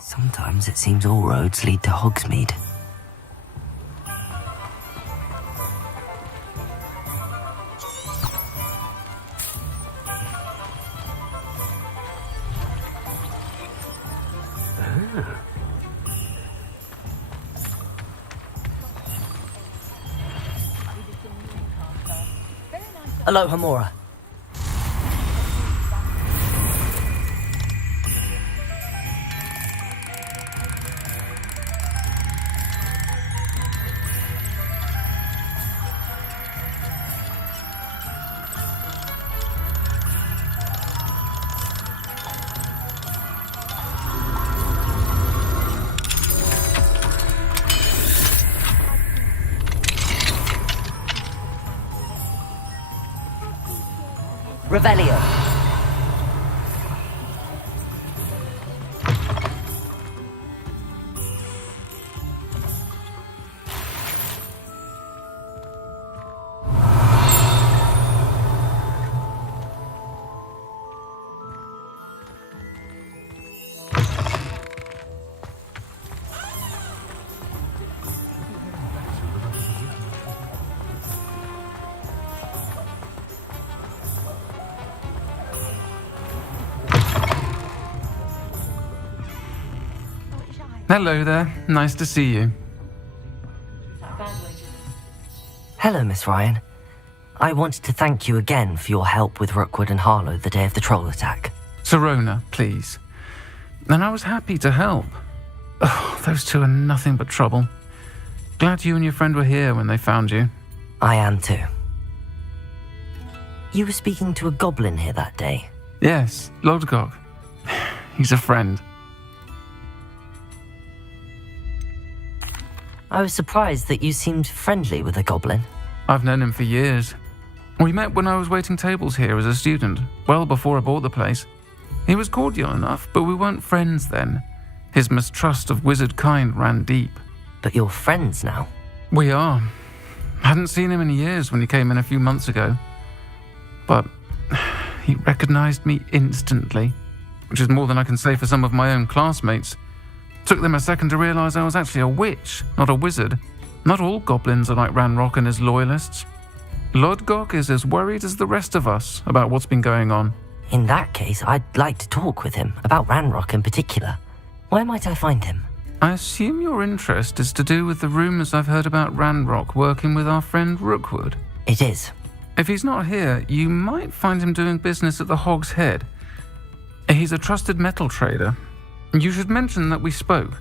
Sometimes it seems all roads lead to Hogsmeade. Hello, Hamura. Revelio. Hello there, nice to see you. Hello, Miss Ryan. I wanted to thank you again for your help with Rookwood and Harlow the day of the troll attack. Sirona, please. And I was happy to help. Oh, those two are nothing but trouble. Glad you and your friend were here when they found you. I am too. You were speaking to a goblin here that day. Yes, Lodgok. He's a friend. I was surprised that you seemed friendly with a goblin. I've known him for years. We met when I was waiting tables here as a student, well before I bought the place. He was cordial enough, but we weren't friends then. His mistrust of wizard kind ran deep. But you're friends now? We are. Hadn't seen him in years when he came in a few months ago. But he recognized me instantly, which is more than I can say for some of my own classmates. Took them a second to realize I was actually a witch, not a wizard. Not all goblins are like Ranrock and his loyalists. Lodgok is as worried as the rest of us about what's been going on. In that case, I'd like to talk with him, about Ranrock in particular. Where might I find him? I assume your interest is to do with the rumors I've heard about Ranrock working with our friend Rookwood. It is. If he's not here, you might find him doing business at the Hog's Head. He's a trusted metal trader. You should mention that we spoke.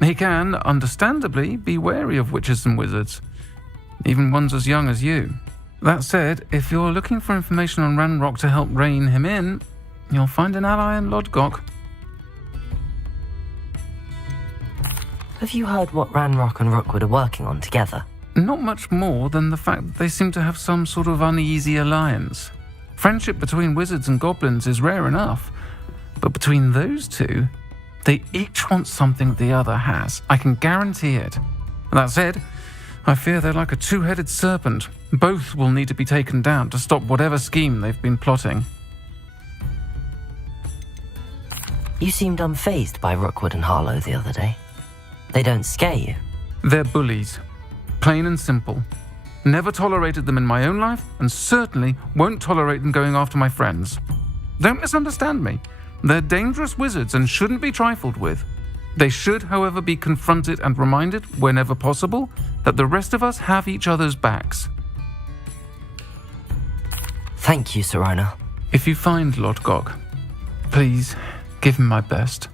He can, understandably, be wary of witches and wizards, even ones as young as you. That said, if you're looking for information on Ranrock to help rein him in, you'll find an ally in Lodgok. Have you heard what Ranrock and Rookwood are working on together? Not much more than the fact that they seem to have some sort of uneasy alliance. Friendship between wizards and goblins is rare enough, but between those two, they each want something the other has. I can guarantee it. That said, I fear they're like a two-headed serpent. Both will need to be taken down to stop whatever scheme they've been plotting. You seemed unfazed by Rookwood and Harlow the other day. They don't scare you. They're bullies. Plain and simple. Never tolerated them in my own life, and certainly won't tolerate them going after my friends. Don't misunderstand me. They're dangerous wizards and shouldn't be trifled with. They should, however, be confronted and reminded, whenever possible, that the rest of us have each other's backs. Thank you, Sirona. If you find Lodgok, please give him my best.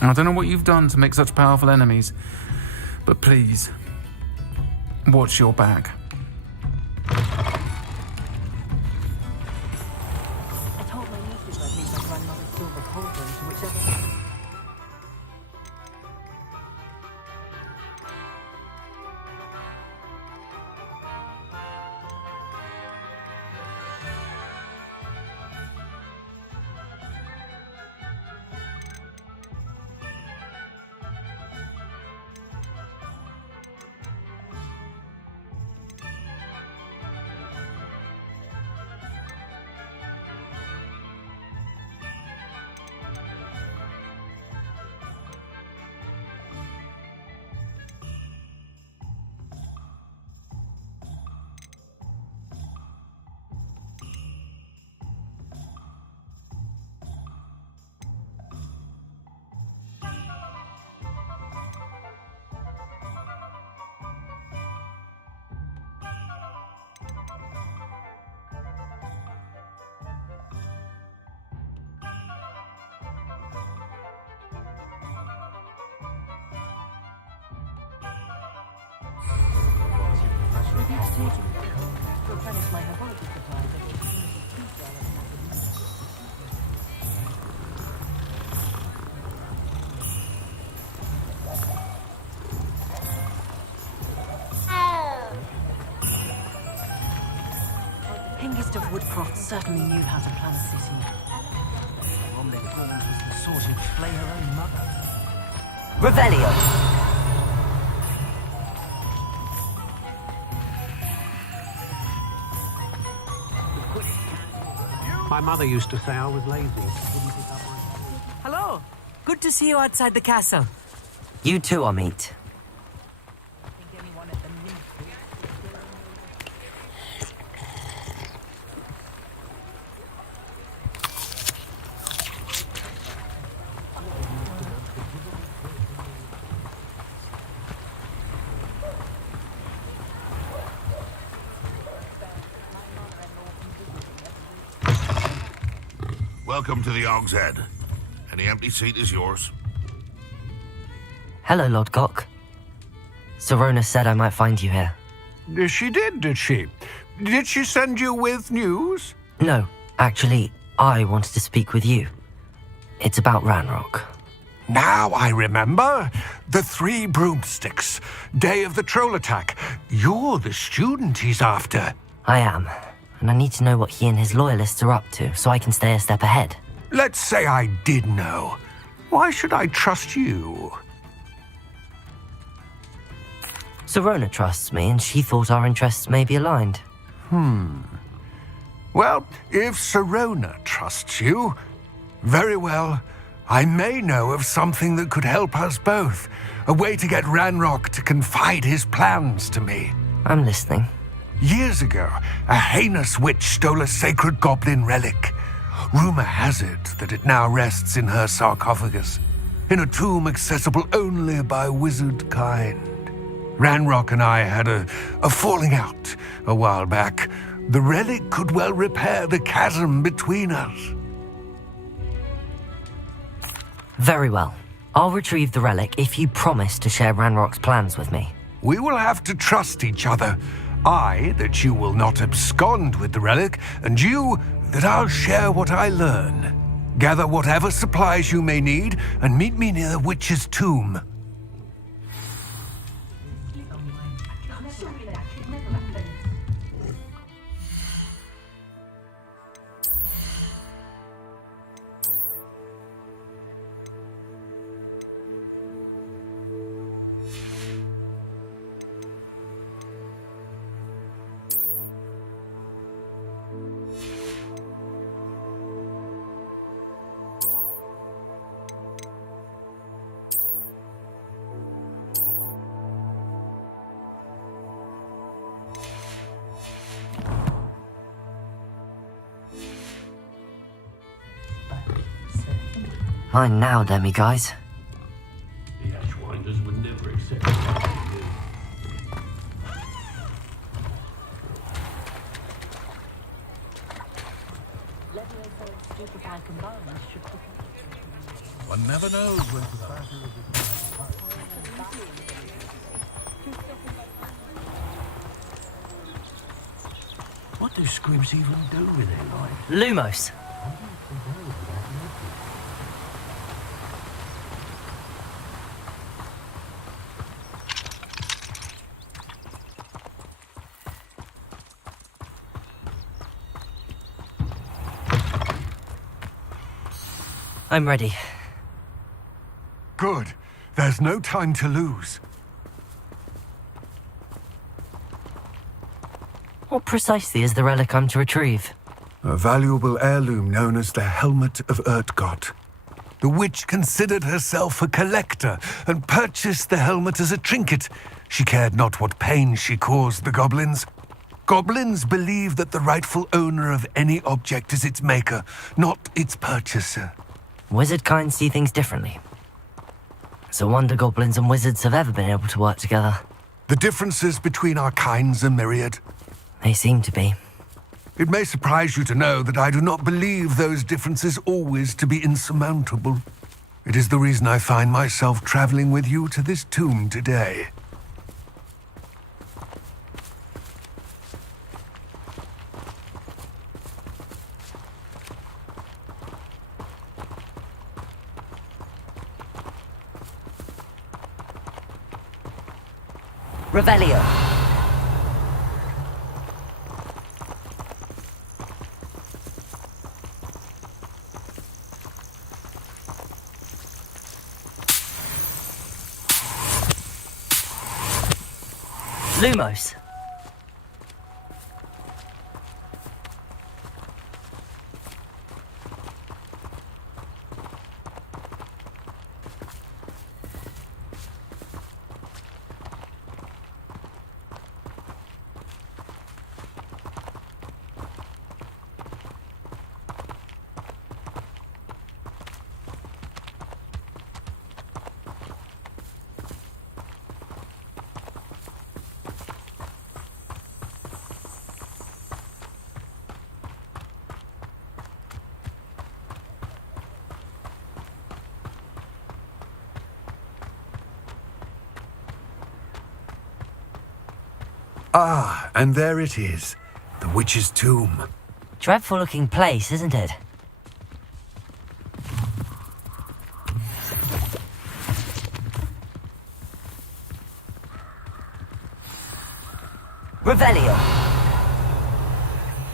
I don't know what you've done to make such powerful enemies, but please, watch your back. Hengist of Woodcroft certainly knew how to plan a city. One big Gaunt was the sort who'd flay her own mother. Revelio! My mother used to say I was lazy. Hello. Good to see you outside the castle. You too, Amit. Welcome to the Og's Head. Any empty seat is yours. Hello, Lord Gok. Serona said I might find you here. She did she? Did she send you with news? No, actually, I wanted to speak with you. It's about Ranrock. Now I remember. The 3 broomsticks. Day of the troll attack. You're the student he's after. I am, and I need to know what he and his loyalists are up to so I can stay a step ahead. Let's say I did know. Why should I trust you? Serona trusts me, and she thought our interests may be aligned. Well, if Serona trusts you, very well. I may know of something that could help us both. A way to get Ranrock to confide his plans to me. I'm listening. Years ago, a heinous witch stole a sacred goblin relic. Rumor has it that it now rests in her sarcophagus, in a tomb accessible only by wizard kind. Ranrock and I had a falling out a while back. The relic could well repair the chasm between us. Very well. I'll retrieve the relic if you promise to share Ranrock's plans with me. We will have to trust each other. I, that you will not abscond with the relic, and you, that I'll share what I learn. Gather whatever supplies you may need, and meet me near the witch's tomb. Fine now, demi-guys. The Ashwinders would never accept One never knows when society will be. What do squibs even do with their life? Lumos! I'm ready. Good. There's no time to lose. What precisely is the relic I'm to retrieve? A valuable heirloom known as the Helmet of Urtgott. The witch considered herself a collector and purchased the helmet as a trinket. She cared not what pain she caused the goblins. Goblins believe that the rightful owner of any object is its maker, not its purchaser. Wizard kind see things differently. It's a wonder goblins and wizards have ever been able to work together. The differences between our kinds are myriad. They seem to be. It may surprise you to know that I do not believe those differences always to be insurmountable. It is the reason I find myself traveling with you to this tomb today. Revelio. Lumos. Ah, and there it is. The witch's tomb. Dreadful looking place, isn't it? Revelio.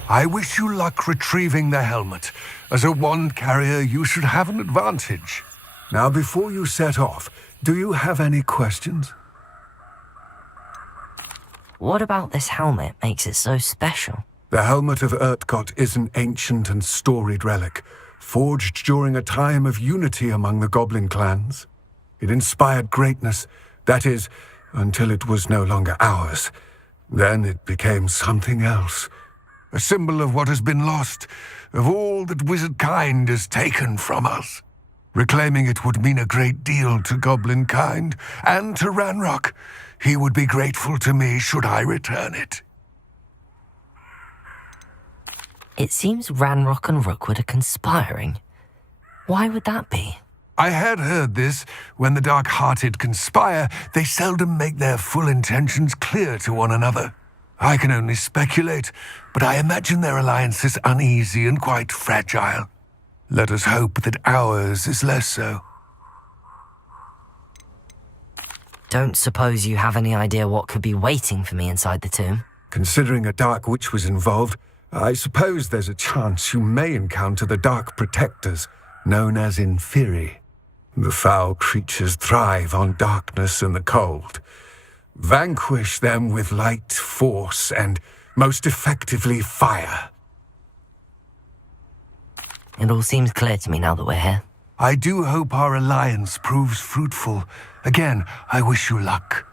I wish you luck retrieving the helmet. As a wand carrier, you should have an advantage. Now, before you set off, do you have any questions? What about this helmet makes it so special? The helmet of Urtkot is an ancient and storied relic, forged during a time of unity among the goblin clans. It inspired greatness, that is, until it was no longer ours. Then it became something else. A symbol of what has been lost, of all that wizard kind has taken from us. Reclaiming it would mean a great deal to goblin kind, and to Ranrock. He would be grateful to me should I return it. It seems Ranrock and Rookwood are conspiring. Why would that be? I had heard this. When the dark-hearted conspire, they seldom make their full intentions clear to one another. I can only speculate, but I imagine their alliance is uneasy and quite fragile. Let us hope that ours is less so. Don't suppose you have any idea what could be waiting for me inside the tomb? Considering a dark witch was involved, I suppose there's a chance you may encounter the dark protectors, known as Inferi. The foul creatures thrive on darkness and the cold. Vanquish them with light, force, and, most effectively, fire. It all seems clear to me now that we're here. I do hope our alliance proves fruitful. Again, I wish you luck.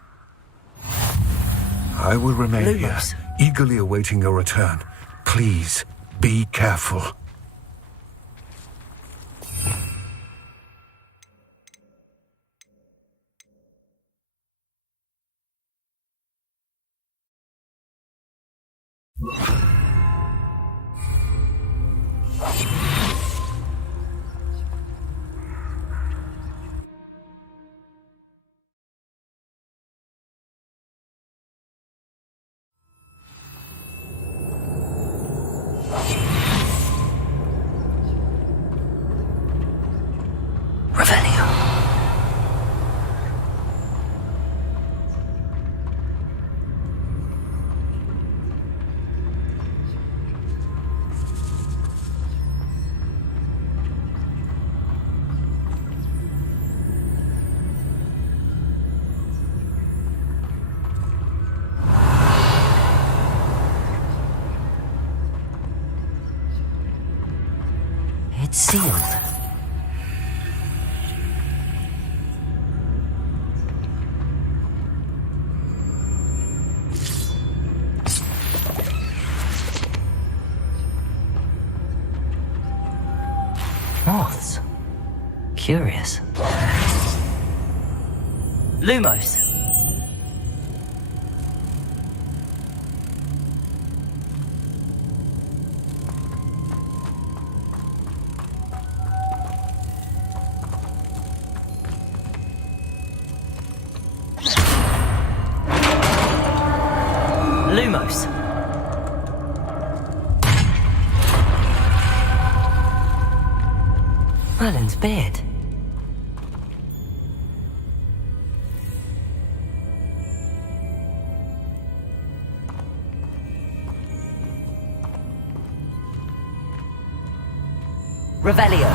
I will remain here, Lumos. eagerly awaiting your return. Please, be careful. It's sealed. Moths. Curious. Lumos. Lumos. Merlin's beard. Revelio.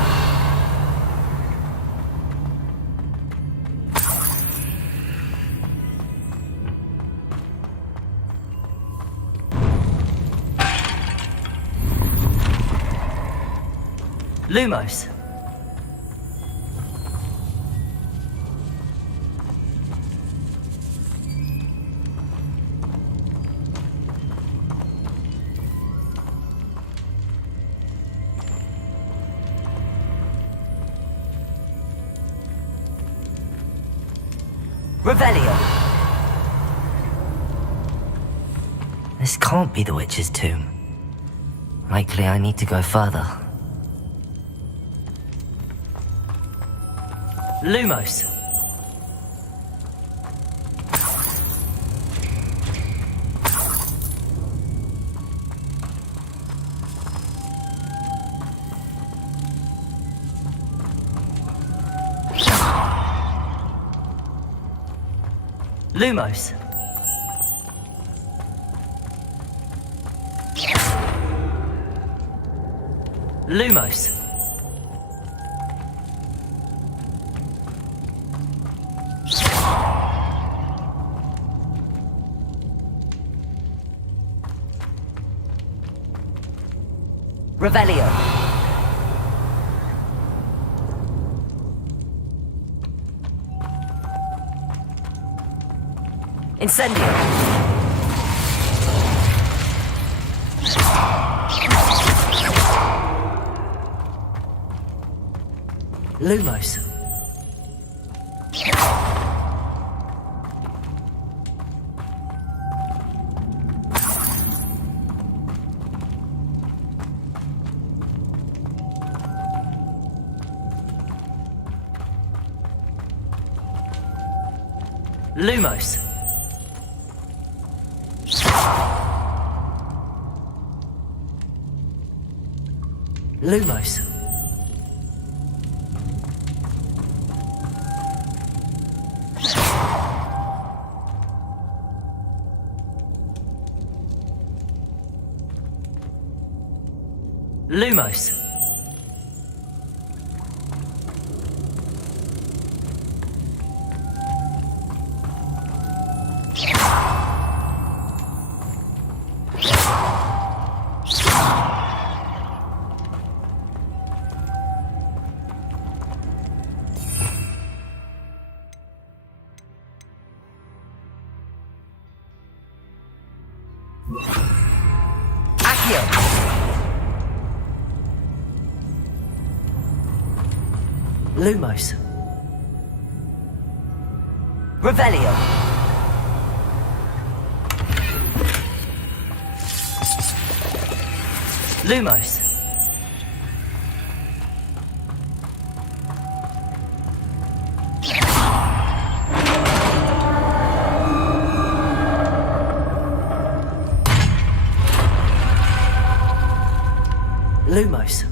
Lumos. Revelio. This can't be the witch's tomb. Likely I need to go further. Lumos. Lumos. Lumos. Revelio. Incendio. Lumos. Lumos. Lumos. Lumos. Lumos. Revelio. Lumos. Lumos.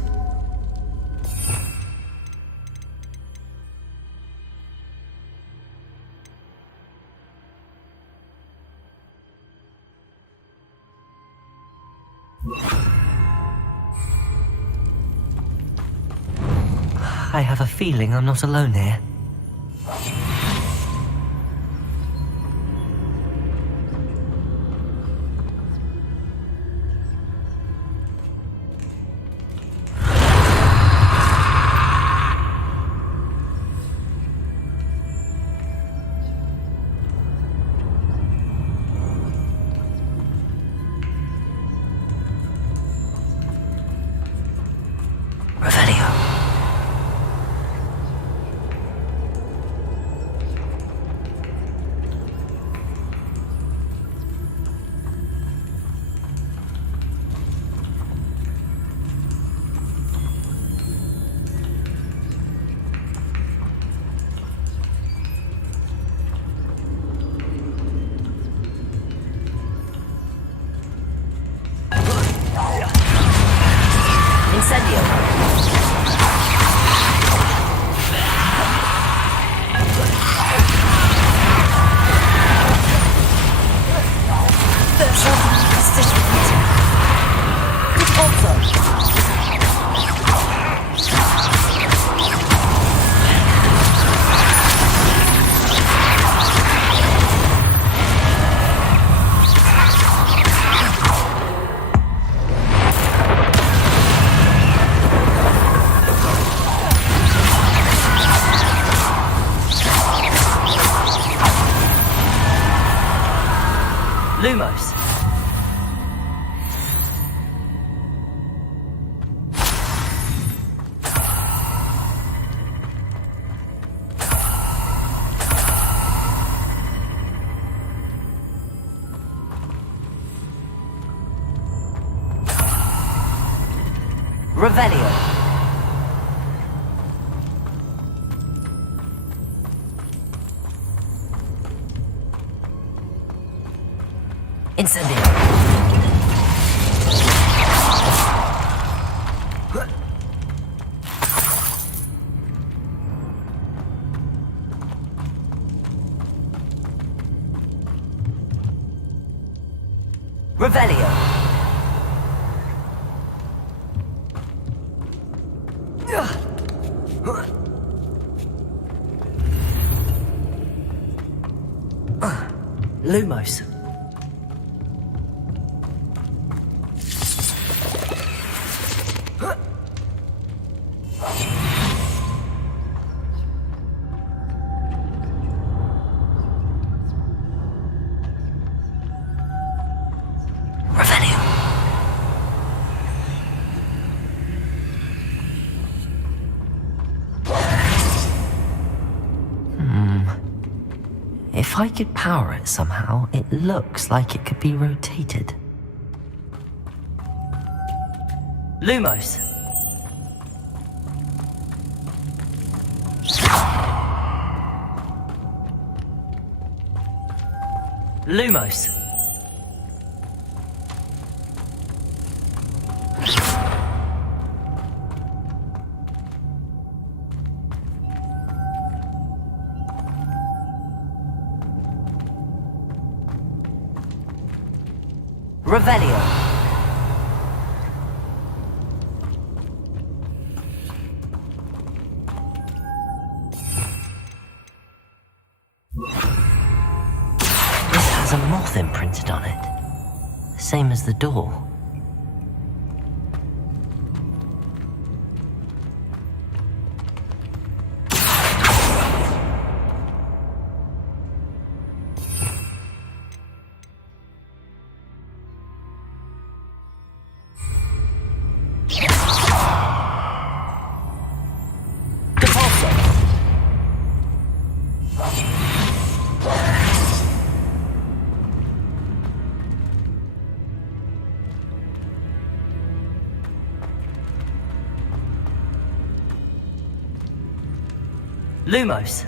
I have a feeling I'm not alone here. Lumos. Revelio. Incendio. Revelio. Lumos. If I could power it somehow, it looks like it could be rotated. Lumos. Lumos. Revelio. This has a moth imprinted on it, same as the door. Lumos.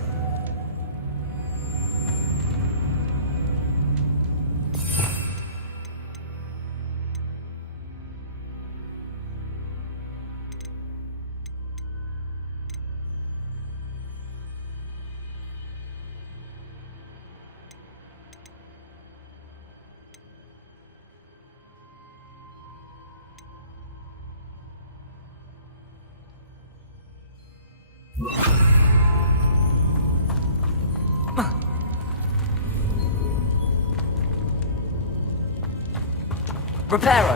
Reparo.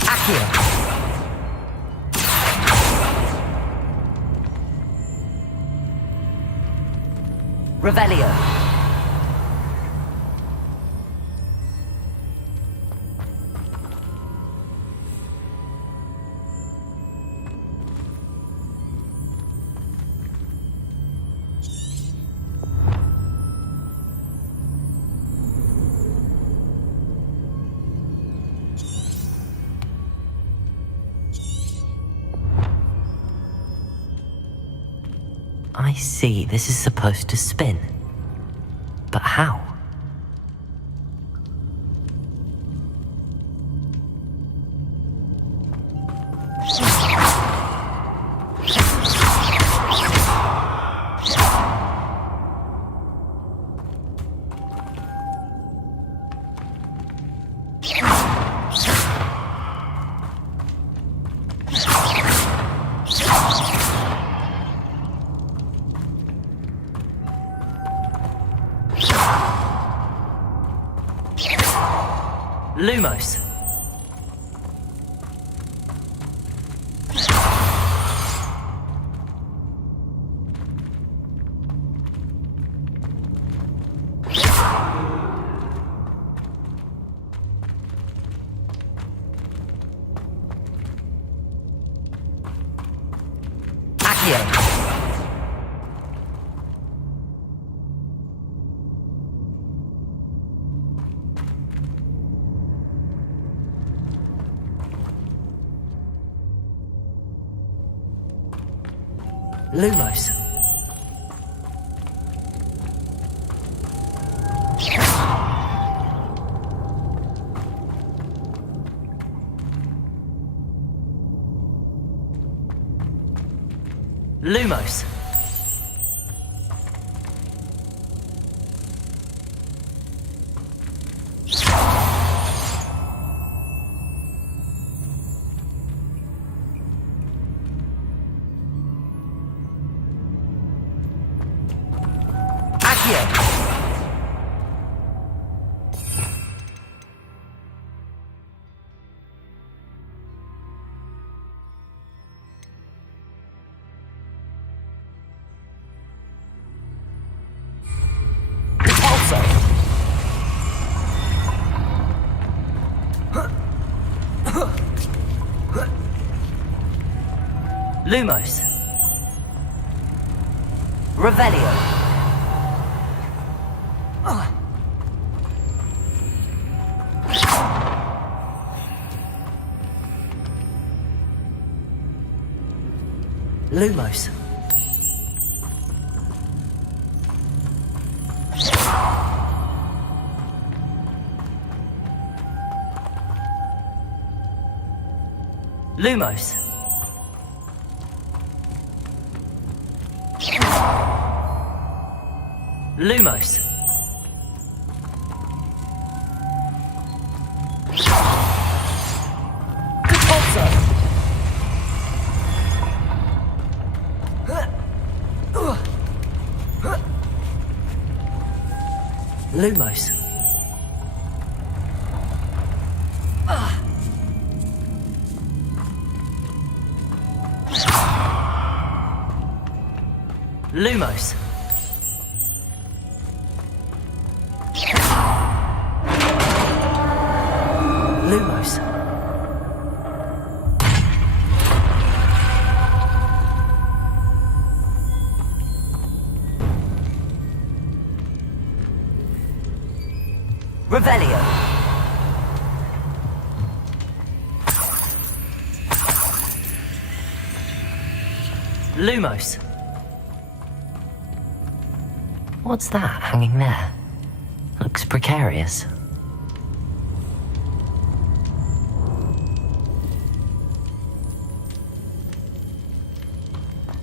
Accio. Revelio. I see, this is supposed to spin. But how? Lumos. Lumos. Lumos. Lumos. Revelio. Lumos. Lumos. Lumos. Corpus. Lumos. Lumos. Lumos. Revelio. Lumos. What's that hanging there? Looks precarious.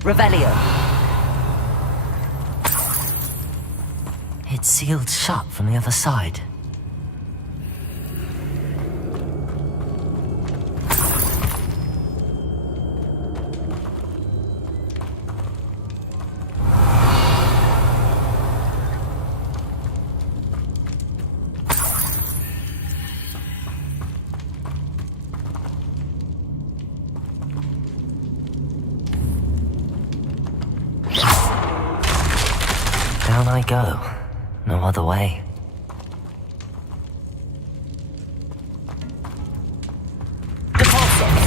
Revelio. It's sealed shut from the other side. Down I go. No other way. Corpus.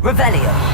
Revelio.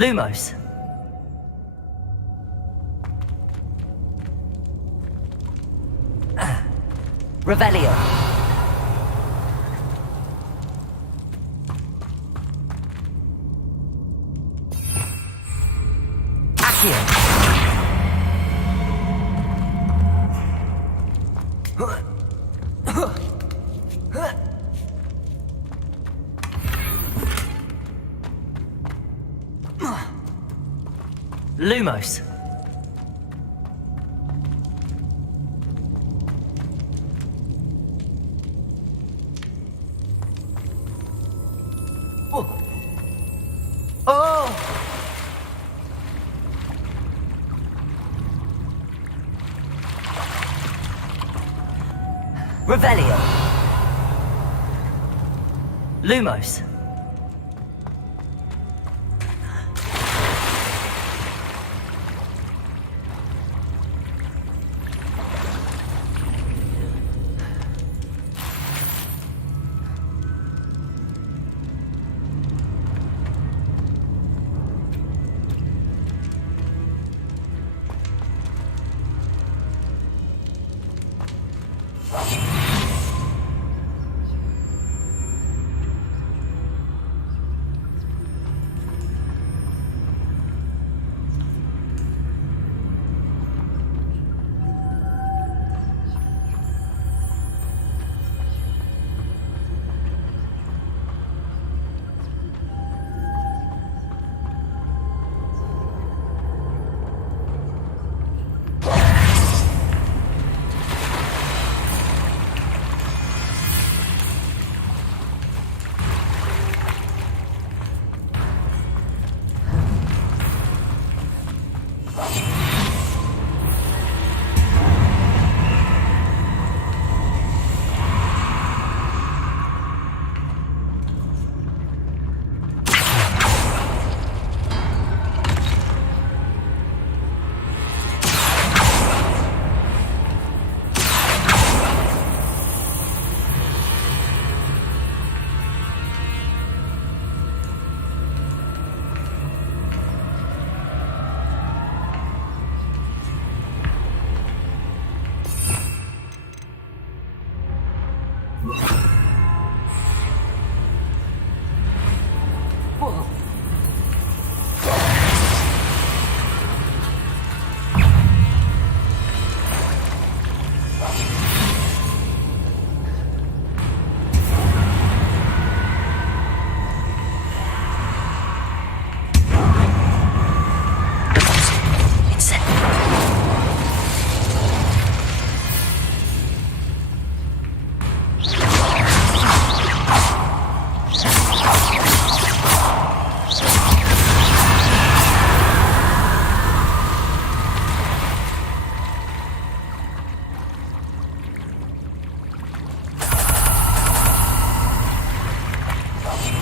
Lumos. Revelio. Accio. Lumos. Oh! Revelio. Lumos.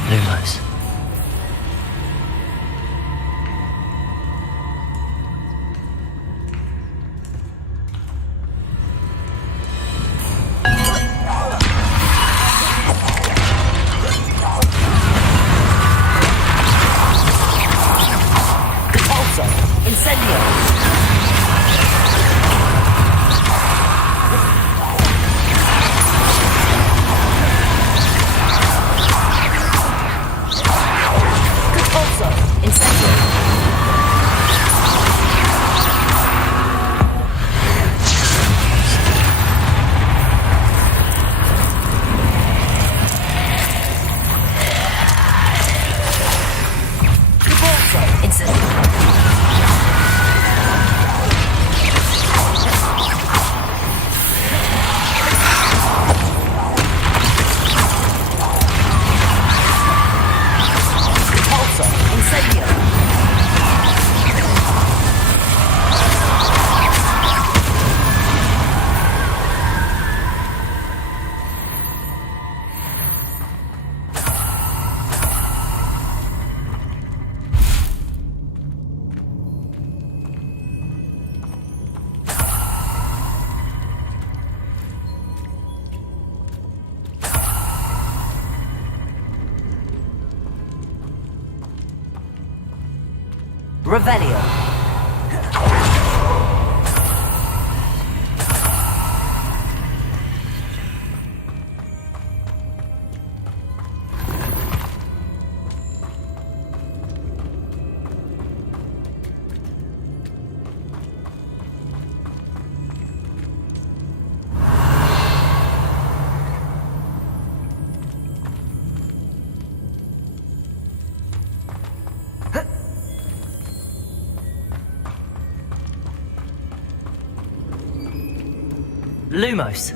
Lumos. Revelio. Lumos.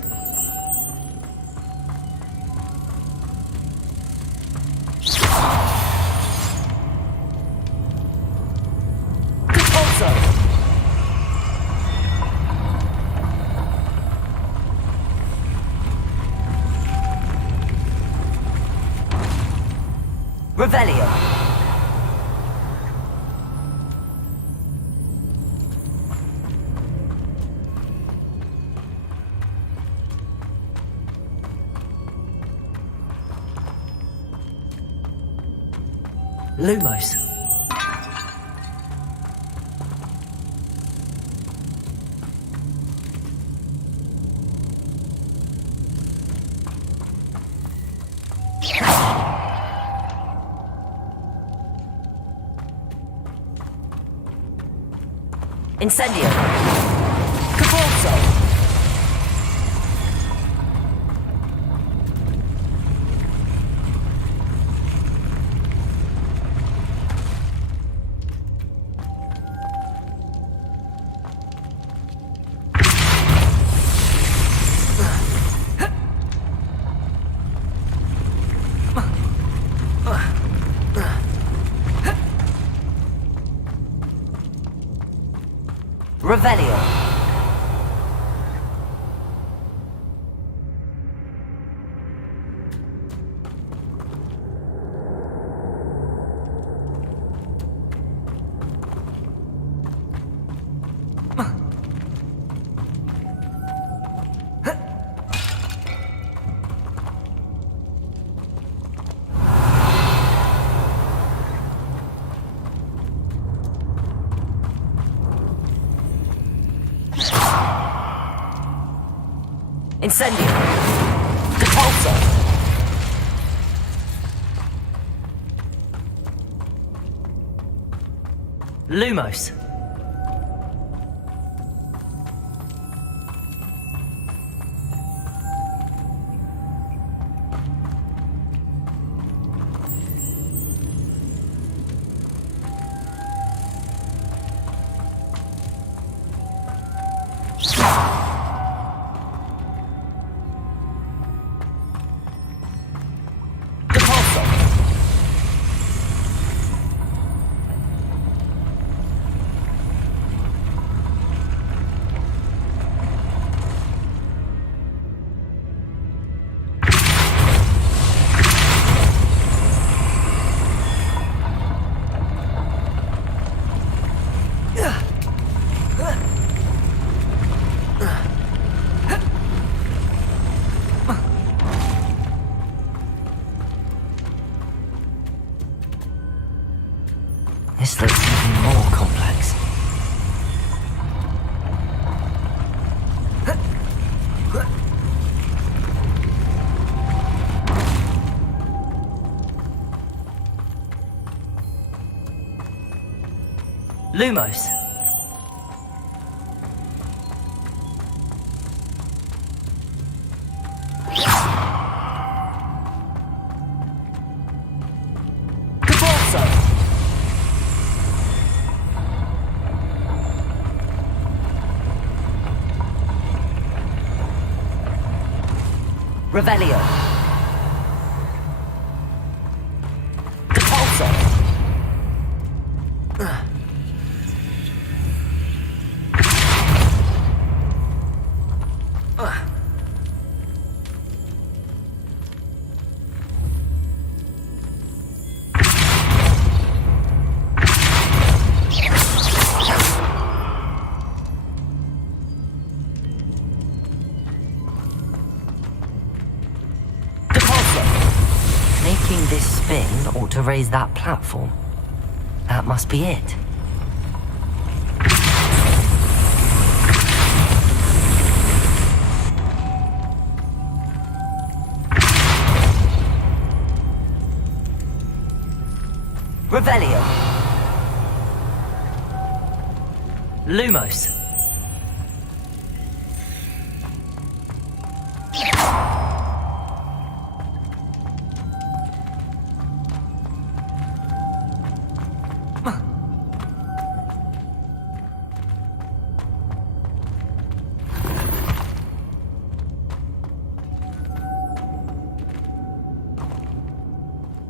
Alto. Revelio. Lumos. Incendio. Cabalzo. Revelio. Incendio. Cabalzo. Lumos. This looks even more complex. Lumos. Revelio. Cabalzo. Making this spin ought to raise that platform. That must be it. Revelio. Lumos.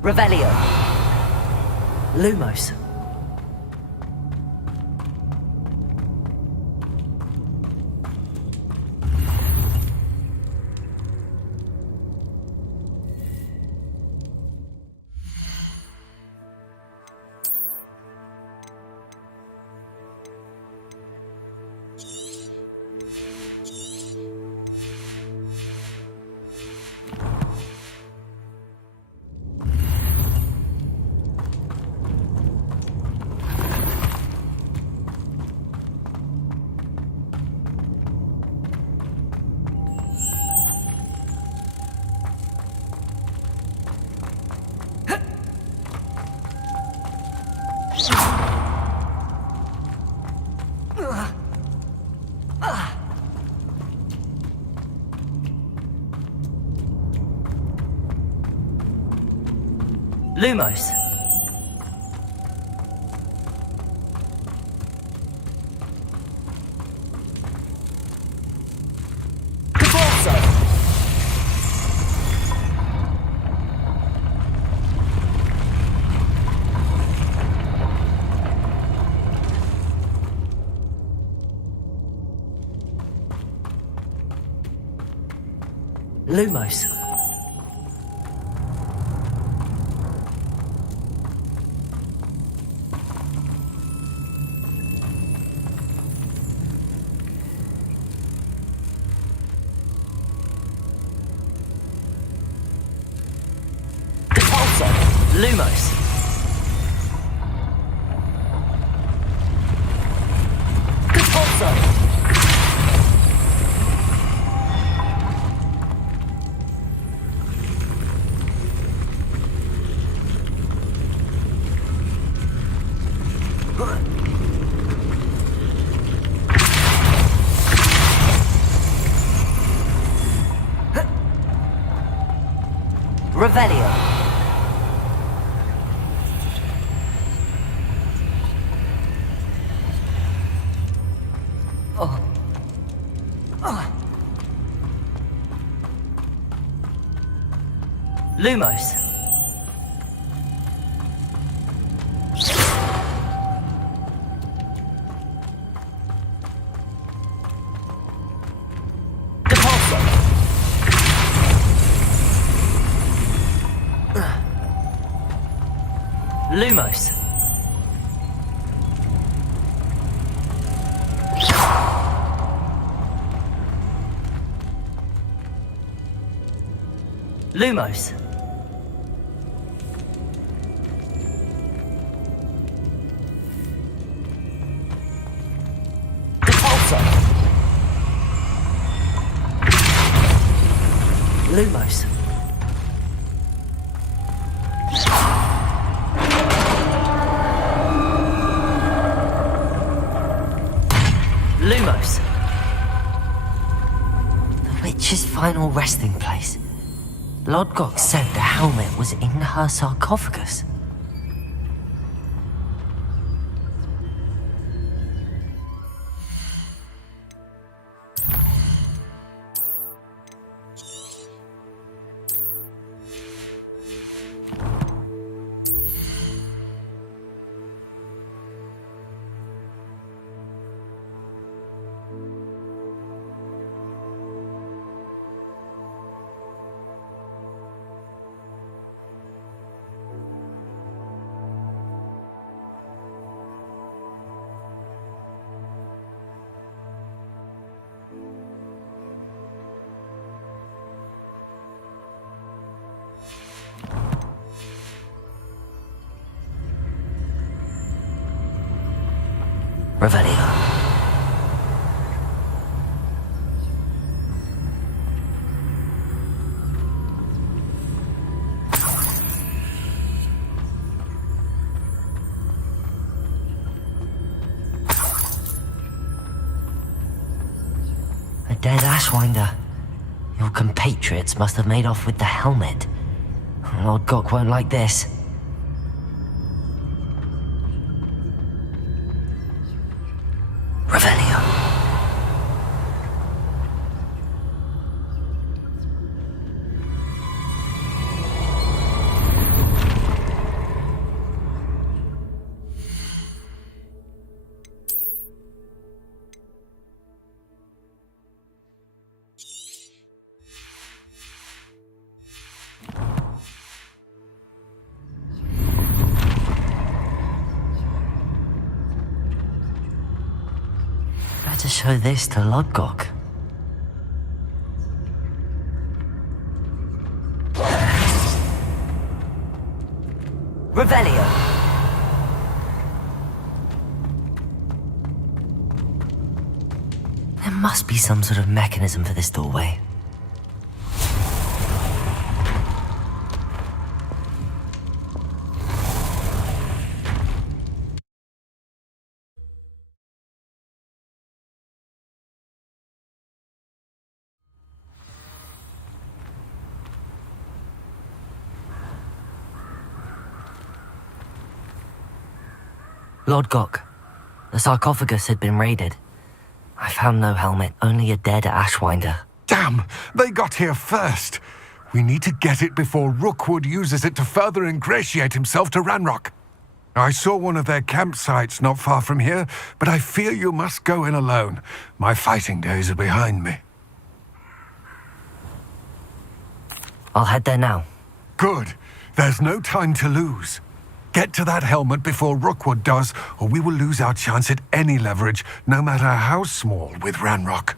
Revelio. Lumos. Lumos. Corpus. Lumos. Lumos. Corpus. Revelio. Lumos. Corpus. Lumos. Lumos. Lumos. Lumos. The witch's final resting place. Lodgok said the helmet was in her sarcophagus. Revelio. dead Ashwinder. Your compatriots must have made off with the helmet. Lord Gok won't like this. Revelio. Better show this to Lodgok. Revelio. There must be some sort of mechanism for this doorway. Lord Gok, the sarcophagus had been raided. I found no helmet, only a dead Ashwinder. Damn! They got here first! We need to get it before Rookwood uses it to further ingratiate himself to Ranrock. I saw one of their campsites not far from here, but I fear you must go in alone. My fighting days are behind me. I'll head there now. Good. There's no time to lose. Get to that helmet before Rookwood does, or we will lose our chance at any leverage, no matter how small, with Ranrock.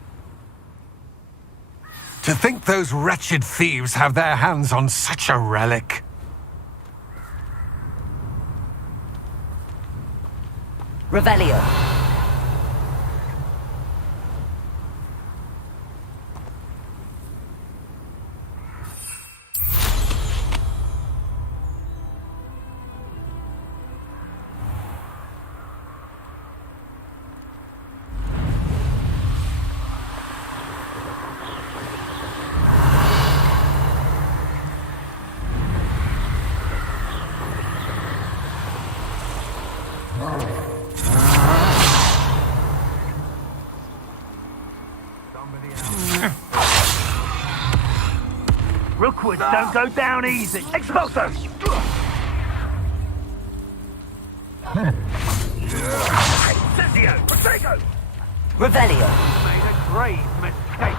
To think those wretched thieves have their hands on such a relic. Revelio. Rookwood, don't go down easy. Expulso! Sensio, Protego! Revelio. Made a grave mistake.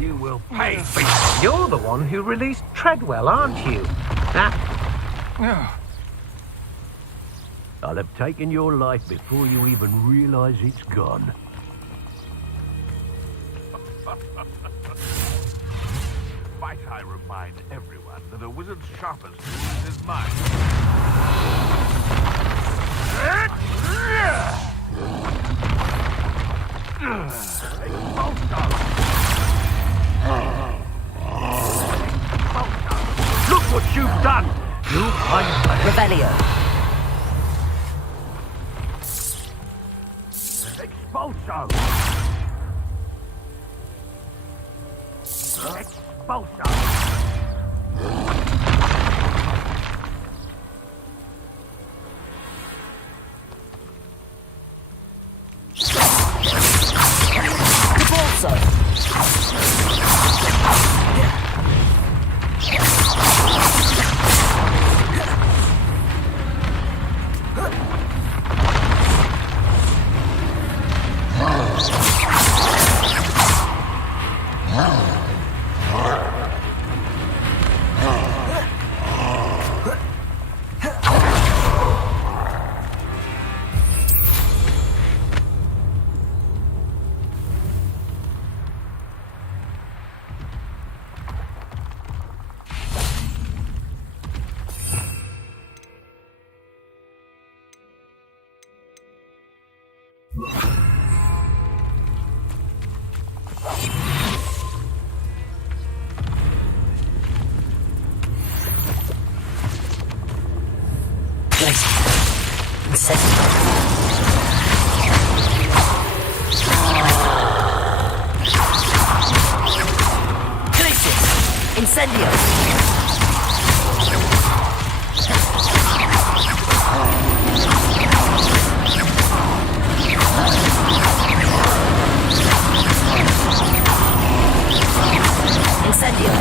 You will pay for it. You're the one who released Treadwell, aren't you? I'll have taken your life before you even realize it's gone. Might I remind everyone that a wizard's sharpest tool is his mind. Look what you've done! You'll find that. Revelio. Expulso! Expulso! Incendio! Incendio!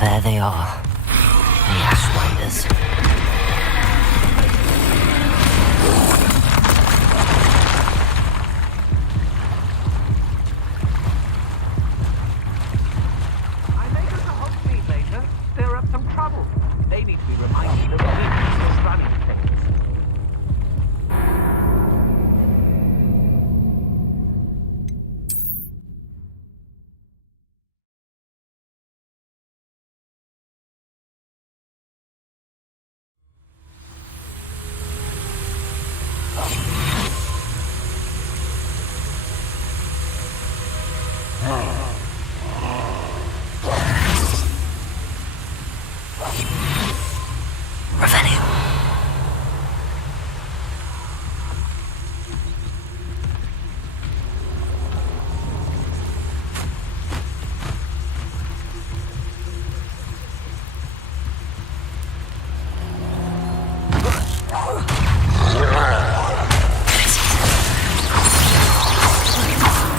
There they are, the Ash Riders. I may go to Hogsmeade later, stir up some trouble. They need to be reminded of dangerous running things. Revelio.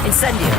Incendio.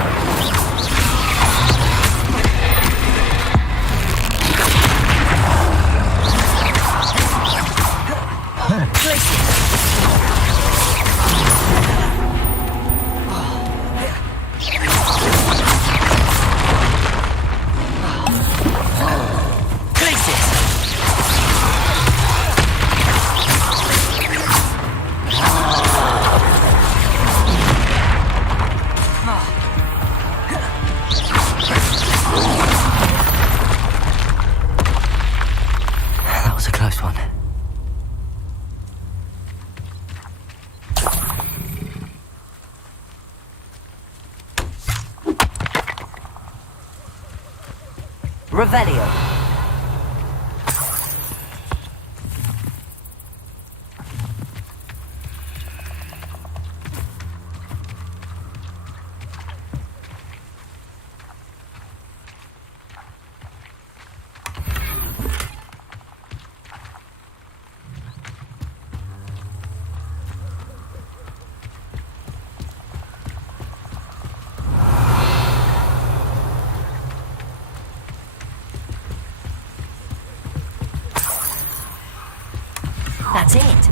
That was a close one. Revelio. That's it.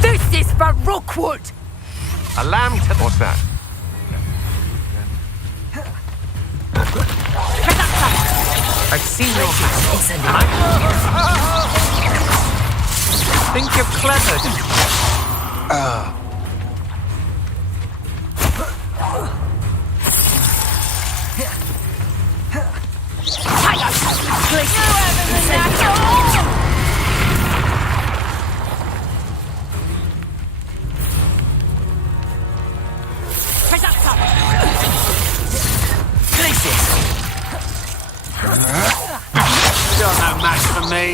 This is for Rookwood! A lamb to... What's that? I've seen your hand. Incendio. Think you're clever, don't you? Still no match for me.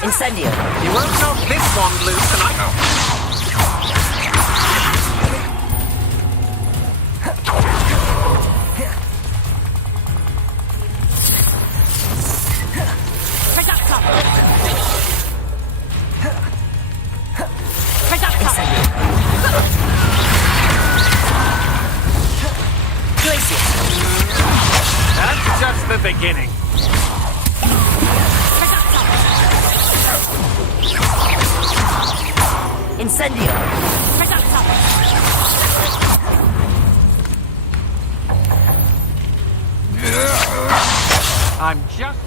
Incendio. You won't knock this one loose and I... That's just the beginning. Incendio. I'm just...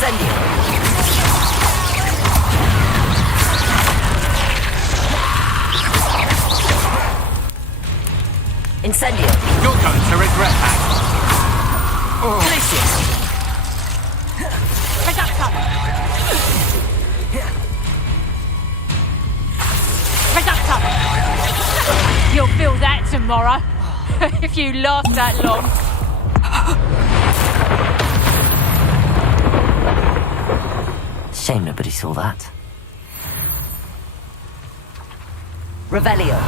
Incendio. Incendio. You're going to regret that. Glacius. Reductor. Reductor. You'll feel that tomorrow. If you last that long. Shame nobody saw that. Revelio.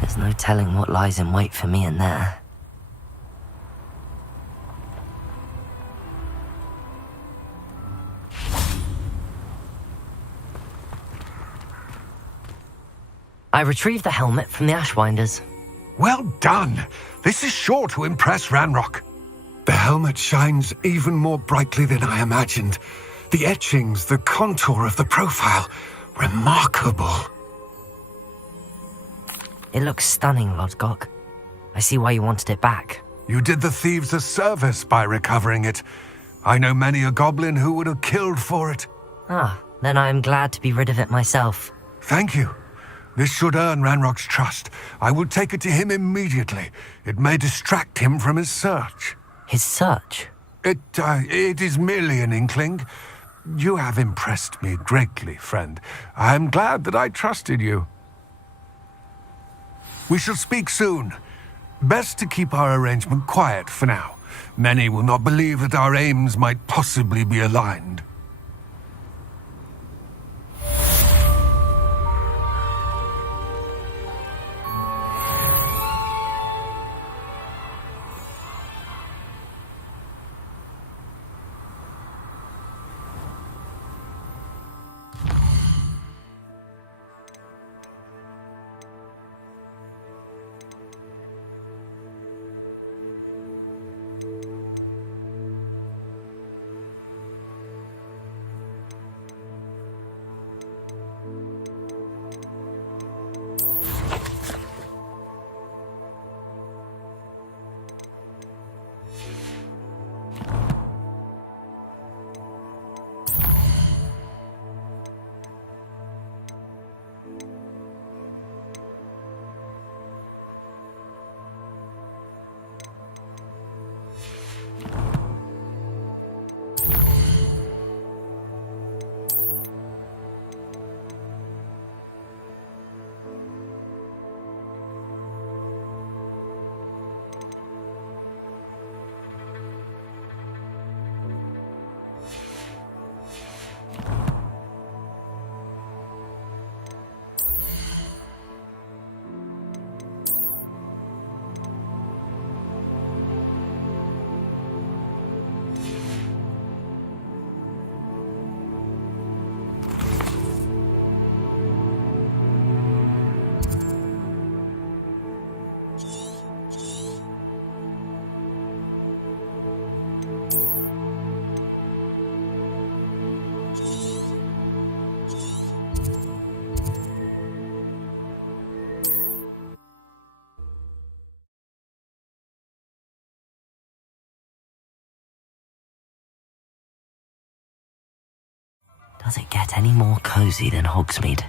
There's no telling what lies in wait for me in there. I retrieved the helmet from the Ashwinders. Well done. This is sure to impress Ranrock. The helmet shines even more brightly than I imagined. The etchings, the contour of the profile, remarkable. It looks stunning, Lodgok. I see why you wanted it back. You did the thieves a service by recovering it. I know many a goblin who would have killed for it. Ah, then I am glad to be rid of it myself. Thank you. This should earn Ranrock's trust. I will take it to him immediately. It may distract him from his search. His search? It is merely an inkling. You have impressed me greatly, friend. I am glad that I trusted you. We shall speak soon. Best to keep our arrangement quiet for now. Many will not believe that our aims might possibly be aligned. Does it get any more cozy than Hogsmeade?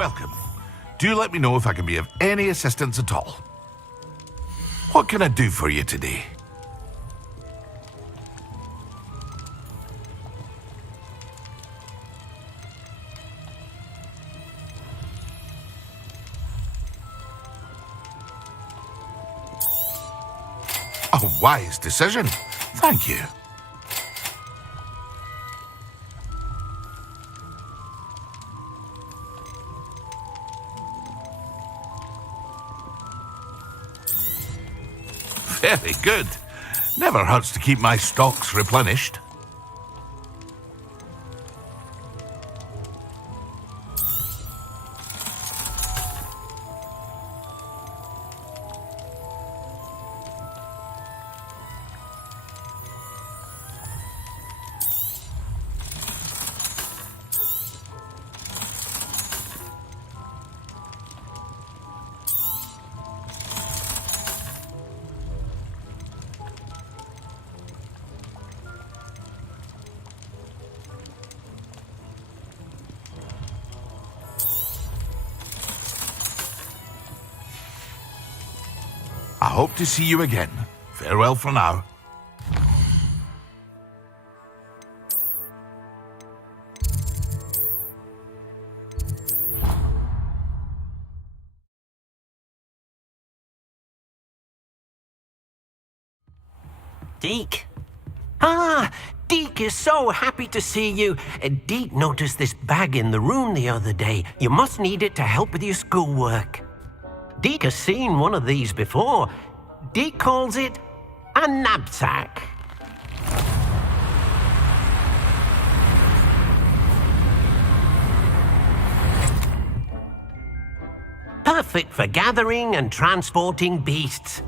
welcome. Do let me know if I can be of any assistance at all. What can I do for you today? A wise decision. Thank you. Very good. Never hurts to keep my stocks replenished. I hope to see you again. Farewell for now. Deke? Ah, Deke is so happy to see you. Deke noticed this bag in the room the other day. You must need it to help with your schoolwork. Deke has seen one of these before. Deke calls it a knapsack. Perfect for gathering and transporting beasts.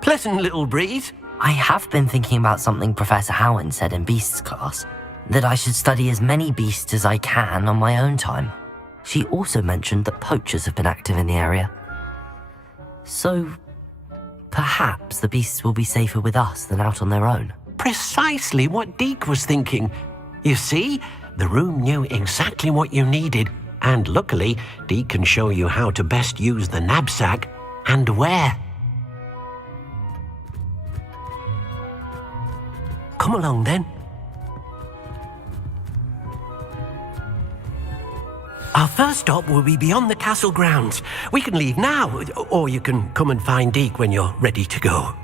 Pleasant little breeze. I have been thinking about something Professor Howen said in Beasts class, that I should study as many beasts as I can on my own time. She also mentioned that poachers have been active in the area. So, perhaps the beasts will be safer with us than out on their own. Precisely what Deke was thinking. You see, the room knew exactly what you needed, and luckily, Deke can show you how to best use the knapsack and where. Come along then. Our first stop will be beyond the castle grounds. We can leave now, or you can come and find Deke when you're ready to go.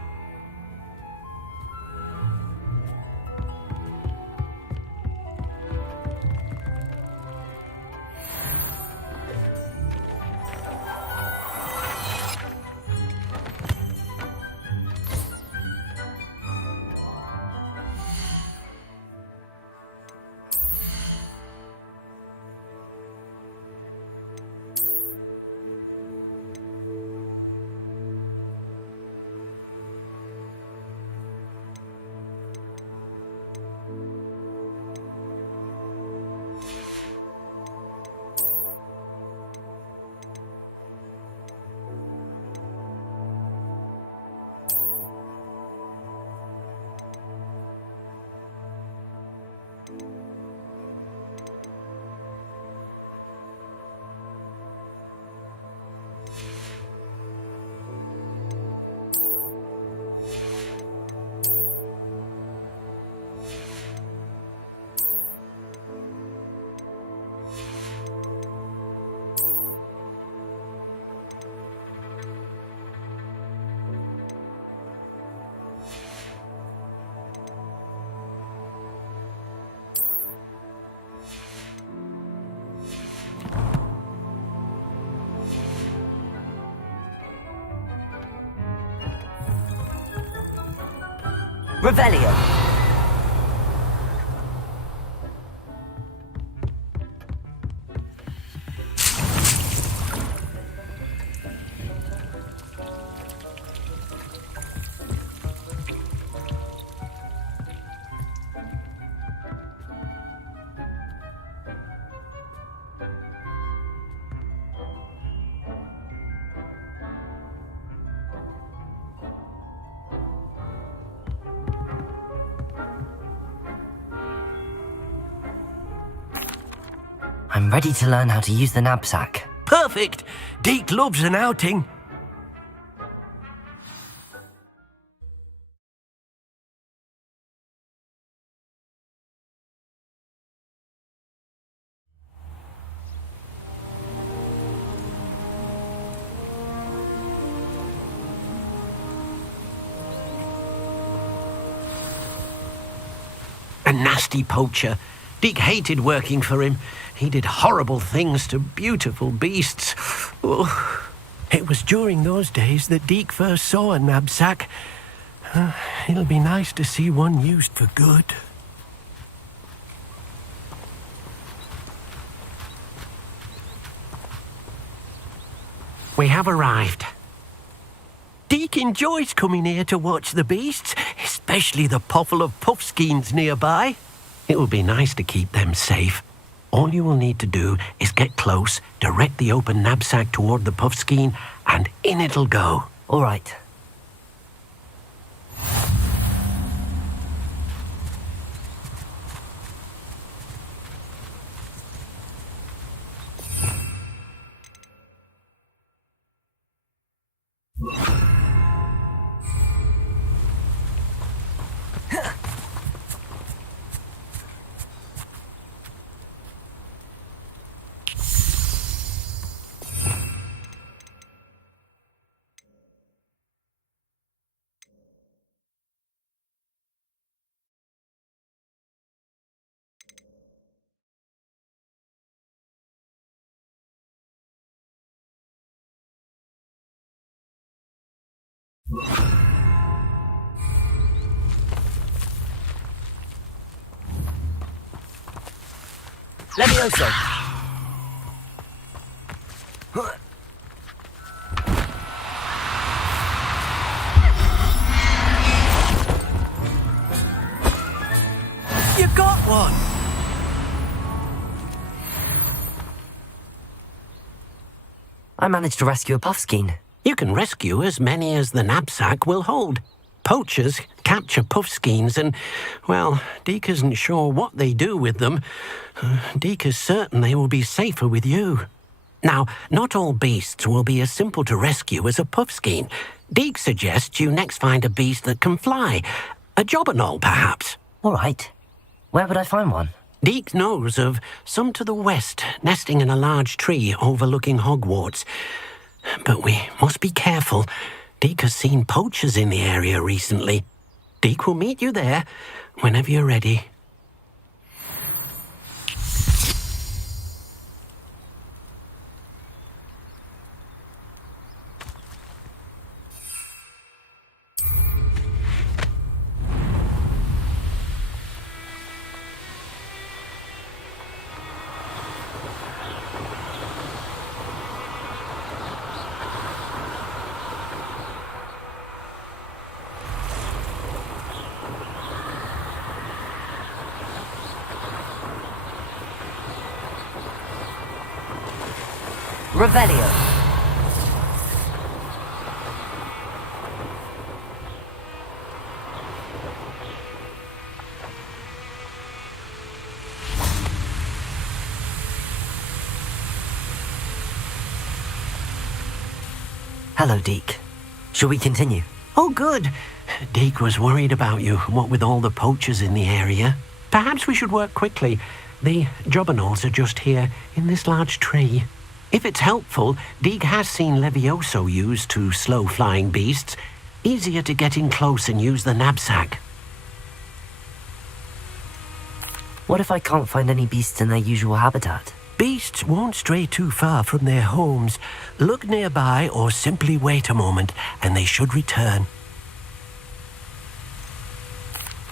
Revelio. I'm ready to learn how to use the knapsack. Perfect! Deke loves an outing. A nasty poacher. Deke hated working for him. He did horrible things to beautiful beasts. Oh, it was during those days that Deke first saw a knapsack. It'll be nice to see one used for good. We have arrived. Deke enjoys coming here to watch the beasts, especially the potful of puffskeins nearby. It will be nice to keep them safe. All you will need to do is get close, direct the open knapsack toward the puffskein, and in it'll go. All right. Levioso! You got one! I managed to rescue a puffskein. You can rescue as many as the knapsack will hold. Poachers capture puffskeins and, well, Deke isn't sure what they do with them. Deke is certain they will be safer with you. Now, not all beasts will be as simple to rescue as a puffskein. Deke suggests you next find a beast that can fly. A jobberknoll, perhaps. All right. Where would I find one? Deke knows of some to the west, nesting in a large tree overlooking Hogwarts. But we must be careful. Deke has seen poachers in the area recently. Deke will meet you there whenever you're ready. Revelio. Hello, Deke. Shall we continue? Oh, good. Deke was worried about you, what with all the poachers in the area. Perhaps we should work quickly. The jobberknolls are just here, in this large tree. If it's helpful, Deke has seen Levioso used to slow flying beasts. Easier to get in close and use the knapsack. What if I can't find any beasts in their usual habitat? Beasts won't stray too far from their homes. Look nearby or simply wait a moment and they should return.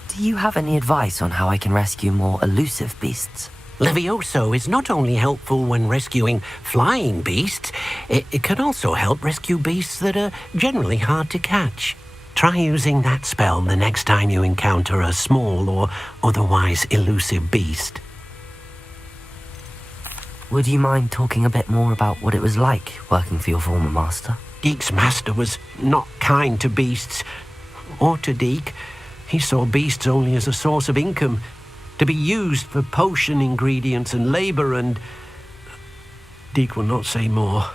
Do you have any advice on how I can rescue more elusive beasts? Levioso is not only helpful when rescuing flying beasts, it can also help rescue beasts that are generally hard to catch. Try using that spell the next time you encounter a small or otherwise elusive beast. Would you mind talking a bit more about what it was like working for your former master? Deke's master was not kind to beasts, or to Deke. He saw beasts only as a source of income, to be used for potion ingredients and labor, and Deke will not say more.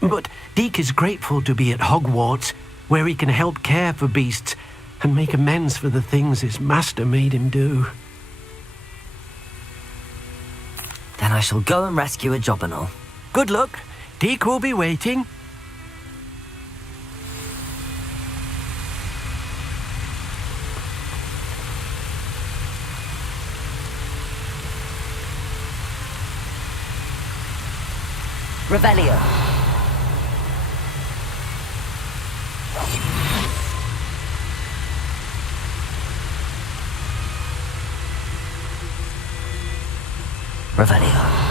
But Deke is grateful to be at Hogwarts, where he can help care for beasts and make amends for the things his master made him do. Then I shall go and rescue a job and all. Good luck. Deke will be waiting. Revelio. Revelio.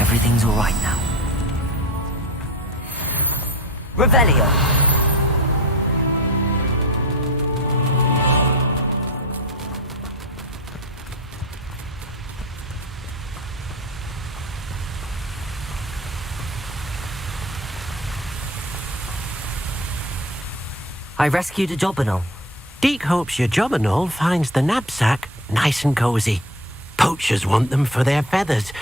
Everything's all right now. Revelio. I rescued a job and all. Deke hopes your job and all finds the knapsack nice and cozy. Poachers want them for their feathers,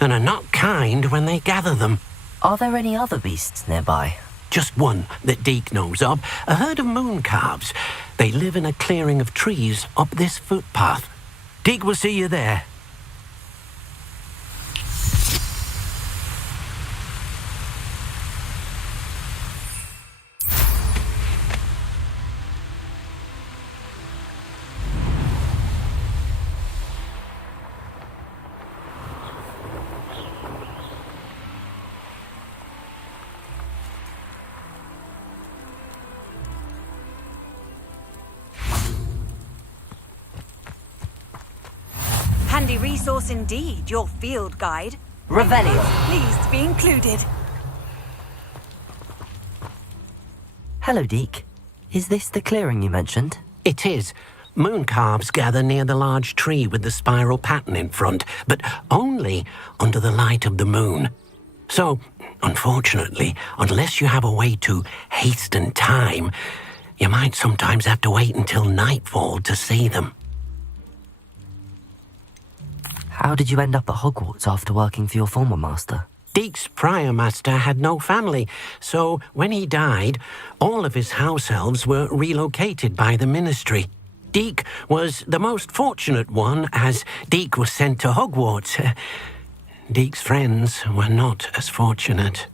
and are not kind when they gather them. Are there any other beasts nearby? Just one that Deke knows of, a herd of moon calves. They live in a clearing of trees up this footpath. Deke will see you there. Handy resource indeed, your field guide. Revelio. Pleased to be included. Hello, Deke. Is this the clearing you mentioned? It is. Moon calves gather near the large tree with the spiral pattern in front, but only under the light of the moon. So, unfortunately, unless you have a way to hasten time, you might sometimes have to wait until nightfall to see them. How did you end up at Hogwarts after working for your former master? Deke's prior master had no family, so when he died, all of his house elves were relocated by the ministry. Deke was the most fortunate one, as Deke was sent to Hogwarts. Deke's friends were not as fortunate.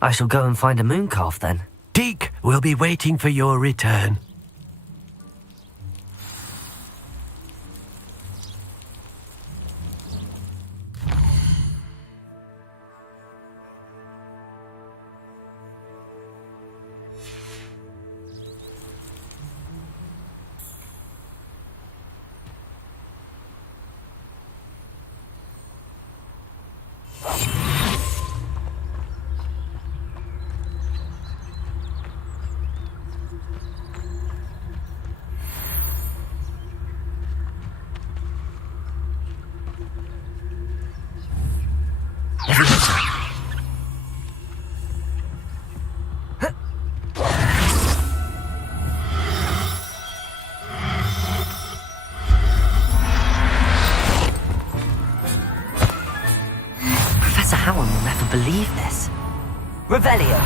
I shall go and find a moon calf then. Deke will be waiting for your return. Professor Howard will never believe this. Revelio.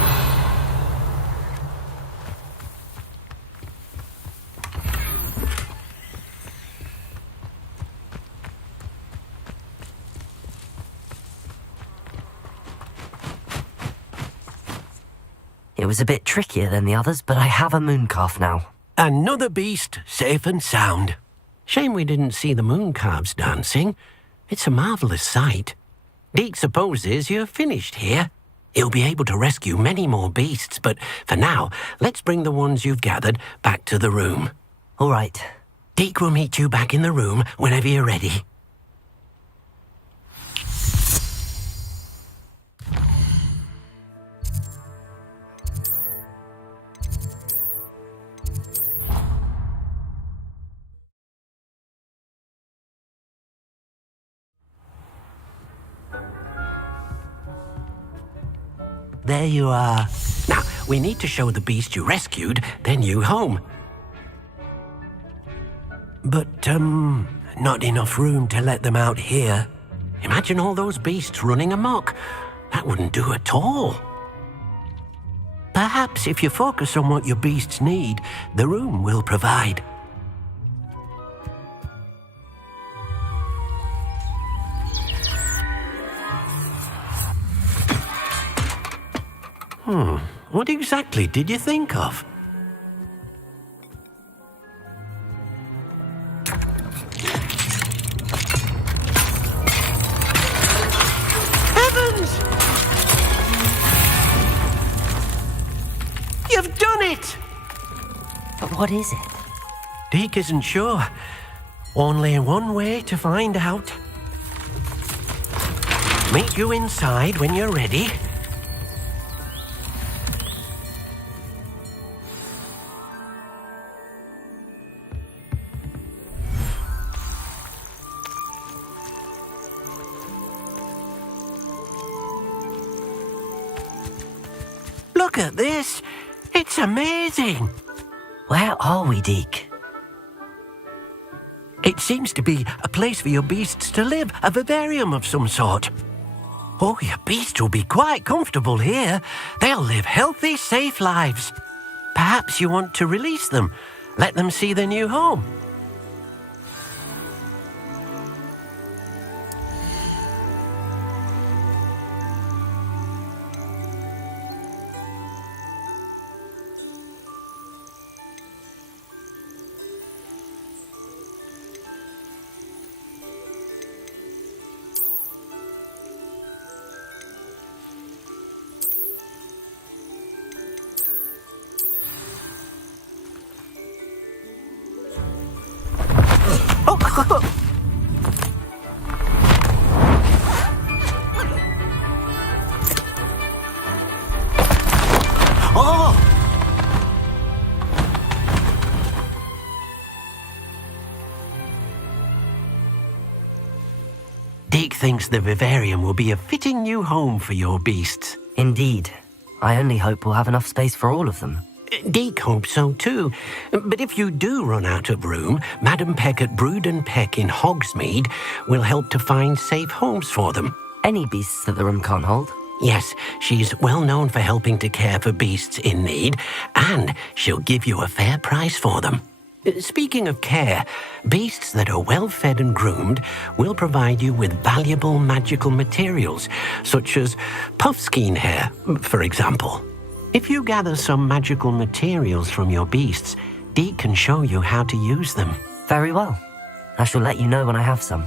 It was a bit trickier than the others, but I have a moon calf now. Another beast, safe and sound. Shame we didn't see the moon calves dancing. It's a marvellous sight. Deke supposes you're finished here. He'll be able to rescue many more beasts, but for now, let's bring the ones you've gathered back to the room. All right. Deke will meet you back in the room whenever you're ready. There you are. Now, we need to show the beast you rescued their new home. But, not enough room to let them out here. Imagine all those beasts running amok. That wouldn't do at all. Perhaps if you focus on what your beasts need, the room will provide. What exactly did you think of? Heavens! You've done it! But what is it? Deke isn't sure. Only one way to find out. Meet you inside when you're ready. Look at this! It's amazing! Where are we, Deke? It seems to be a place for your beasts to live, a vivarium of some sort. Oh, your beasts will be quite comfortable here. They'll live healthy, safe lives. Perhaps you want to release them, let them see their new home. Oh! Deke thinks the vivarium will be a fitting new home for your beasts. Indeed. I only hope we'll have enough space for all of them. Deke hopes so too. But if you do run out of room, Madam Peck at Brood and Peck in Hogsmeade will help to find safe homes for them. Any beasts that the room can't hold? Yes, she's well known for helping to care for beasts in need, and she'll give you a fair price for them. Speaking of care, beasts that are well fed and groomed will provide you with valuable magical materials, such as puffskein hair, for example. If you gather some magical materials from your beasts, Deke can show you how to use them. Very well. I shall let you know when I have some.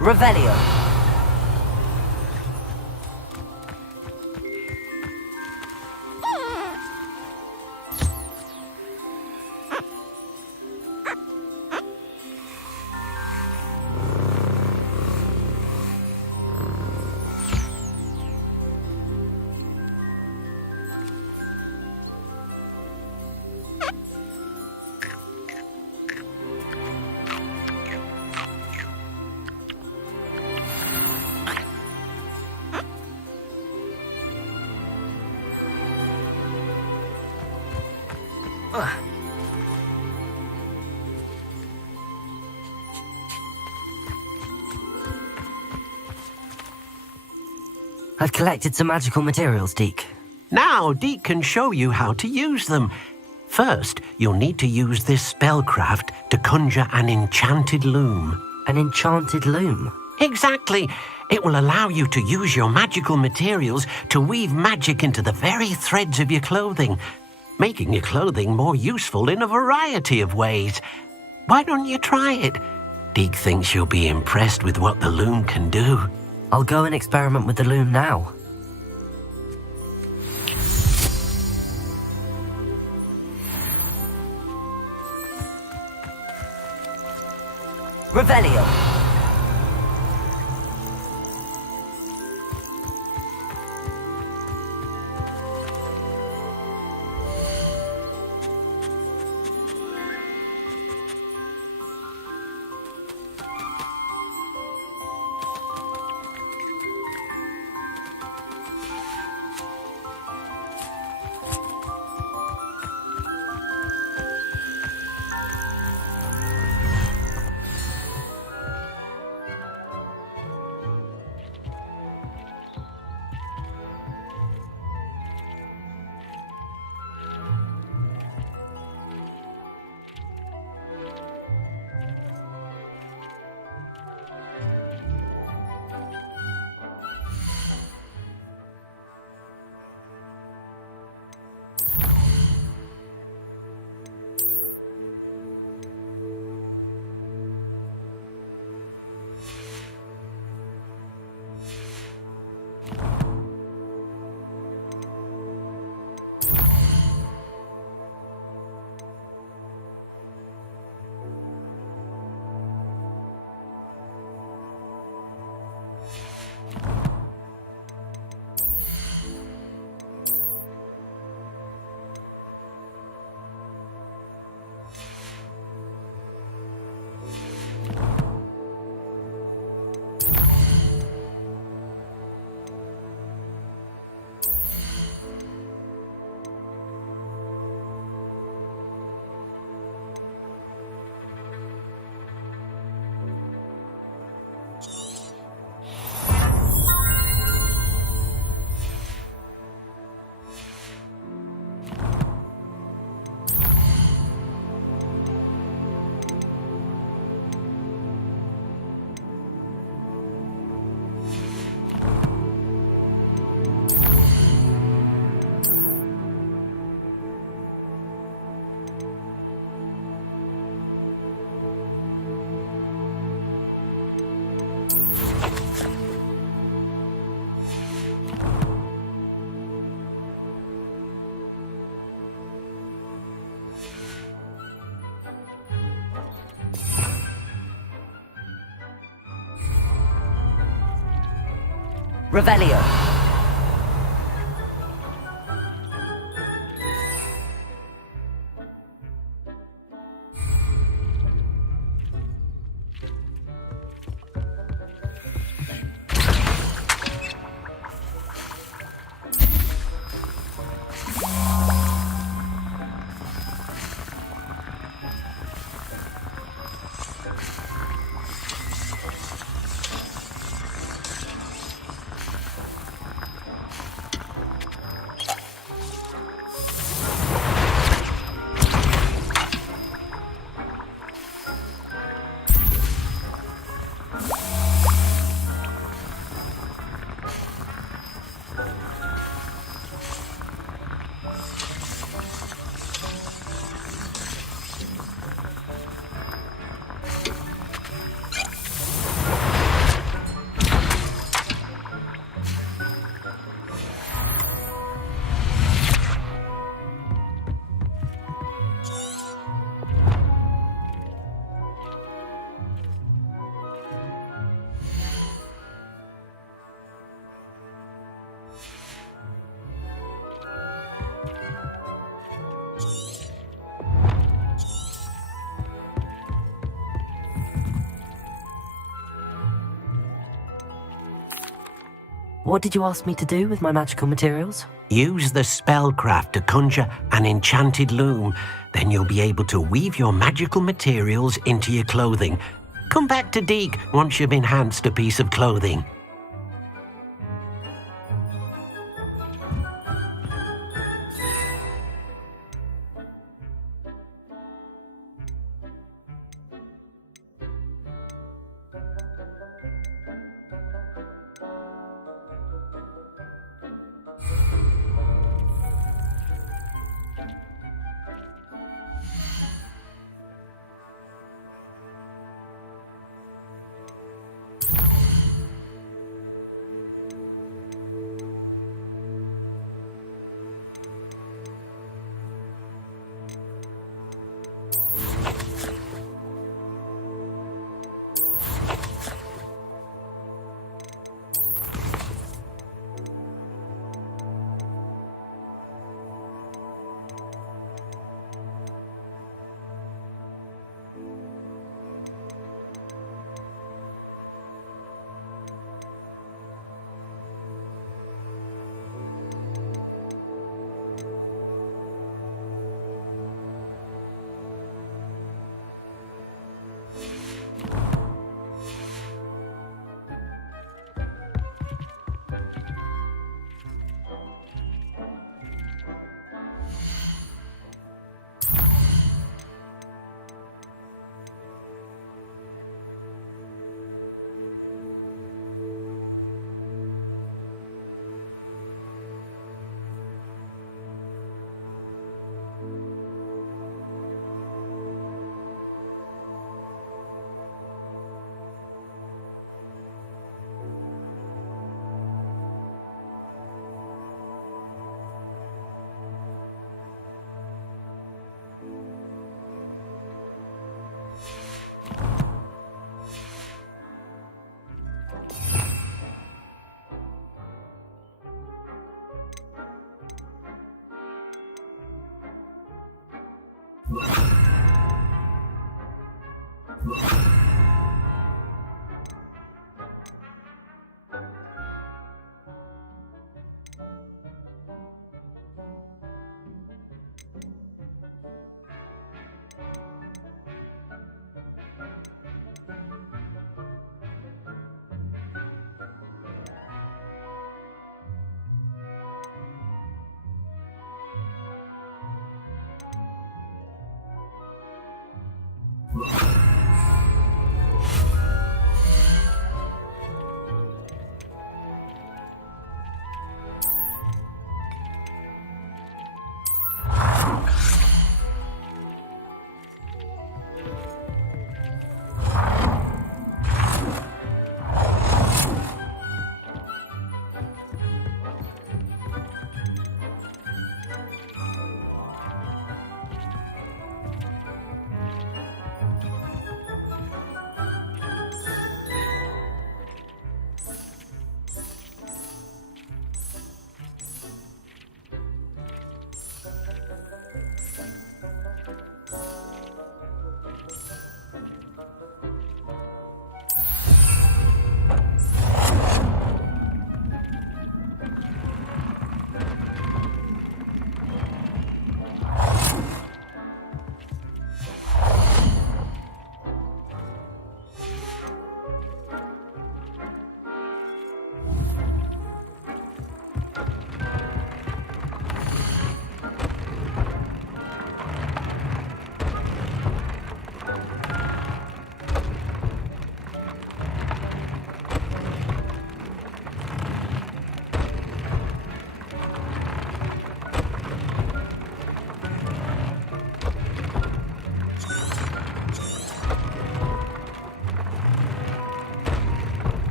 Revelio. I've collected some magical materials, Deke. Now, Deke can show you how to use them. First, you'll need to use this spellcraft to conjure an enchanted loom. An enchanted loom? Exactly. It will allow you to use your magical materials to weave magic into the very threads of your clothing, making your clothing more useful in a variety of ways. Why don't you try it? Deke thinks you'll be impressed with what the loom can do. I'll go and experiment with the loom now. Revelio. Revelio. What did you ask me to do with my magical materials? Use the spellcraft to conjure an enchanted loom. Then you'll be able to weave your magical materials into your clothing. Come back to Deke once you've enhanced a piece of clothing.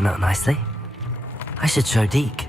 came out nicely. I should show Deke.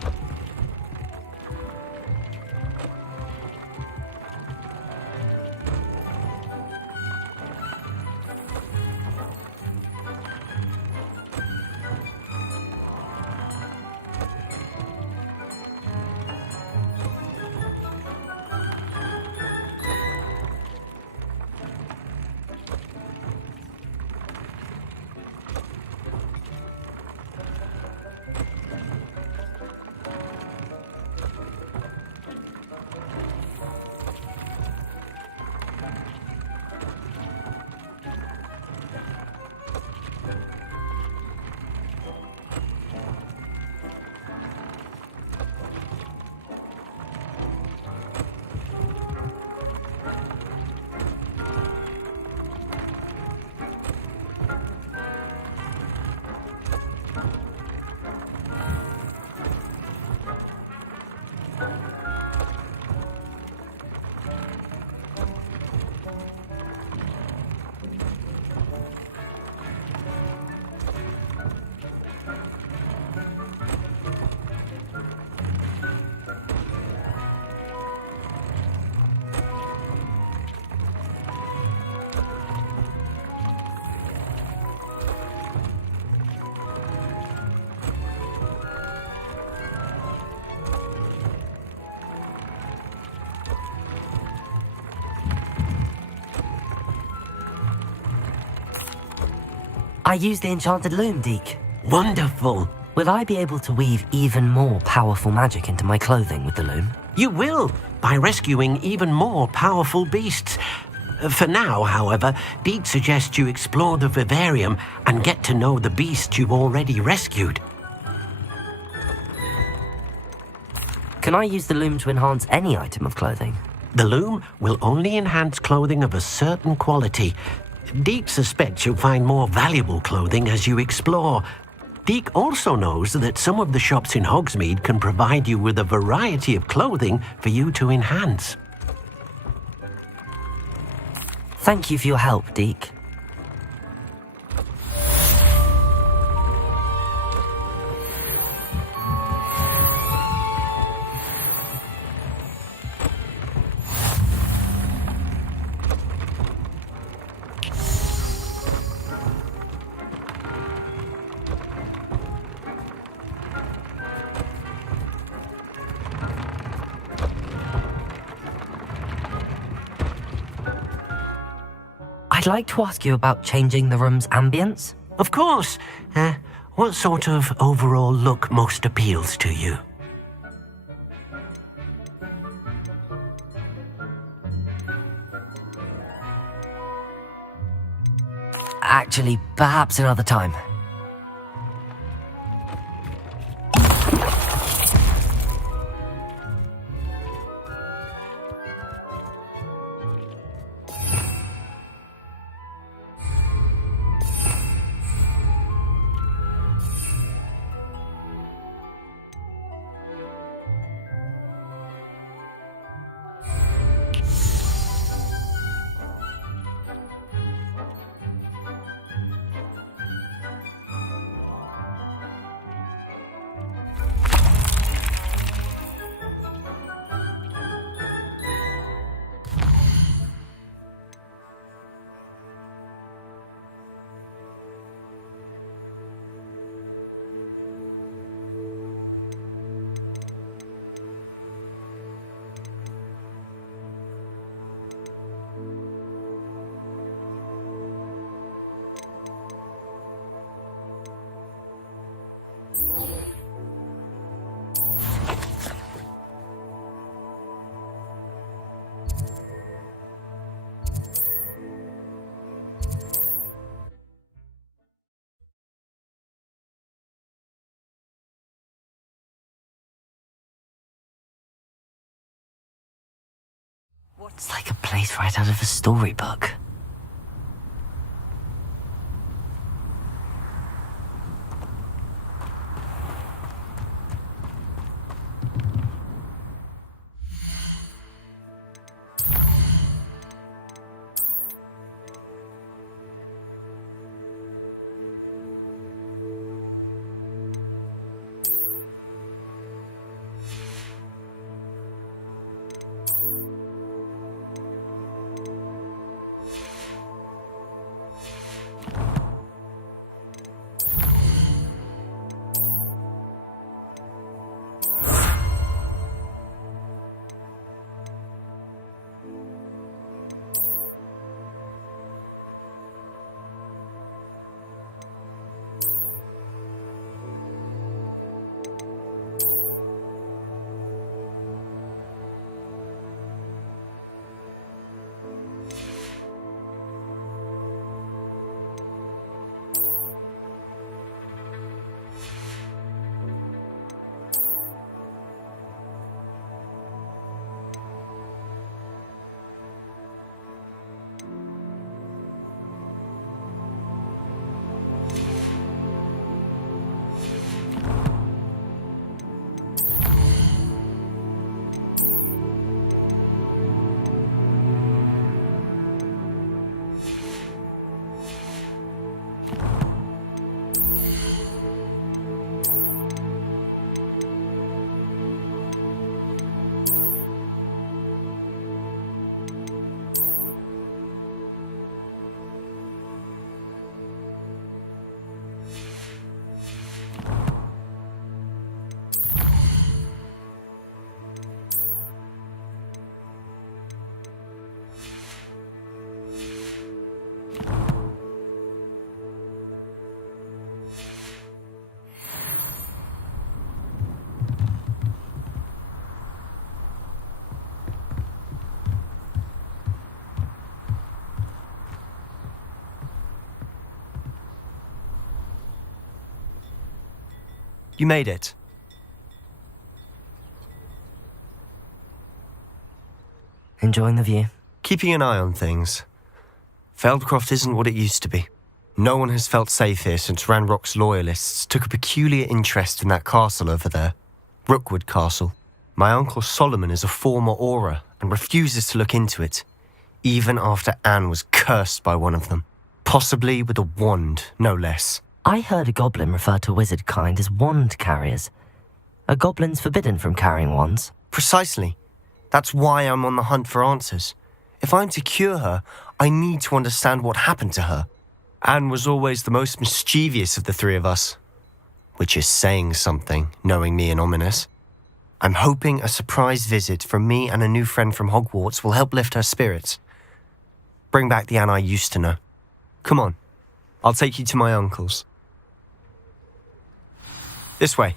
I used the enchanted loom, Deke. Wonderful. Will I be able to weave even more powerful magic into my clothing with the loom? You will, by rescuing even more powerful beasts. For now, however, Deke suggests you explore the vivarium and get to know the beasts you've already rescued. Can I use the loom to enhance any item of clothing? The loom will only enhance clothing of a certain quality. Deke suspects you'll find more valuable clothing as you explore. Deke also knows that some of the shops in Hogsmeade can provide you with a variety of clothing for you to enhance. Thank you for your help, Deke. I'd like to ask you about changing the room's ambience. Of course. What sort of overall look most appeals to you? Actually, perhaps another time. It's like a place right out of a storybook. You made it. Enjoying the view? Keeping an eye on things. Feldcroft isn't what it used to be. No one has felt safe here since Ranrock's loyalists took a peculiar interest in that castle over there. Rookwood Castle. My uncle Solomon is a former Auror and refuses to look into it, even after Anne was cursed by one of them. Possibly with a wand, no less. I heard a goblin refer to wizard kind as wand carriers. Are goblins forbidden from carrying wands? Precisely. That's why I'm on the hunt for answers. If I'm to cure her, I need to understand what happened to her. Anne was always the most mischievous of the three of us. Which is saying something, knowing me and ominous. I'm hoping a surprise visit from me and a new friend from Hogwarts will help lift her spirits. Bring back the Anne I used to know. Come on, I'll take you to my uncle's. This way.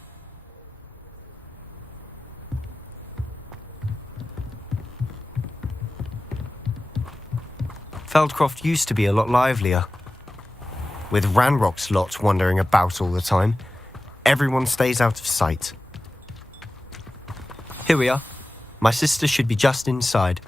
Feldcroft used to be a lot livelier. With Ranrock's lot wandering about all the time, everyone stays out of sight. Here we are. My sister should be just inside.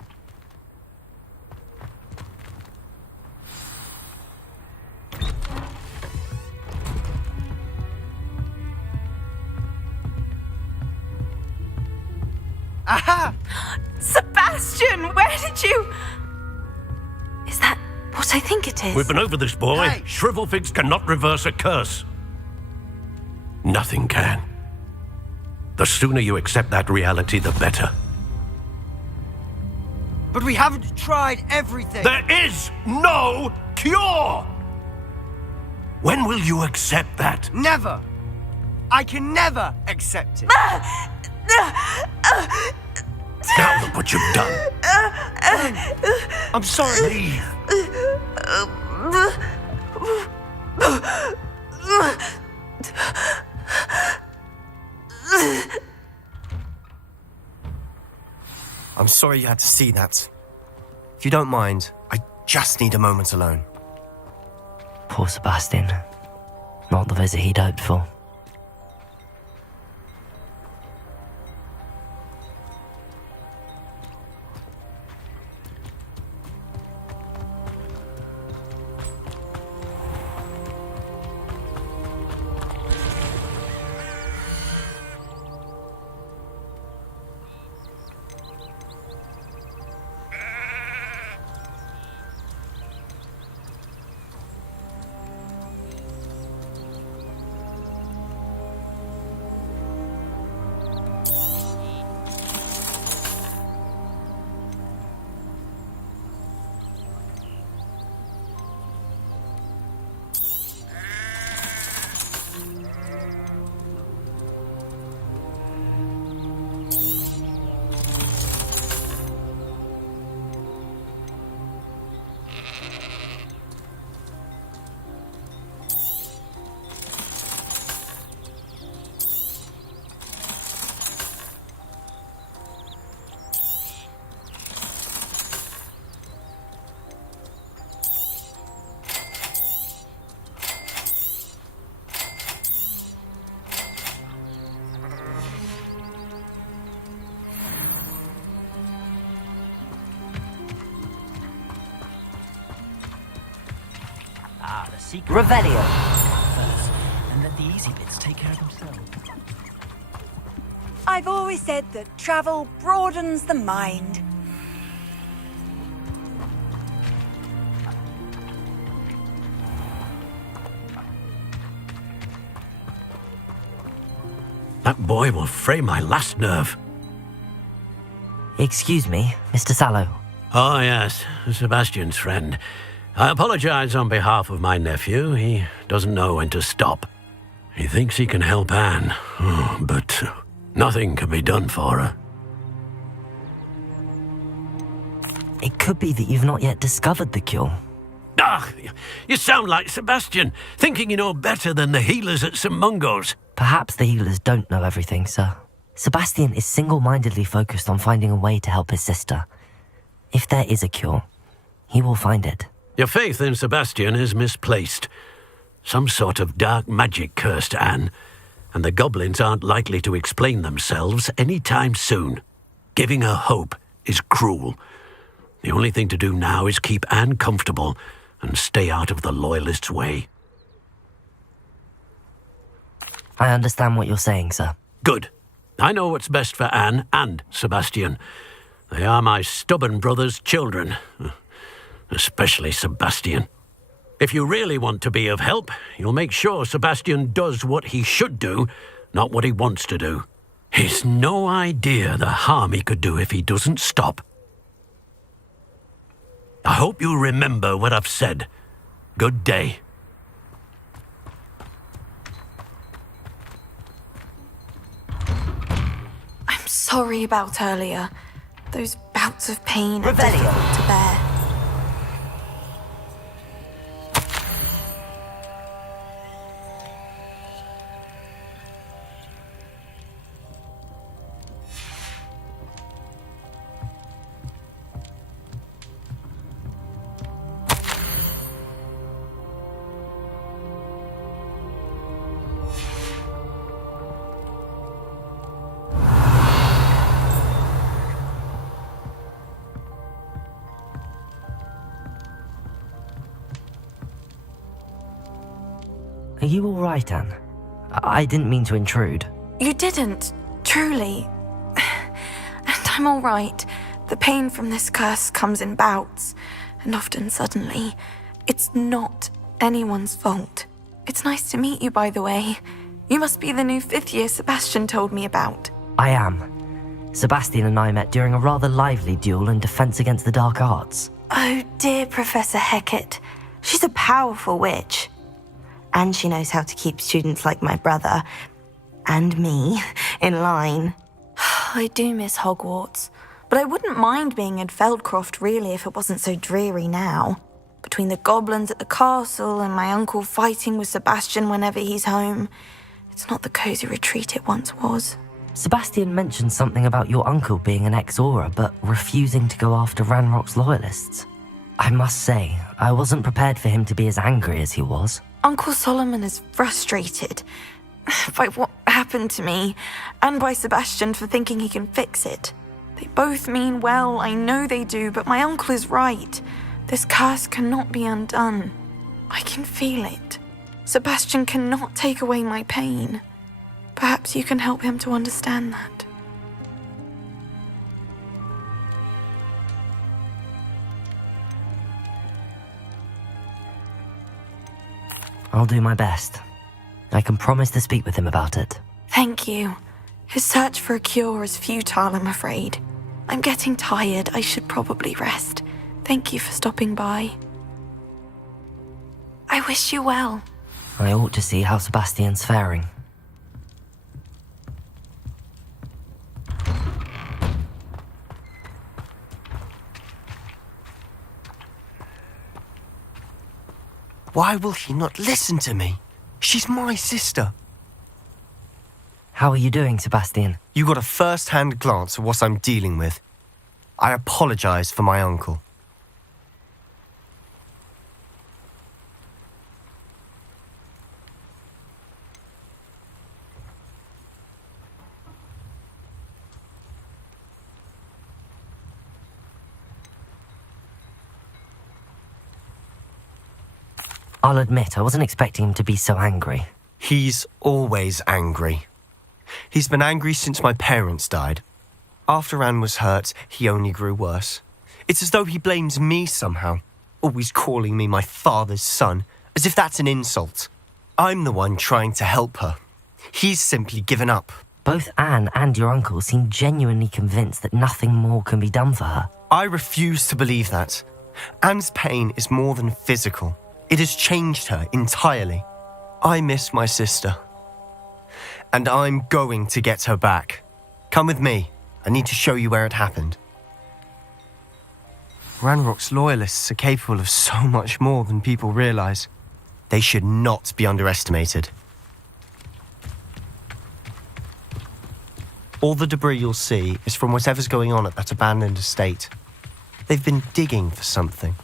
Aha! Sebastian, where did you... Is that what I think it is? We've been over this, boy. Hey. Shrivelfigs cannot reverse a curse. Nothing can. The sooner you accept that reality, the better. But we haven't tried everything. There is no cure! When will you accept that? Never. I can never accept it. Now look what you've done. I'm sorry. Leave. I'm sorry you had to see that. If you don't mind, I just need a moment alone. Poor Sebastian. Not the visit he'd hoped for. Revelio. And let the easy bits take care of themselves. I've always said that travel broadens the mind. That boy will fray my last nerve. Excuse me, Mr. Sallow. Oh, yes, Sebastian's friend. I apologize on behalf of my nephew. He doesn't know when to stop. He thinks he can help Anne, but nothing can be done for her. It could be that you've not yet discovered the cure. Ah, you sound like Sebastian, thinking you know better than the healers at St. Mungo's. Perhaps the healers don't know everything, sir. Sebastian is single-mindedly focused on finding a way to help his sister. If there is a cure, he will find it. Your faith in Sebastian is misplaced. Some sort of dark magic cursed Anne, and the goblins aren't likely to explain themselves anytime soon. Giving her hope is cruel. The only thing to do now is keep Anne comfortable and stay out of the Loyalists' way. I understand what you're saying, sir. Good. I know what's best for Anne and Sebastian. They are my stubborn brother's children. Especially Sebastian. If you really want to be of help, you'll make sure Sebastian does what he should do, not what he wants to do. He's no idea the harm he could do if he doesn't stop. I hope you remember what I've said. Good day. I'm sorry about earlier. Those bouts of pain are difficult to bear. Are you alright, Anne? I didn't mean to intrude. You didn't, truly. And I'm all right. The pain from this curse comes in bouts, and often suddenly. It's not anyone's fault. It's nice to meet you, by the way. You must be the new 5th year Sebastian told me about. I am. Sebastian and I met during a rather lively duel in Defense Against the Dark Arts. Oh dear, Professor Hecat. She's a powerful witch. And she knows how to keep students like my brother, and me, in line. I do miss Hogwarts, but I wouldn't mind being in Feldcroft really if it wasn't so dreary now. Between the goblins at the castle and my uncle fighting with Sebastian whenever he's home, it's not the cosy retreat it once was. Sebastian mentioned something about your uncle being an ex-Aura, but refusing to go after Ranrock's loyalists. I must say, I wasn't prepared for him to be as angry as he was. Uncle Solomon is frustrated by what happened to me, and by Sebastian for thinking he can fix it. They both mean well, I know they do, but my uncle is right. This curse cannot be undone. I can feel it. Sebastian cannot take away my pain. Perhaps you can help him to understand that. I'll do my best. I can promise to speak with him about it. Thank you. His search for a cure is futile, I'm afraid. I'm getting tired. I should probably rest. Thank you for stopping by. I wish you well. I ought to see how Sebastian's faring. Why will he not listen to me? She's my sister. How are you doing, Sebastian? You got a first-hand glance at what I'm dealing with. I apologize for my uncle. I'll admit, I wasn't expecting him to be so angry. He's always angry. He's been angry since my parents died. After Anne was hurt, he only grew worse. It's as though he blames me somehow, always calling me my father's son, as if that's an insult. I'm the one trying to help her. He's simply given up. Both Anne and your uncle seem genuinely convinced that nothing more can be done for her. I refuse to believe that. Anne's pain is more than physical. It has changed her entirely. I miss my sister. And I'm going to get her back. Come with me. I need to show you where it happened. Ranrock's loyalists are capable of so much more than people realize. They should not be underestimated. All the debris you'll see is from whatever's going on at that abandoned estate. They've been digging for something.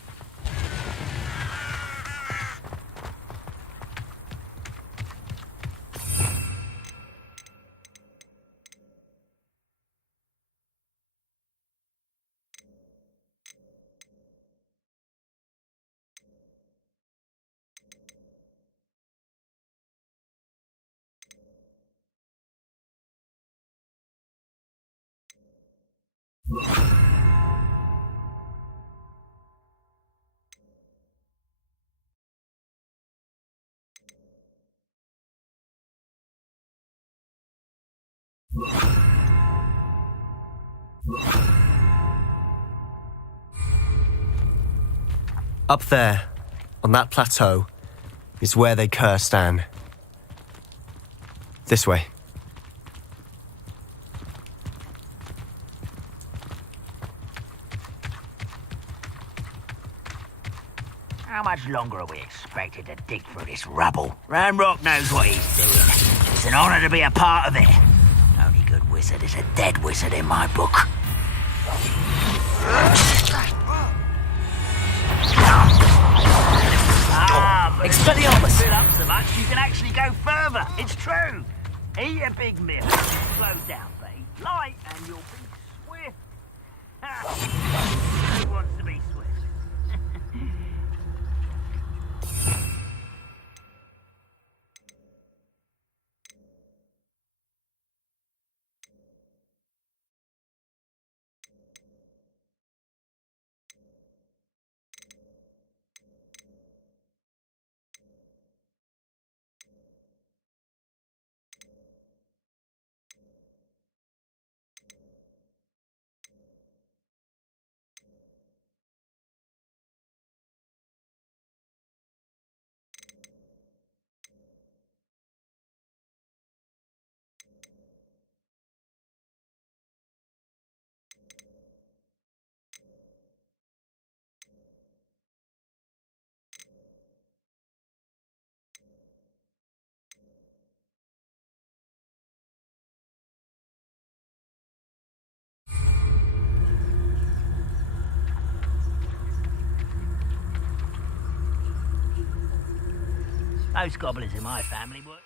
Up there, on that plateau, is where they cursed Anne. This way. How much longer are we expected to dig through this rubble? Ramrock knows what he's doing. It's an honor to be a part of it. Only good wizard is a dead wizard in my book. Expelliarmus! Fill up so much you can actually go further. It's true. Eat a big meal. Slow down, babe. Light and you'll be swift. Who wants to be swift? Most goblins in my family work.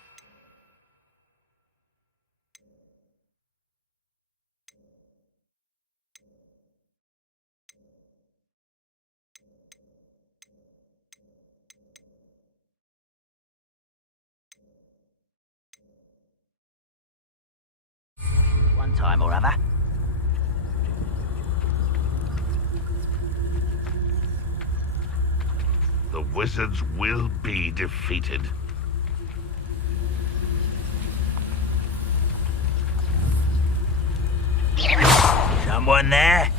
One time or other. The wizards will be defeated. Someone there?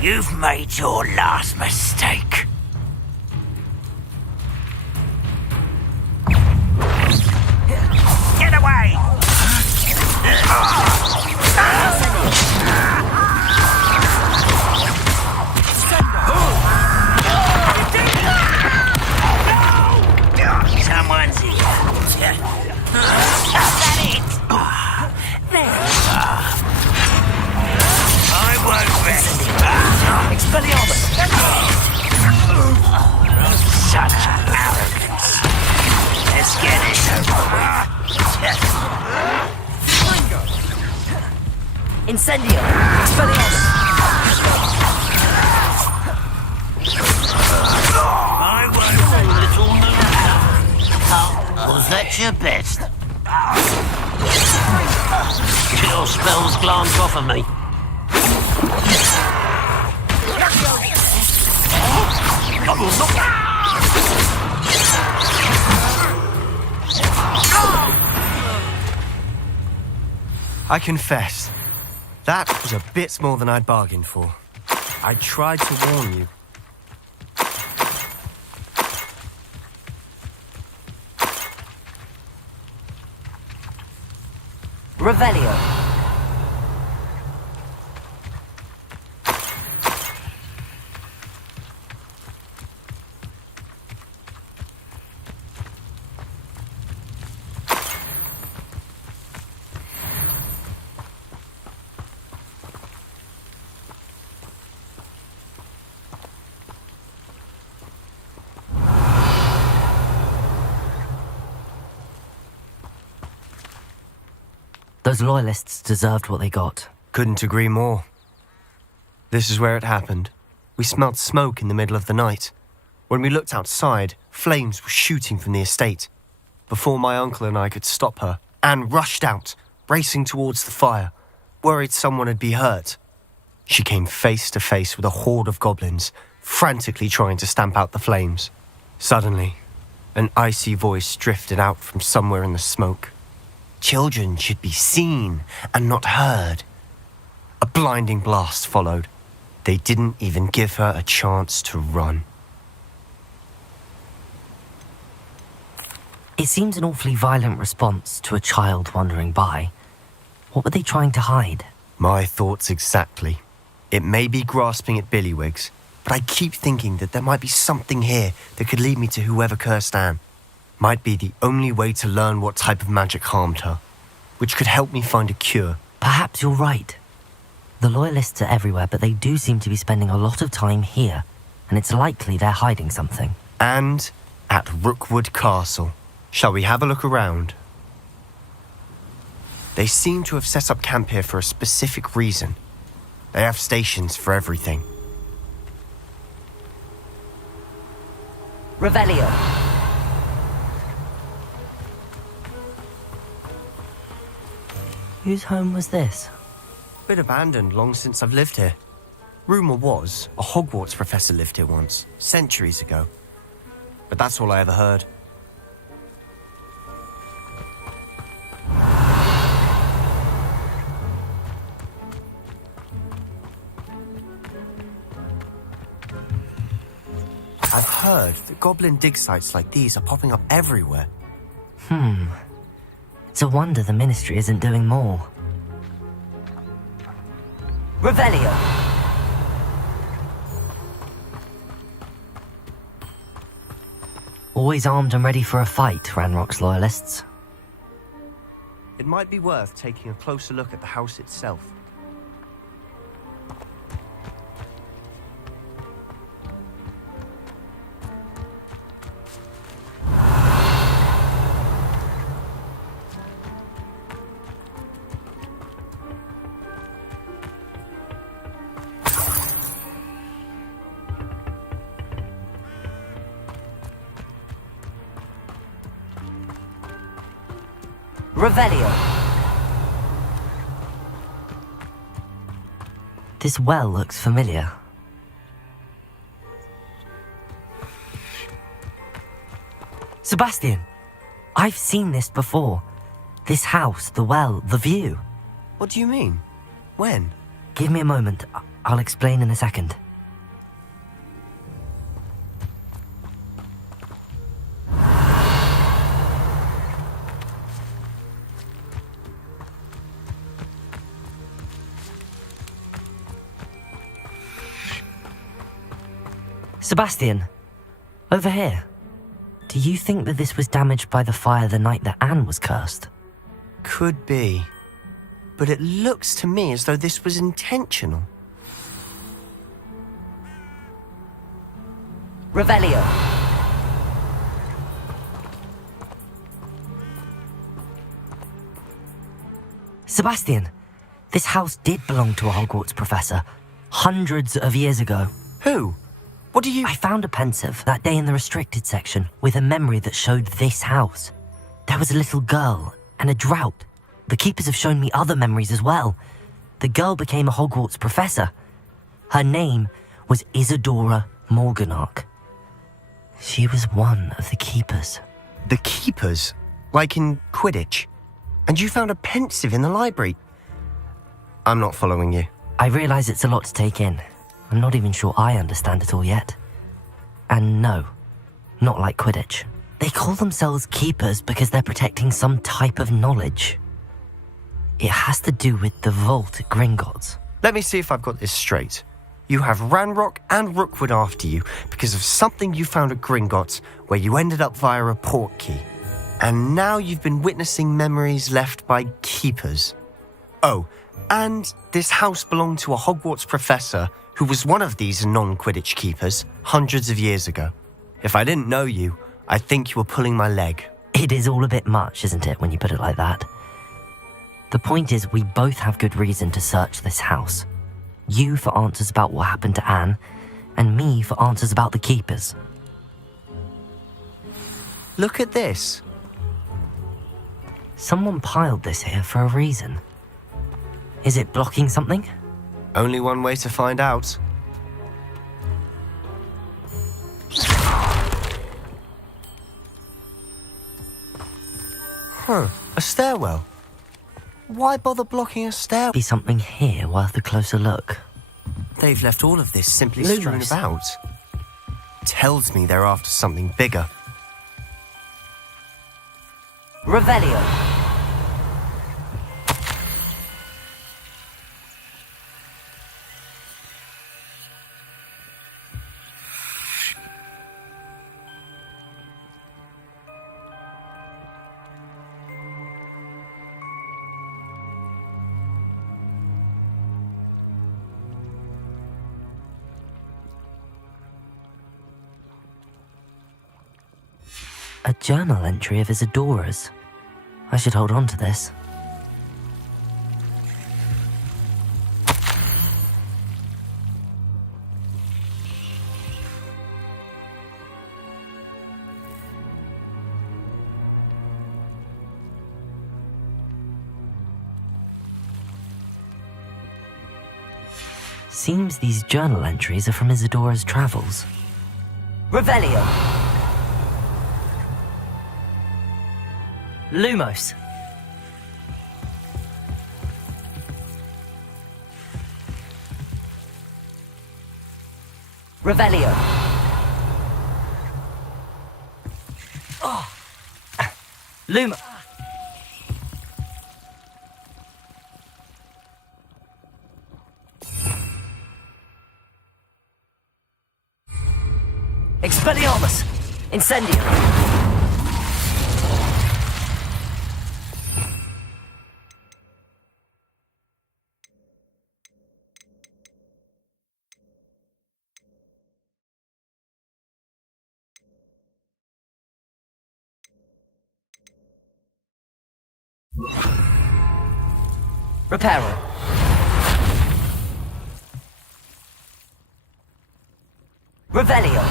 You've made your last mistake. Get away! Someone's here. Is that it? There you are. I won't rest. Expelliarmus! Such arrogance. Let's get it over with. Incendio! Expelliarmus! I won't, little was that your best? Your spells glance off of me. I confess, that was a bit more than I'd bargained for. I tried to warn you. Revelio. Those loyalists deserved what they got. Couldn't agree more. This is where it happened. We smelled smoke in the middle of the night. When we looked outside, flames were shooting from the estate. Before my uncle and I could stop her, Anne rushed out, racing towards the fire, worried someone had been hurt. She came face to face with a horde of goblins, frantically trying to stamp out the flames. Suddenly, an icy voice drifted out from somewhere in the smoke. Children should be seen and not heard. A blinding blast followed. They didn't even give her a chance to run. It seems an awfully violent response to a child wandering by. What were they trying to hide? My thoughts exactly. It may be grasping at billywigs, but I keep thinking that there might be something here that could lead me to whoever cursed Anne. Might be the only way to learn what type of magic harmed her, which could help me find a cure. Perhaps you're right. The loyalists are everywhere, but they do seem to be spending a lot of time here, and it's likely they're hiding something. And at Rookwood Castle. Shall we have a look around? They seem to have set up camp here for a specific reason. They have stations for everything. Revelio. Whose home was this? Been abandoned long since I've lived here. Rumour was a Hogwarts professor lived here once, centuries ago. But that's all I ever heard. I've heard that goblin dig sites like these are popping up everywhere. It's a wonder the Ministry isn't doing more. Revelio! Always armed and ready for a fight, Ranrock's loyalists. It might be worth taking a closer look at the house itself. Revelio. This well looks familiar. Sebastian, I've seen this before. This house, the well, the view. What do you mean? When? Give me a moment. I'll explain in a second. Sebastian, over here. Do you think that this was damaged by the fire the night that Anne was cursed? Could be. But it looks to me as though this was intentional. Revelio. Sebastian, this house did belong to a Hogwarts professor, hundreds of years ago. Who? What do you... I found a pensive that day in the restricted section with a memory that showed this house. There was a little girl and a drought. The keepers have shown me other memories as well. The girl became a Hogwarts professor. Her name was Isadora Morganach. She was one of the keepers. The keepers? Like in Quidditch? And you found a pensive in the library? I'm not following you. I realise it's a lot to take in. I'm not even sure I understand it all yet. And no, not like Quidditch. They call themselves keepers because they're protecting some type of knowledge. It has to do with the vault at Gringotts. Let me see if I've got this straight. You have Ranrock and Rookwood after you because of something you found at Gringotts where you ended up via a port key. And now you've been witnessing memories left by keepers. Oh, and this house belonged to a Hogwarts professor who was one of these non-Quidditch keepers hundreds of years ago. If I didn't know you, I think you were pulling my leg. It is all a bit much, isn't it, when you put it like that? The point is, we both have good reason to search this house. You for answers about what happened to Anne, and me for answers about the keepers. Look at this. Someone piled this here for a reason. Is it blocking something? Only one way to find out. A stairwell. Why bother blocking a stairwell? Be something here worth a closer look. They've left all of this simply strewn about. Tells me they're after something bigger. Revelio. A journal entry of Isadora's. I should hold on to this. Seems these journal entries are from Isadora's travels. Revelio. Lumos. Revelio. Oh. Lumo. Expelliarmus. Incendio. Reparo. Revelio.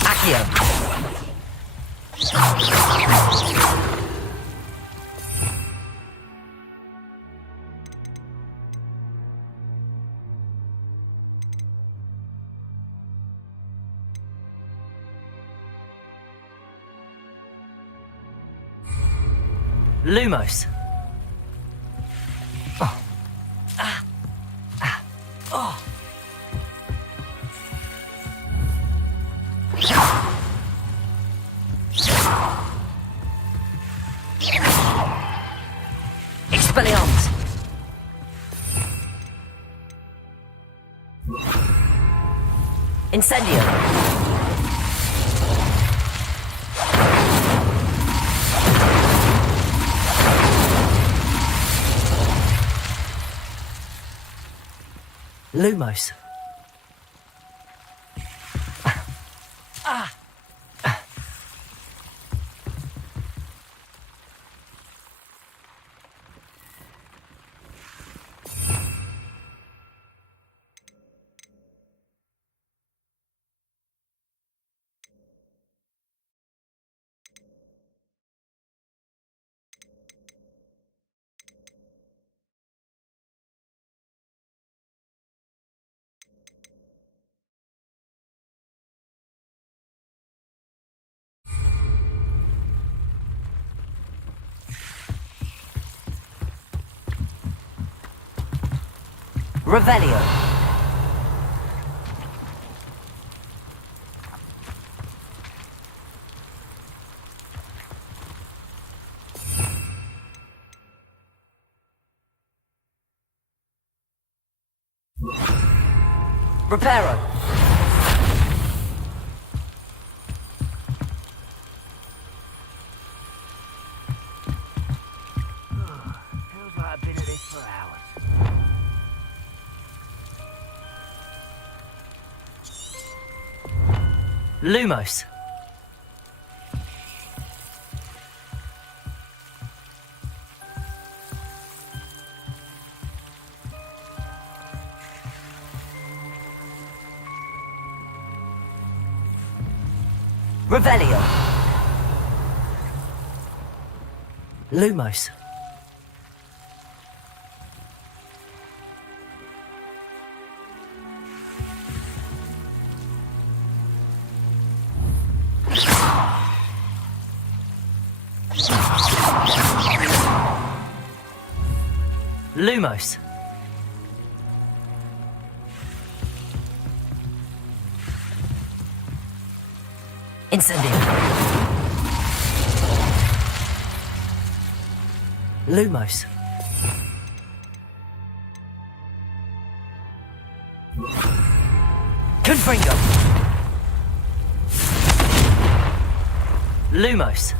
Accio. Lumos. Oh. Ah. Ah. Oh. Expelliarmus. Incendio. Lumos. Revelio. Reparo. Feels like I've been at this for hours. Lumos. Revelio. Lumos. Lumos. Incendio. Lumos. Confringo. Lumos.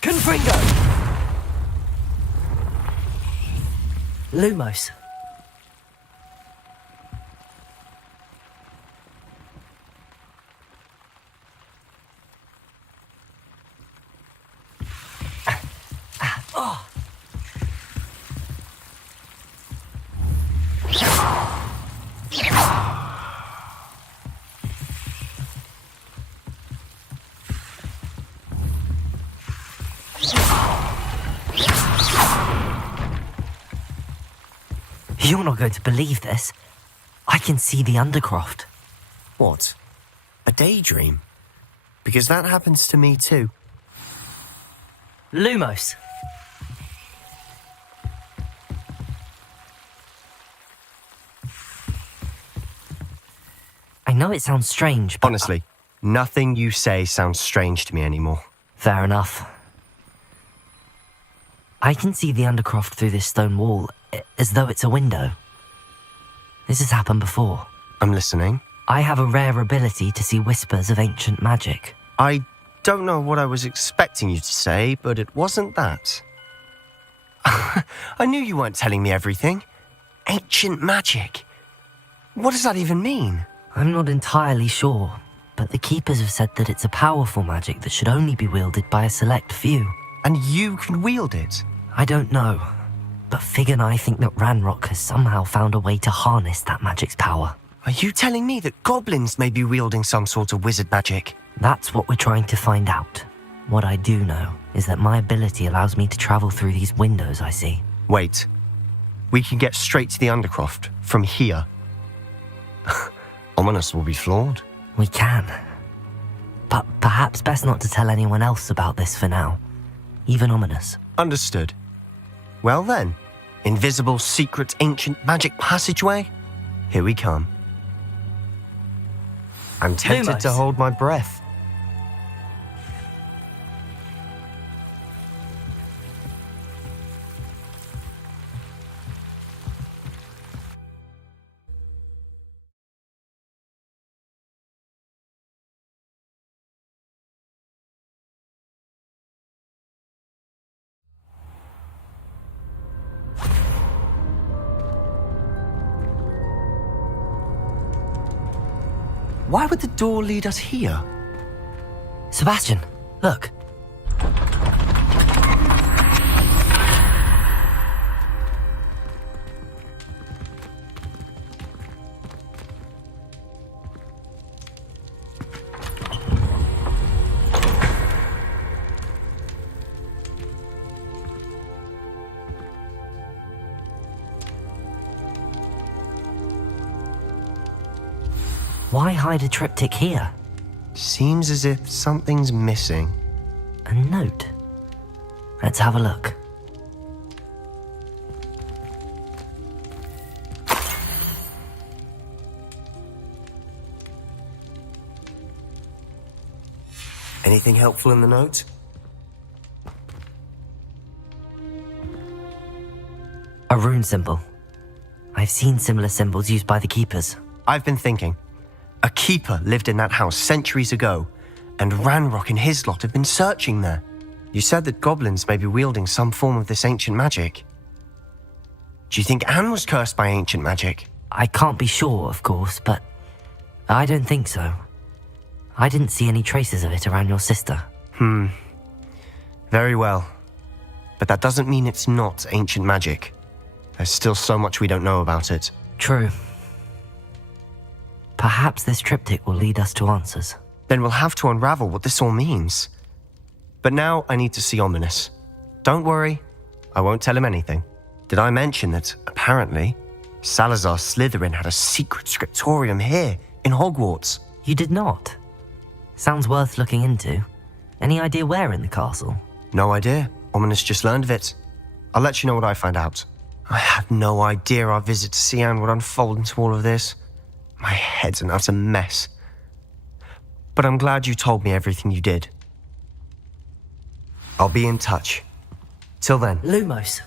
Confringo. Lumos. You're not going to believe this. I can see the Undercroft. What? A daydream? Because that happens to me too. Lumos. I know it sounds strange, but... Honestly, nothing you say sounds strange to me anymore. Fair enough. I can see the Undercroft through this stone wall, as though it's a window. This has happened before. I'm listening. I have a rare ability to see whispers of ancient magic. I don't know what I was expecting you to say, but it wasn't that. I knew you weren't telling me everything. Ancient magic. What does that even mean? I'm not entirely sure, but the Keepers have said that it's a powerful magic that should only be wielded by a select few. And you can wield it? I don't know, but Fig and I think that Ranrock has somehow found a way to harness that magic's power. Are you telling me that goblins may be wielding some sort of wizard magic? That's what we're trying to find out. What I do know is that my ability allows me to travel through these windows I see. Wait. We can get straight to the Undercroft from here. Ominous will be flawed. We can. But perhaps best not to tell anyone else about this for now. Even Ominous. Understood. Well then, invisible, secret, ancient magic passageway? Here we come. I'm tempted to hold my breath. Why would the door lead us here? Sebastian, look. Why hide a triptych here? Seems as if something's missing. A note. Let's have a look. Anything helpful in the note? A rune symbol. I've seen similar symbols used by the keepers. I've been thinking. A keeper lived in that house centuries ago, and Ranrock and his lot have been searching there. You said that goblins may be wielding some form of this ancient magic. Do you think Anne was cursed by ancient magic? I can't be sure, of course, but I don't think so. I didn't see any traces of it around your sister. Very well. But that doesn't mean it's not ancient magic. There's still so much we don't know about it. True. Perhaps this triptych will lead us to answers. Then we'll have to unravel what this all means. But now I need to see Ominous. Don't worry, I won't tell him anything. Did I mention that, apparently, Salazar Slytherin had a secret scriptorium here in Hogwarts? You did not? Sounds worth looking into. Any idea where in the castle? No idea. Ominous just learned of it. I'll let you know what I find out. I had no idea our visit to Sian would unfold into all of this. My head's an utter mess. But I'm glad you told me everything you did. I'll be in touch. Till then. Lumos.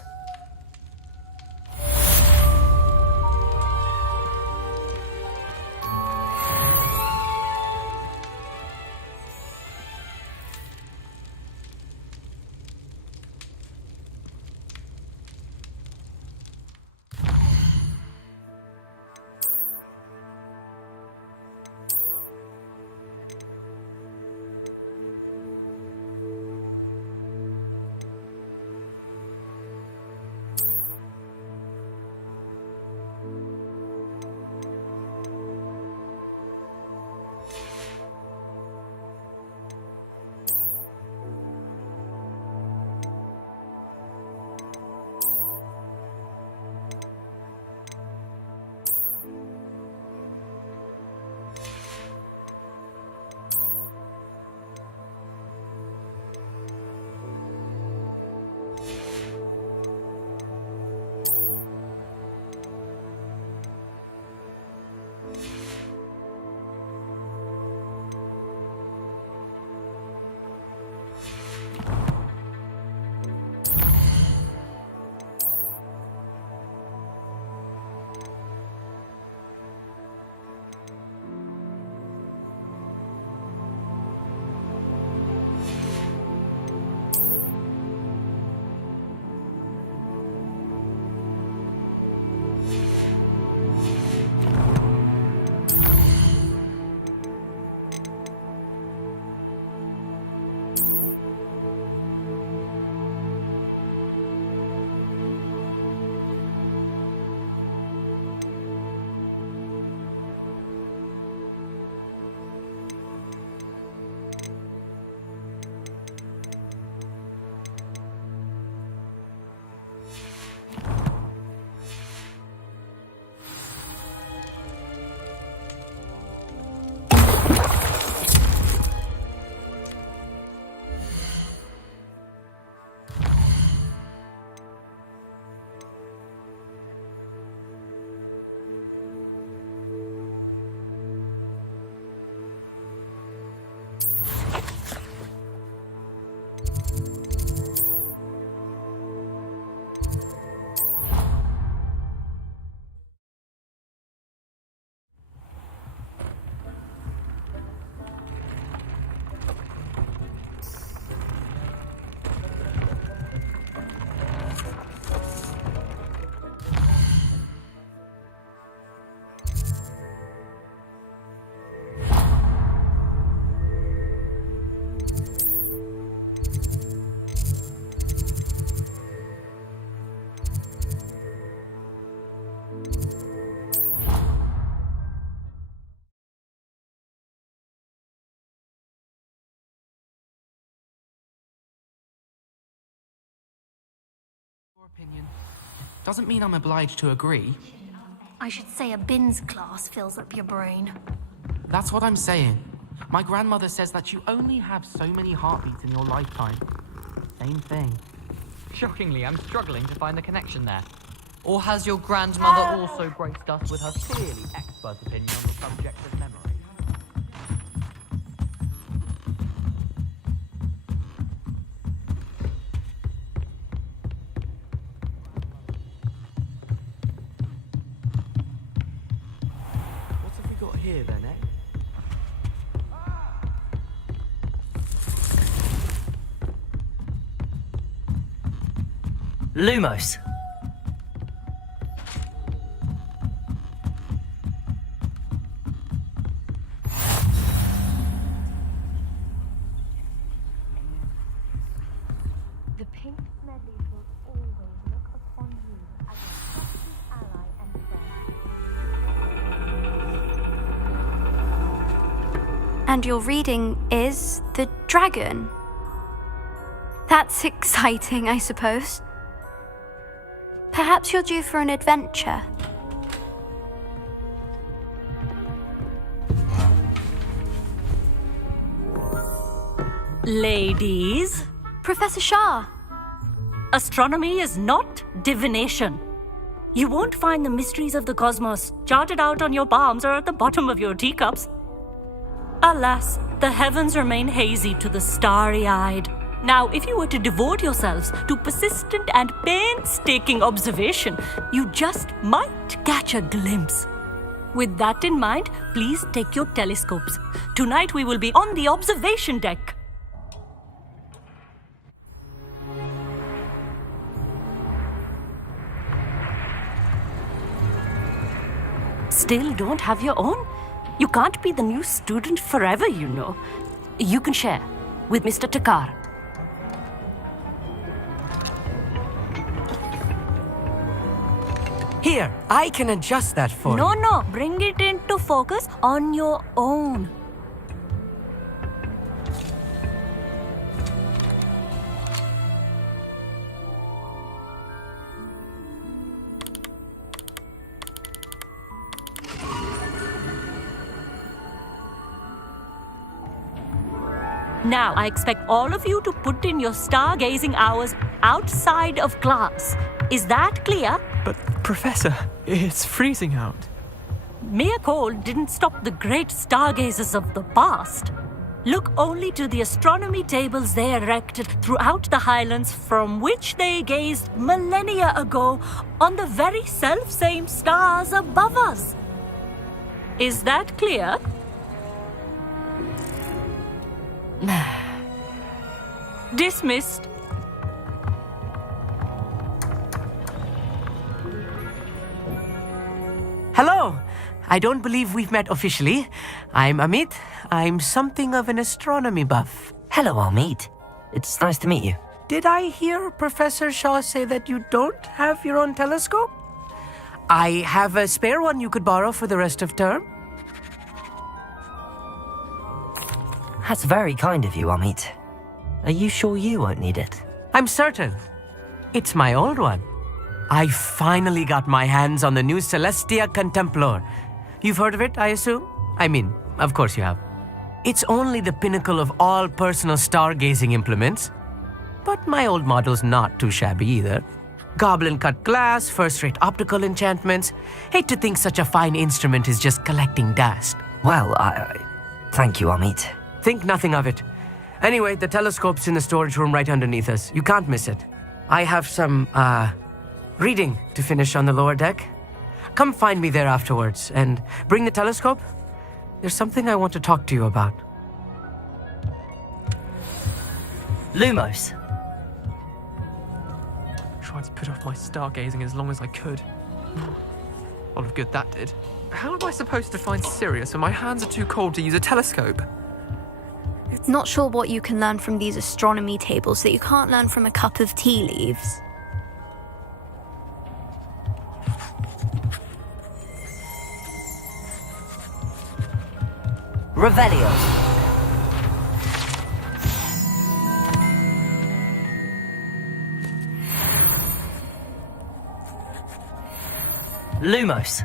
Opinion doesn't mean I'm obliged to agree. I should say a bins class fills up your brain. That's what I'm saying. My grandmother says that you only have so many heartbeats in your lifetime. Same thing. Shockingly, I'm struggling to find the connection there. Or has your grandmother also graced us with her clearly expert opinion on the subject of memory? What have we got here then, eh? Lumos. The pink medleys will always look upon you as a trusted ally and friend. And your reading is The Dragon. That's exciting, I suppose. Perhaps you're due for an adventure. Ladies, Professor Shah. astronomy is not divination. You won't find the mysteries of the cosmos charted out on your palms or at the bottom of your teacups. Alas, the heavens remain hazy to the starry-eyed. Now, if you were to devote yourselves to persistent and painstaking observation, you just might catch a glimpse. With that in mind, please take your telescopes. Tonight we will be on the observation deck. Still don't have your own? You can't be the new student forever, you know. You can share with Mr. Takar. Here, I can adjust that for you. No, bring it into focus on your own. Now, I expect all of you to put in your stargazing hours outside of class. Is that clear? But, Professor, it's freezing out. Mere cold didn't stop the great stargazers of the past. Look only to the astronomy tables they erected throughout the highlands from which they gazed millennia ago on the very self-same stars above us. Is that clear? Dismissed. Hello. I don't believe we've met officially. I'm Amit. I'm something of an astronomy buff. Hello, Amit. It's nice to meet you. Did I hear Professor Shaw say that you don't have your own telescope? I have a spare one you could borrow for the rest of term. That's very kind of you, Amit. Are you sure you won't need it? I'm certain. It's my old one. I finally got my hands on the new Celestia Contemplar. You've heard of it, I assume? I mean, of course you have. It's only the pinnacle of all personal stargazing implements. But my old model's not too shabby either. Goblin-cut glass, first-rate optical enchantments. Hate to think such a fine instrument is just collecting dust. Well, thank you, Amit. Think nothing of it. Anyway, the telescope's in the storage room right underneath us. You can't miss it. I have some, reading to finish on the lower deck. Come find me there afterwards, and bring the telescope. There's something I want to talk to you about. Lumos. Tried to put off my stargazing as long as I could. A lot of good that did. How am I supposed to find Sirius when my hands are too cold to use a telescope? Not sure what you can learn from these astronomy tables that you can't learn from a cup of tea leaves. Revelio. Lumos.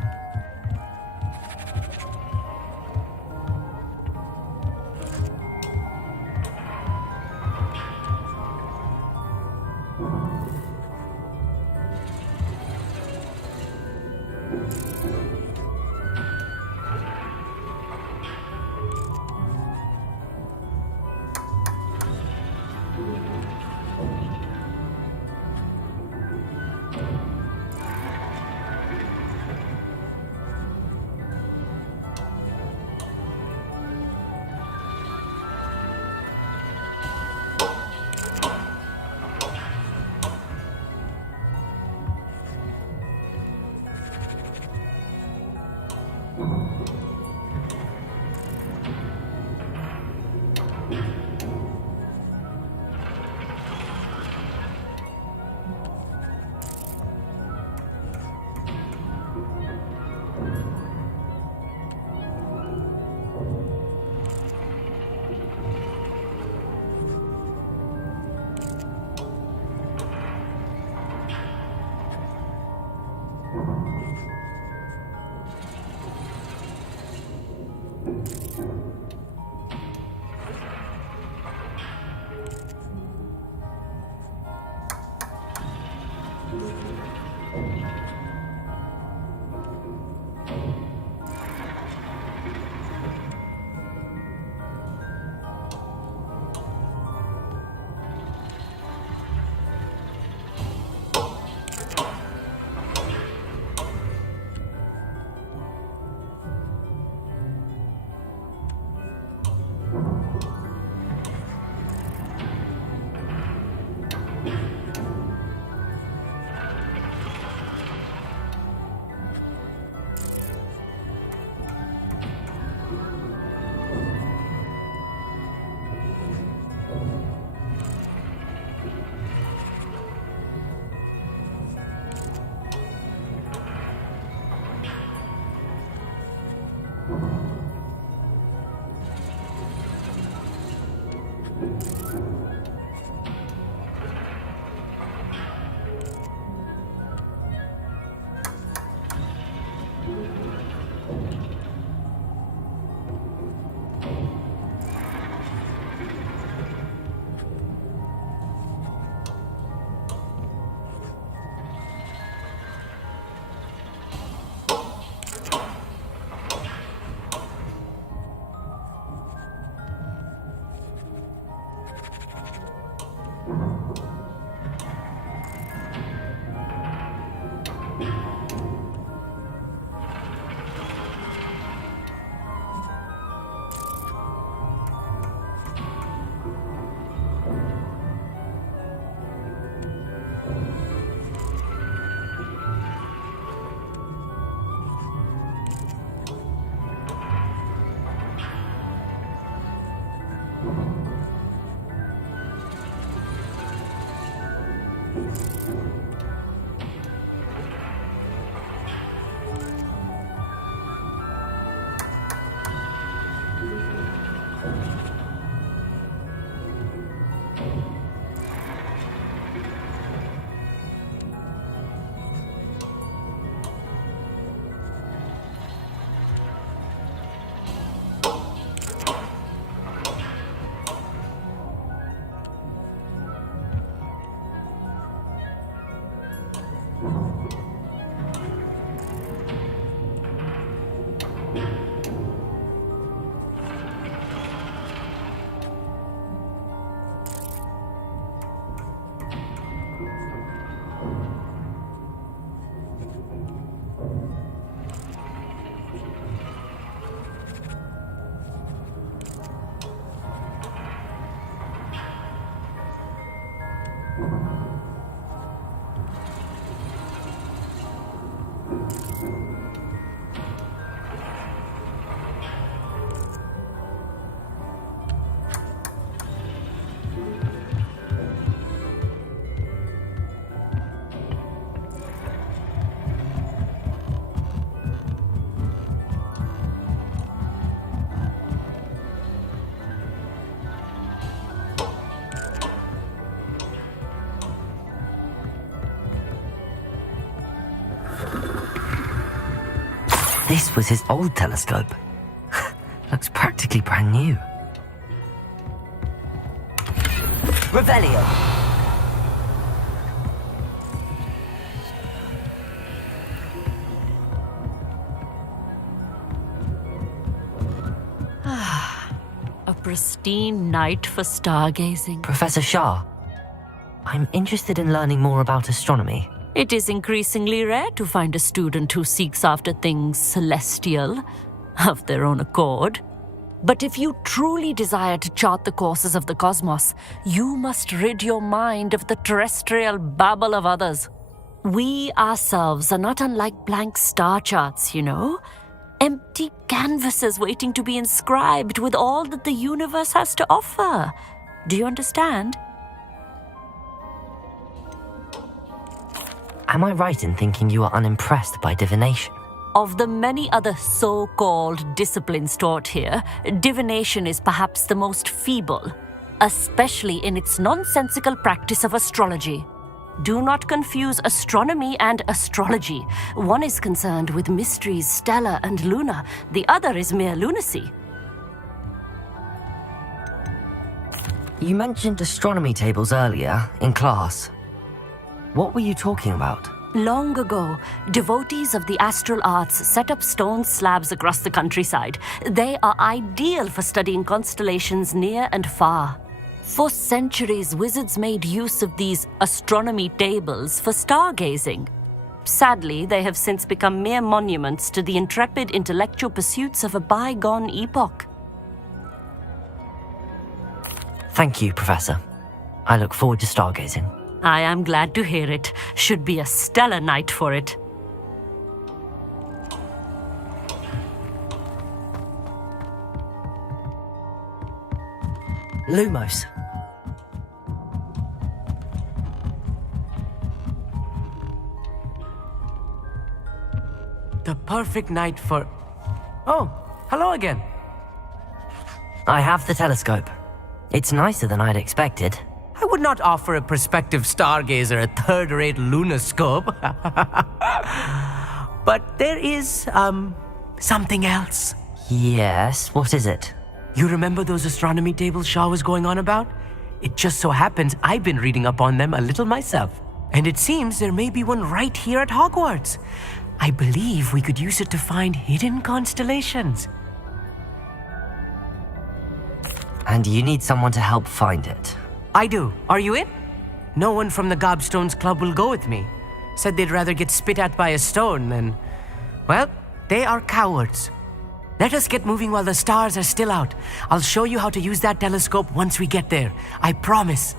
This was his old telescope. Looks practically brand new. Revelio. A pristine night for stargazing. Professor Shah, I'm interested in learning more about astronomy. It is increasingly rare to find a student who seeks after things celestial, of their own accord. But if you truly desire to chart the courses of the cosmos, you must rid your mind of the terrestrial babble of others. We ourselves are not unlike blank star charts, you know? Empty canvases waiting to be inscribed with all that the universe has to offer. Do you understand? Am I right in thinking you are unimpressed by divination? Of the many other so-called disciplines taught here, divination is perhaps the most feeble, especially in its nonsensical practice of astrology. Do not confuse astronomy and astrology. One is concerned with mysteries stellar and lunar, the other is mere lunacy. You mentioned astronomy tables earlier, in class. What were you talking about? Long ago, devotees of the astral arts set up stone slabs across the countryside. They are ideal for studying constellations near and far. For centuries, wizards made use of these astronomy tables for stargazing. Sadly, they have since become mere monuments to the intrepid intellectual pursuits of a bygone epoch. Thank you, Professor. I look forward to stargazing. I am glad to hear it. Should be a stellar night for it. Lumos. The perfect night for... Oh, hello again. I have the telescope. It's nicer than I'd expected. I would not offer a prospective stargazer a third-rate lunoscope. But there is, something else. Yes, what is it? You remember those astronomy tables Shaw was going on about? It just so happens I've been reading up on them a little myself. And it seems there may be one right here at Hogwarts. I believe we could use it to find hidden constellations. And you need someone to help find it. I do. Are you in? No one from the Gobstones Club will go with me. Said they'd rather get spit at by a stone than... Well, they are cowards. Let us get moving while the stars are still out. I'll show you how to use that telescope once we get there. I promise.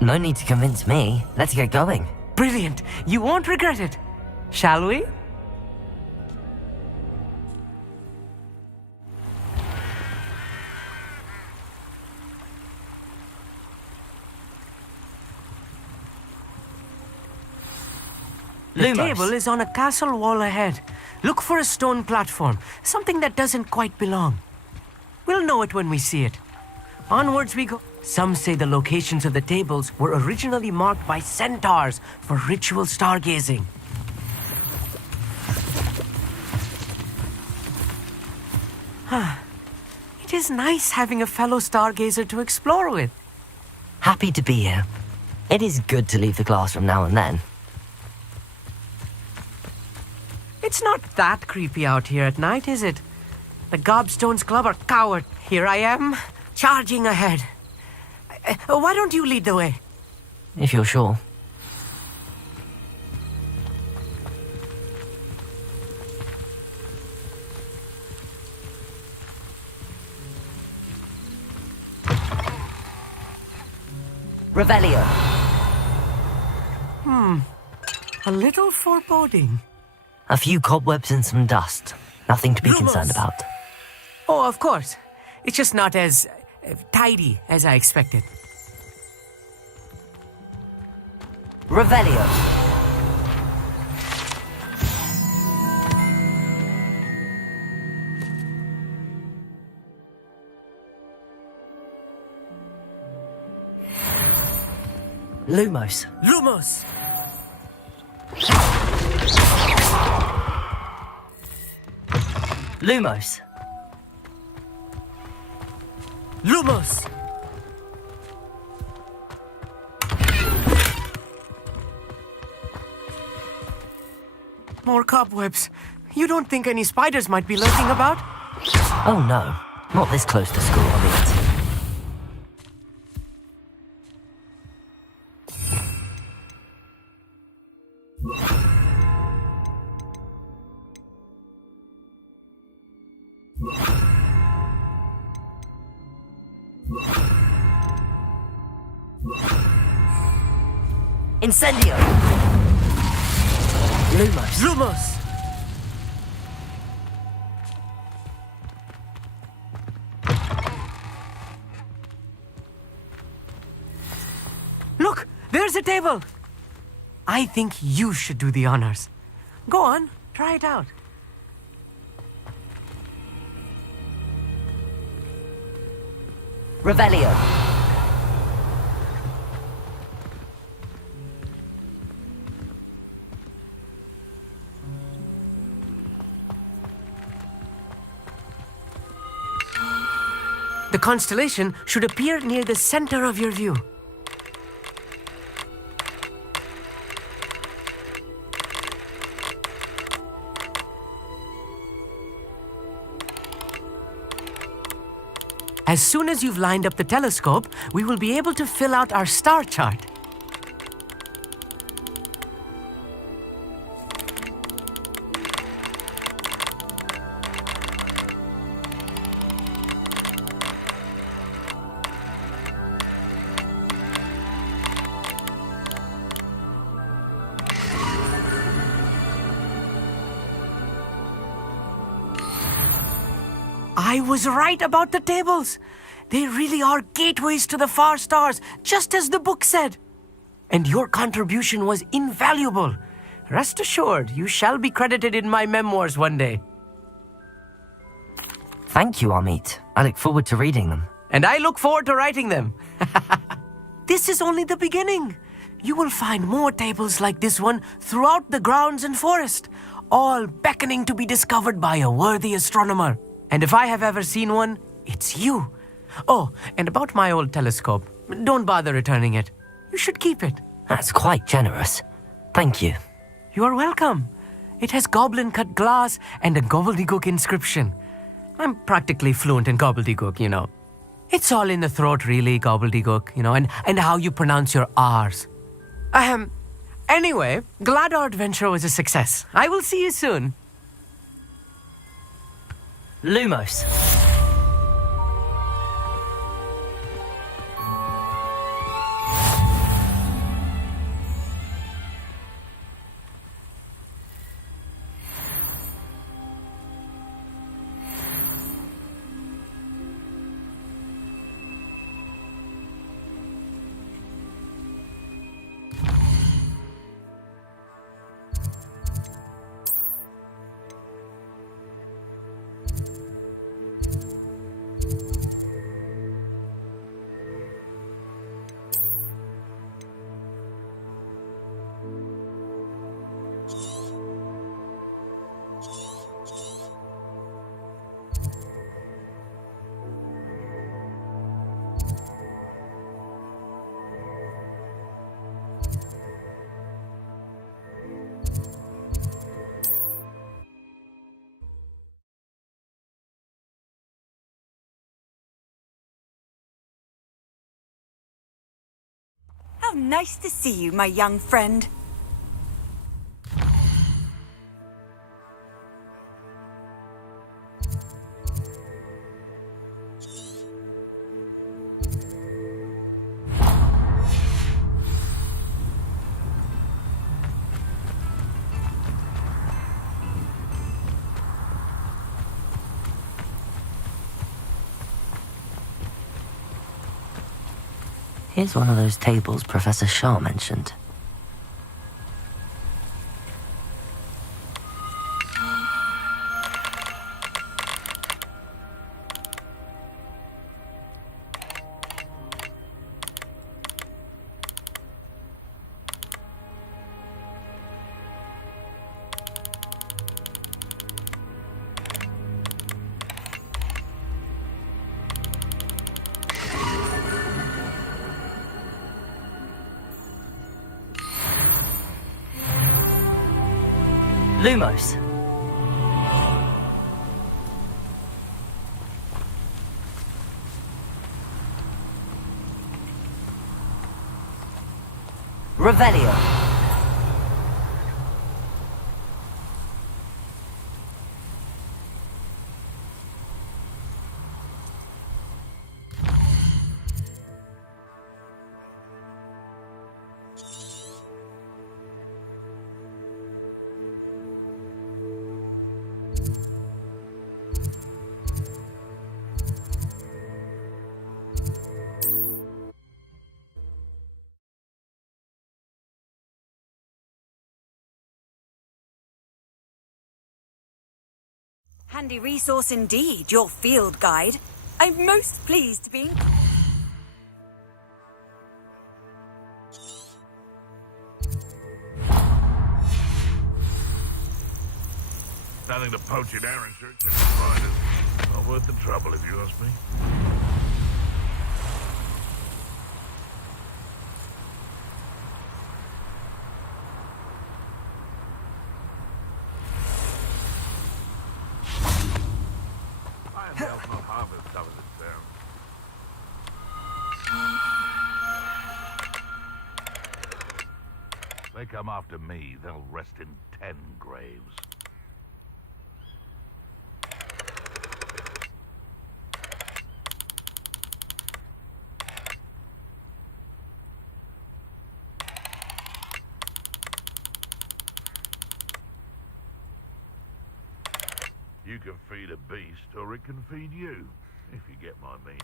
No need to convince me. Let's get going. Brilliant. You won't regret it. Shall we? The table is on a castle wall ahead. Look for a stone platform, something that doesn't quite belong. We'll know it when we see it. Onwards we go. Some say the locations of the tables were originally marked by centaurs for ritual stargazing. It is nice having a fellow stargazer to explore with. Happy to be here. It is good to leave the classroom now and then. It's not that creepy out here at night, is it? The Gobstones Club are coward. Here I am, charging ahead. Why don't you lead the way? If you're sure. Revelio. A little foreboding. A few cobwebs and some dust. Nothing to be concerned about. Oh, of course. It's just not as tidy as I expected. Revelio. Lumos. Lumos! Lumos. Lumos! More cobwebs. You don't think any spiders might be lurking about? Oh no, not this close to school, I mean. Incendio! Lumos. Lumos! Look! There's a table! I think you should do the honors. Go on, try it out. Revelio. The constellation should appear near the center of your view. As soon as you've lined up the telescope, we will be able to fill out our star chart. I was right about the tables. They really are gateways to the far stars, just as the book said. And your contribution was invaluable. Rest assured, you shall be credited in my memoirs one day. Thank you, Amit. I look forward to reading them. And I look forward to writing them. This is only the beginning. You will find more tables like this one throughout the grounds and forest, all beckoning to be discovered by a worthy astronomer. And if I have ever seen one, it's you. Oh, and about my old telescope, don't bother returning it. You should keep it. That's quite generous. Thank you. You are welcome. It has goblin-cut glass and a gobbledygook inscription. I'm practically fluent in gobbledygook, you know. It's all in the throat, really, gobbledygook, you know, and how you pronounce your R's. Anyway, glad our adventure was a success. I will see you soon. Lumos. How nice to see you, my young friend. Here's one of those tables Professor Shah mentioned. Lumos. Revelio. Handy resource indeed, your field guide. I'm most pleased to be... Nothing to poach in Aaron shirts and spiders. Not worth the trouble, if you ask me. They come after me, they'll rest in 10 graves. You can feed a beast, or it can feed you, if you get my meaning.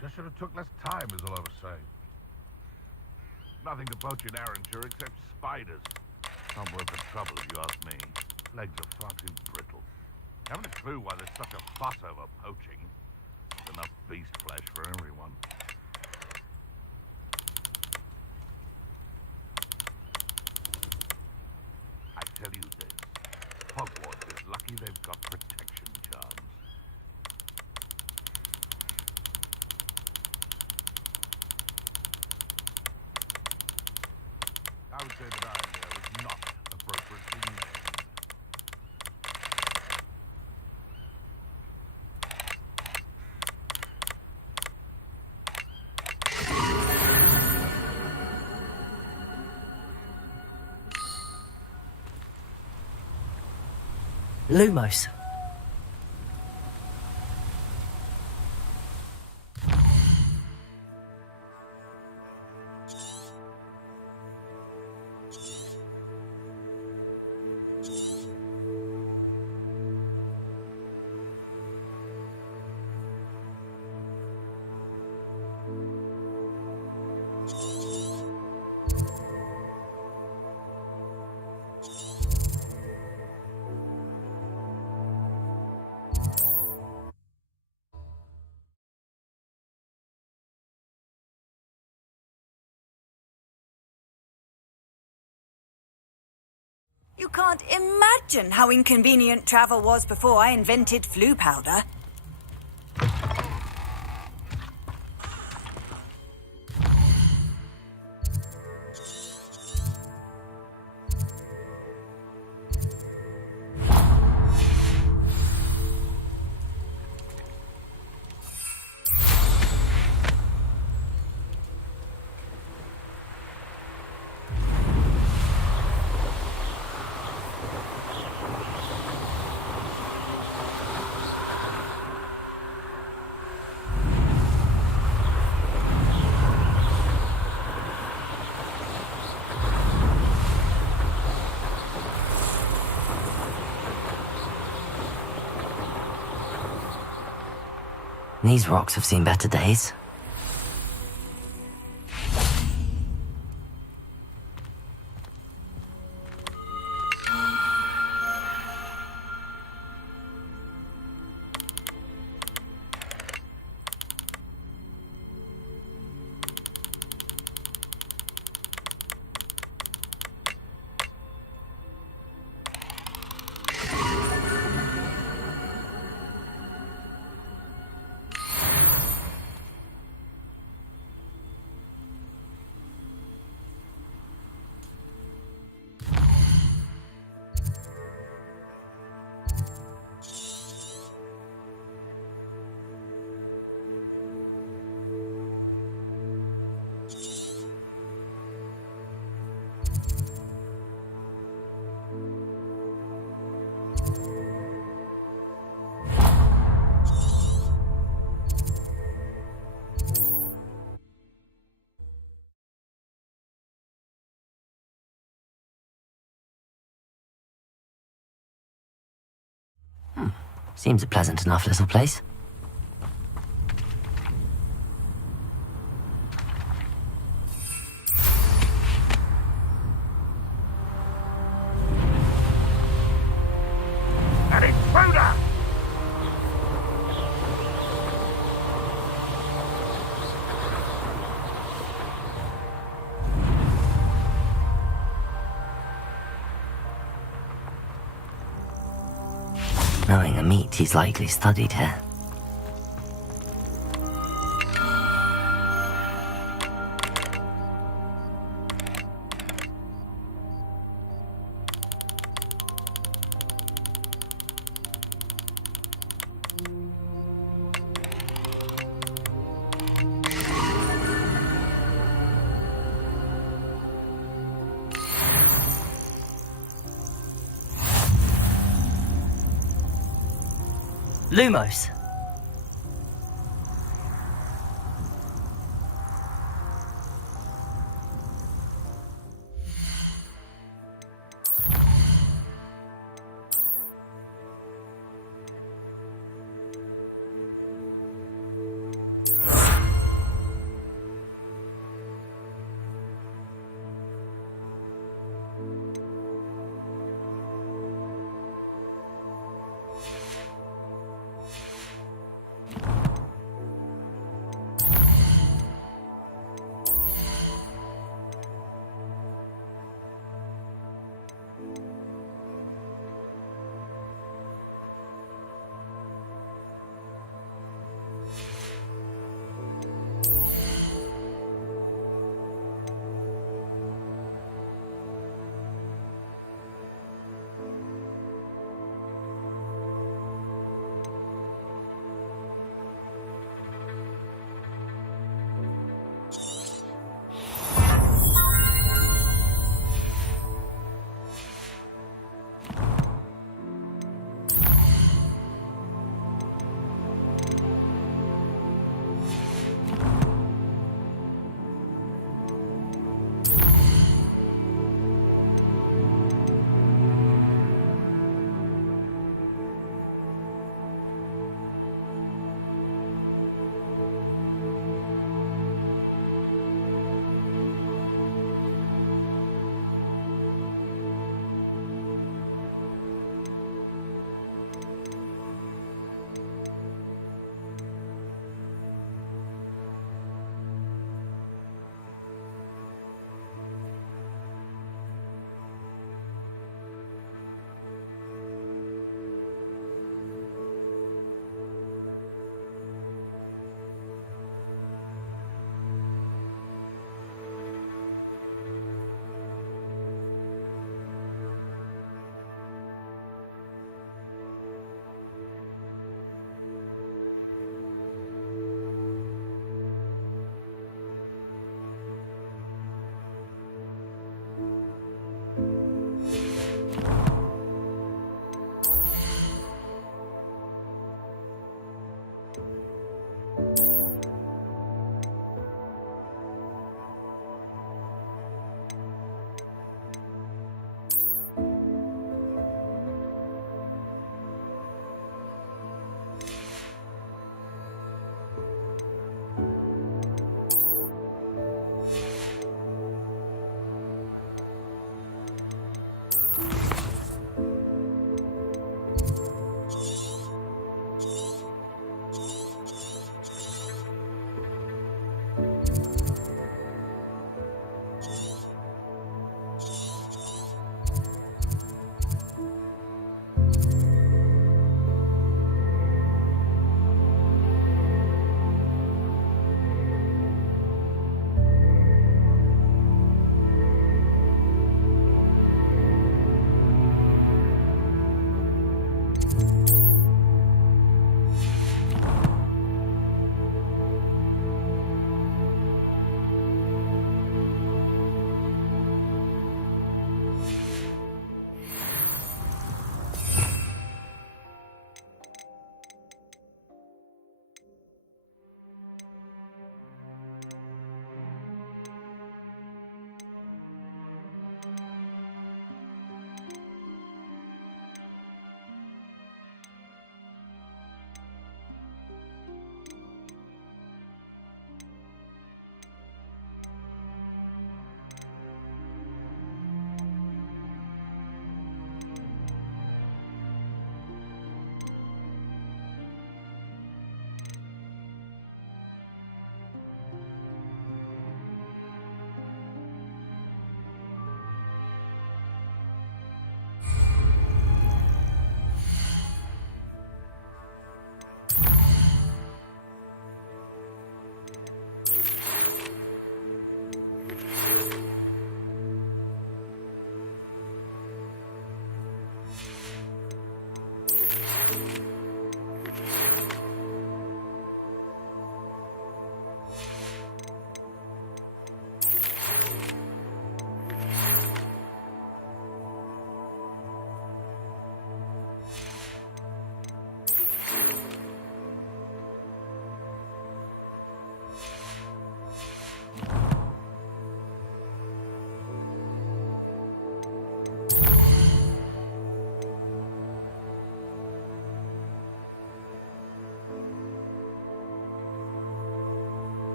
Just should have took less time, is all I was saying. Nothing to poach in Arranture except spiders. Not worth the trouble, if you ask me. Legs are far too brittle. Haven't a clue why there's such a fuss over poaching. There's enough beast flesh for everyone. I tell you this, Hogwarts is lucky they've got protection charms. I would say that Iron was not appropriately named. Lumos. You can't imagine how inconvenient travel was before I invented flu powder. These rocks have seen better days. Seems a pleasant enough little place. An intruder! Knowing a meat, he's likely studied here. Lumos.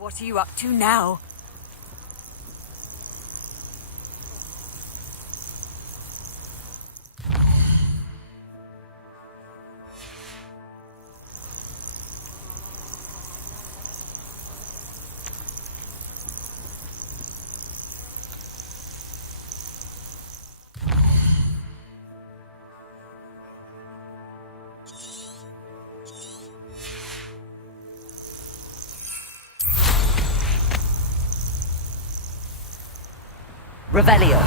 What are you up to now? Revelio.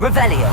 Revelio.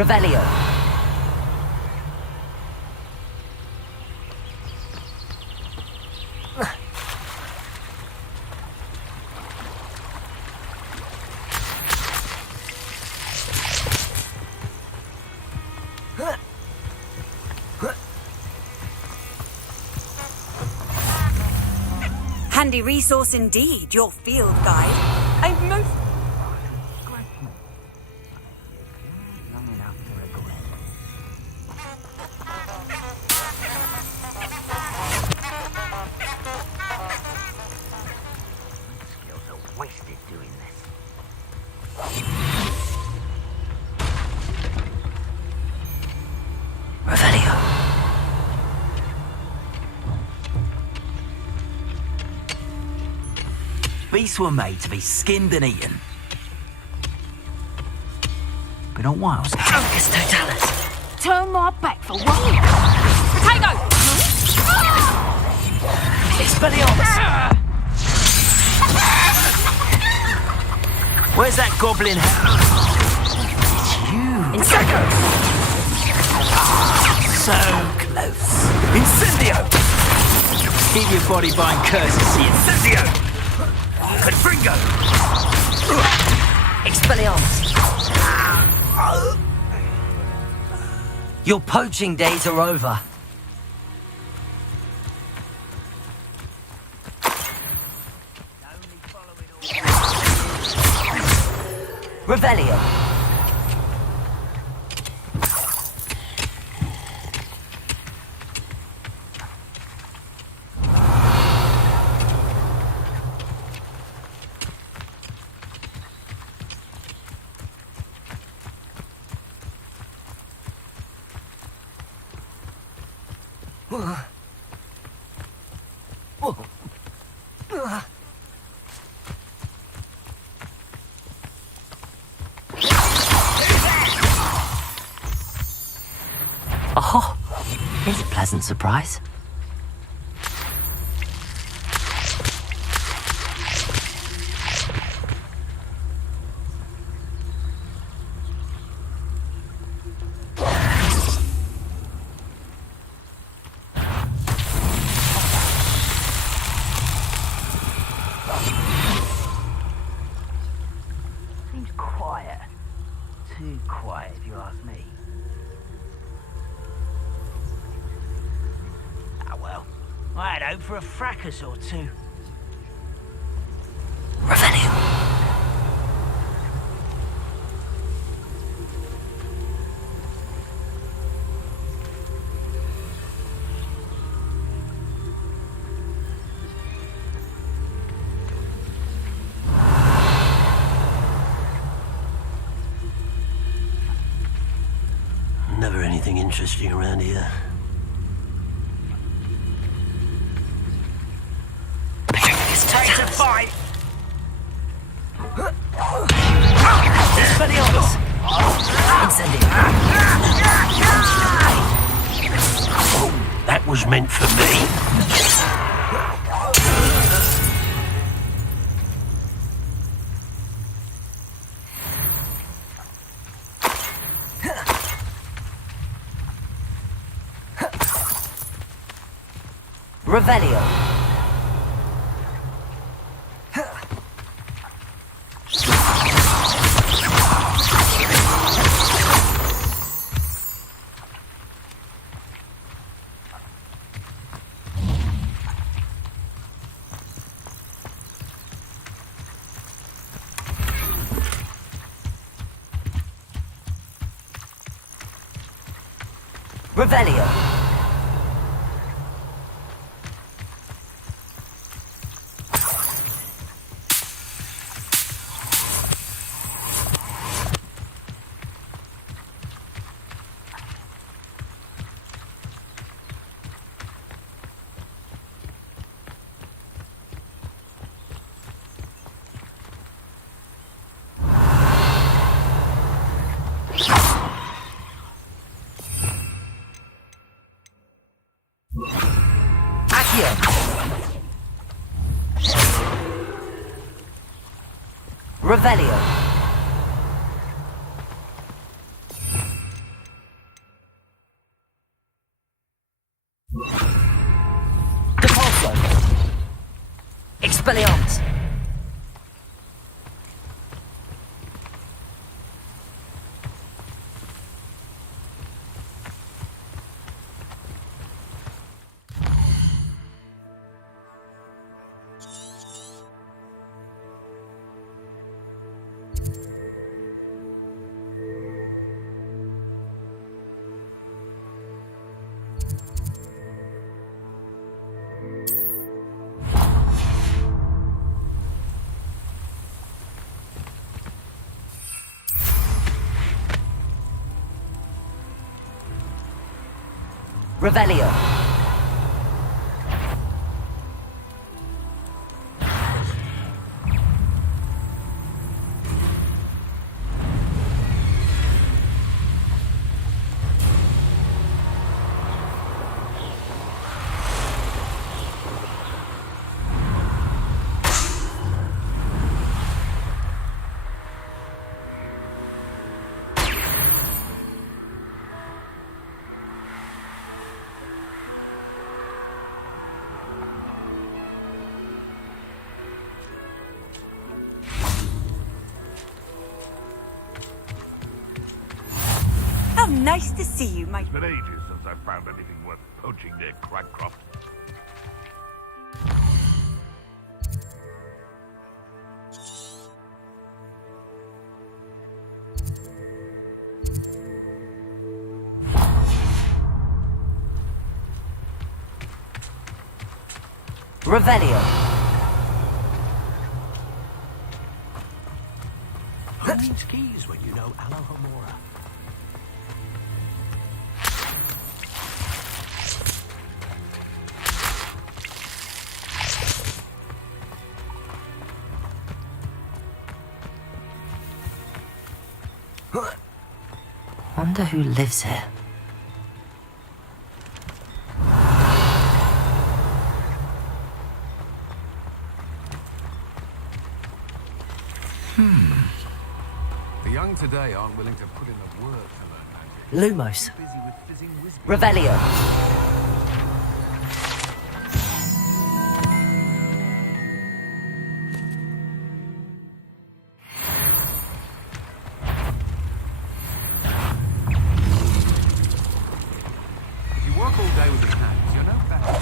Revelio. Handy resource indeed, your field guide. I'm most... Beasts were made to be skinned and eaten. Been a while since... Focus totalis. Turn my back for what? Potato! Expelliarmus! Where's that goblin hat? It's you. Insecco! So close. Incendio! Keep your body behind courtesy. Incendio! Confringo! Expelliarmus. Your poaching days are over. Revelio. Oh, here's a pleasant surprise. Seems quiet. Too quiet, if you ask me. Ah, well. I had hope for a fracas or two. Revelio. Never anything interesting around here. Time to fight! Expelliarmus! Incendio! That was meant for me. Revelio. Revelio. Revelio. Depulso. Expelliarmus. Revelio. Nice to see you, my... It's been ages since I've found anything worth poaching near Crackcroft. Revelio. Who needs keys when you know Alohomora? wonder who lives here. The young today aren't willing to put in the work to learn magic. Lumos. Revelio. If you work all day with your hands, you're no better.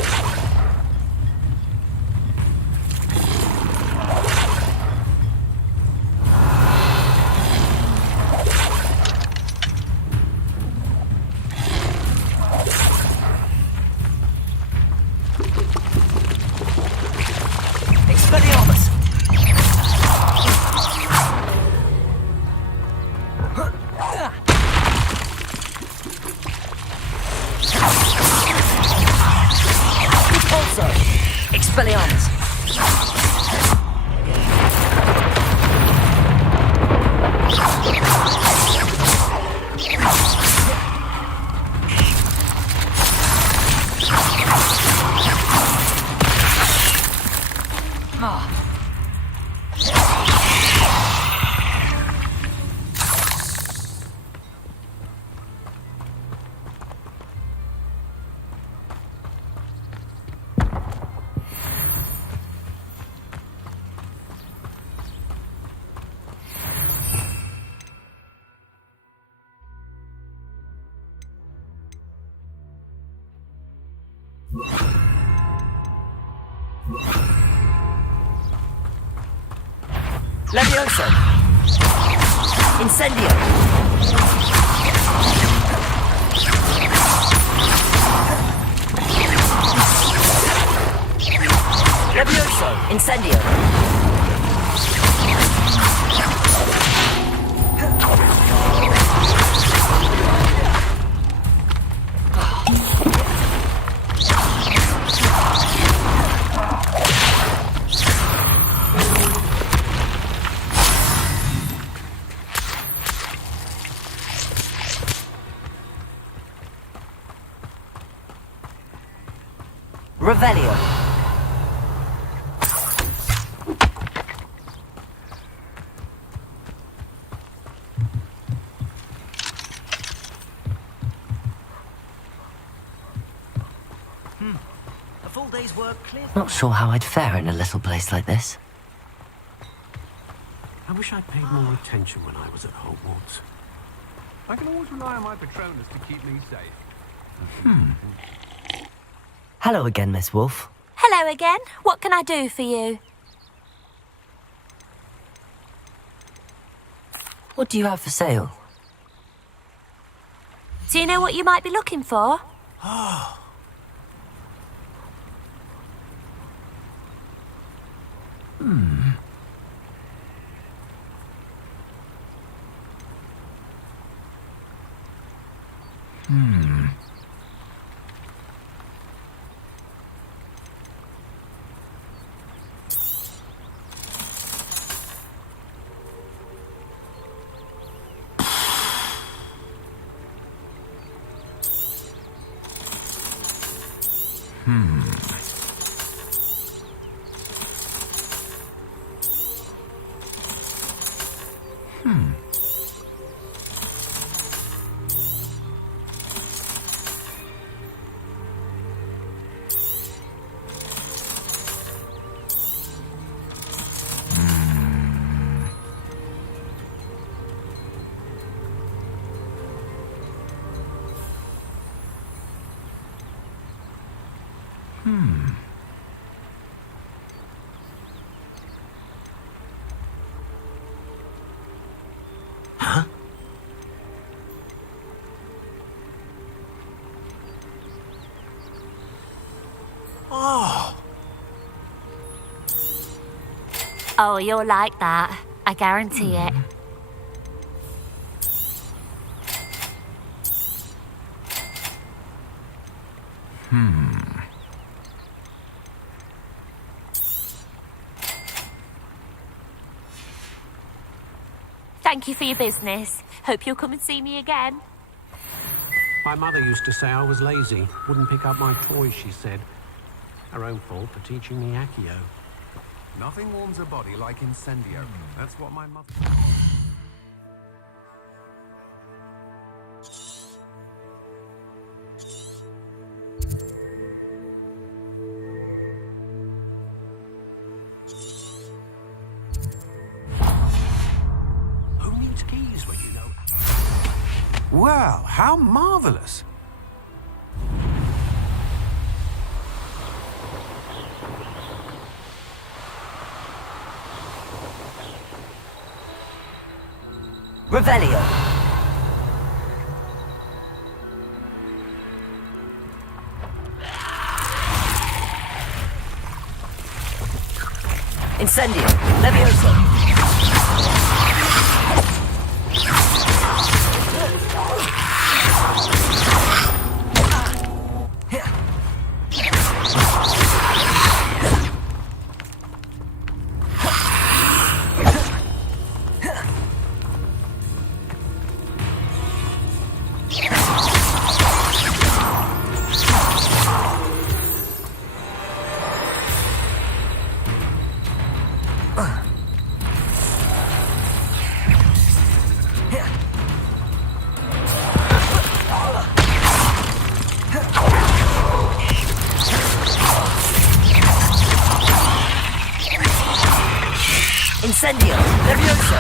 Levioso! Incendio! Levioso! Incendio! Revelio. A full day's work clear. Not sure how I'd fare in a little place like this. I wish I'd paid more attention when I was at Hogwarts. I can always rely on my Patronus to keep me safe. Hello again, Miss Wolf. Hello again. What can I do for you? What do you have for sale? Do you know what you might be looking for? Huh? Oh, you'll like that. I guarantee it. Thank you for your business. Hope you'll come and see me again. My mother used to say I was lazy, wouldn't pick up my toys, she said. Her own fault for teaching me Accio. Nothing warms a body like incendio. That's what my mother... Who needs keys when you know... Well, how marvelous! Revelio. Incendio. Levioso. Incendio. Levioso.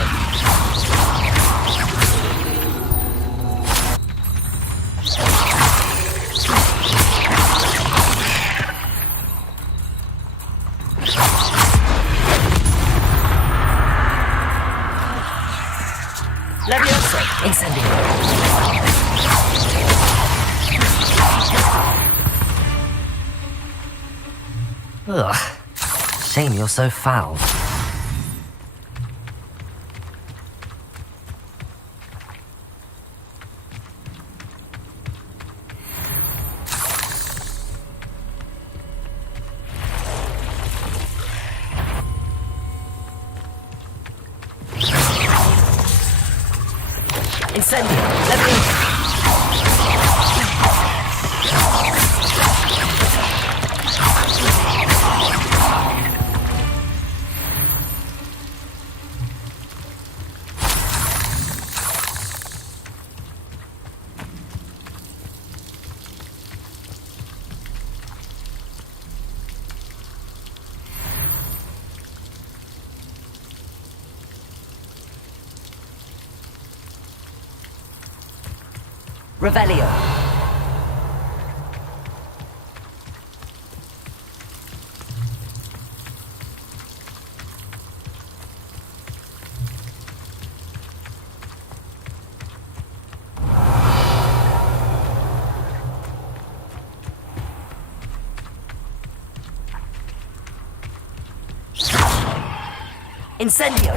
Levioso. Incendio. Ugh. Shame you're so foul. Incendio. Revelio. Incendio.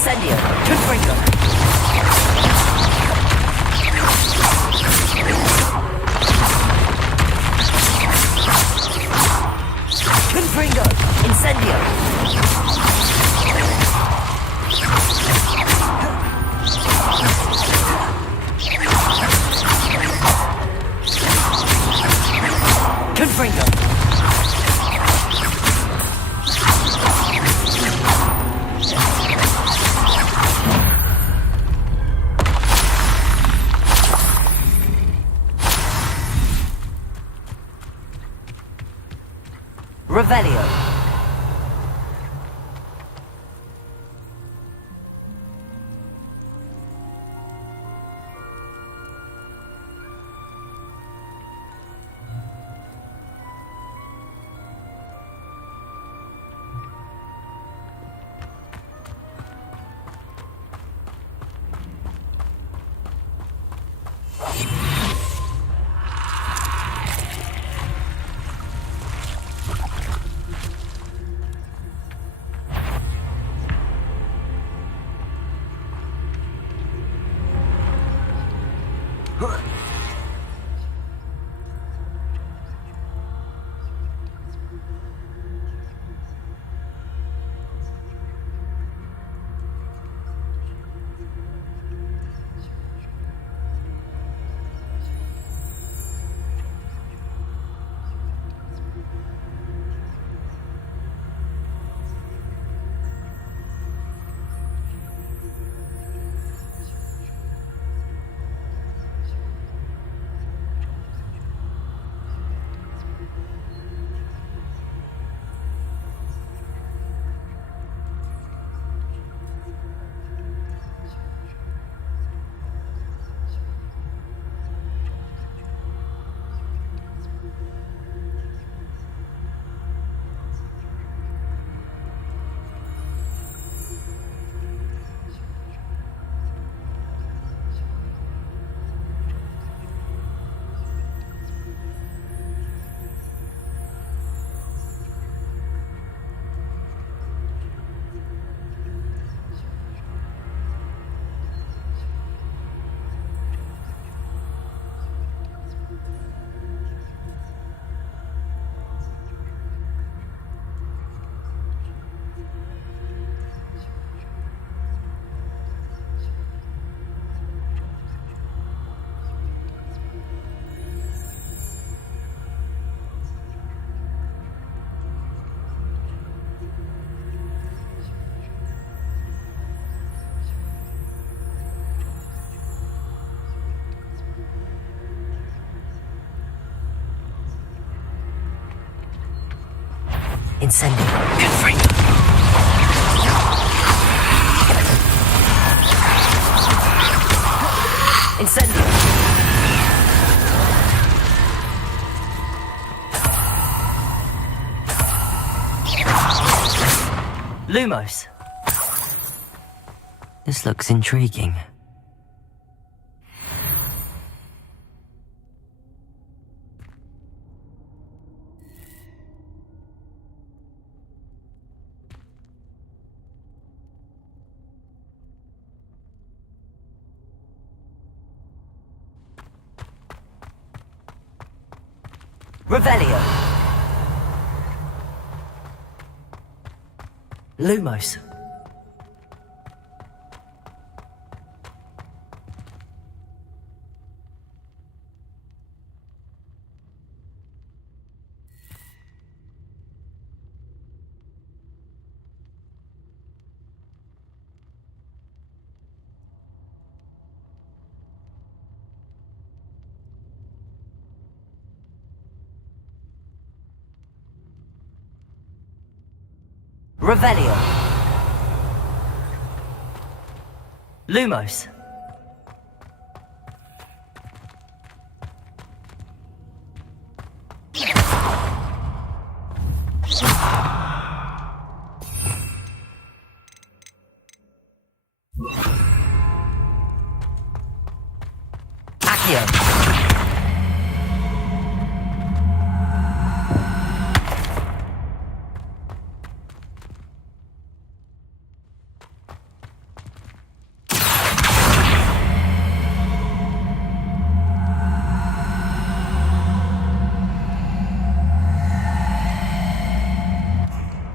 Incendio. Confringo. Confringo. Incendio. Confringo. Revelio. Incendio. Confringo. Incendio. Lumos. This looks intriguing. Revelio. Lumos. Revelio. Lumos. Accio.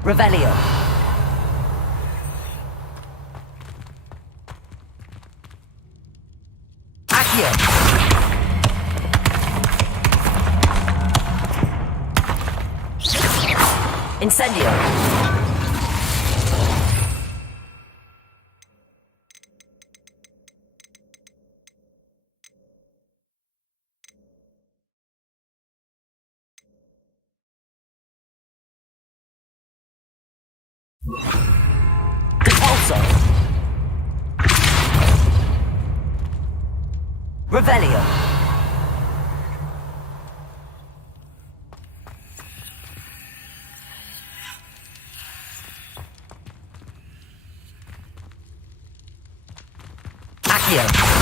Revelio. Accio. Incendio. Repulso. Revelio. Accio.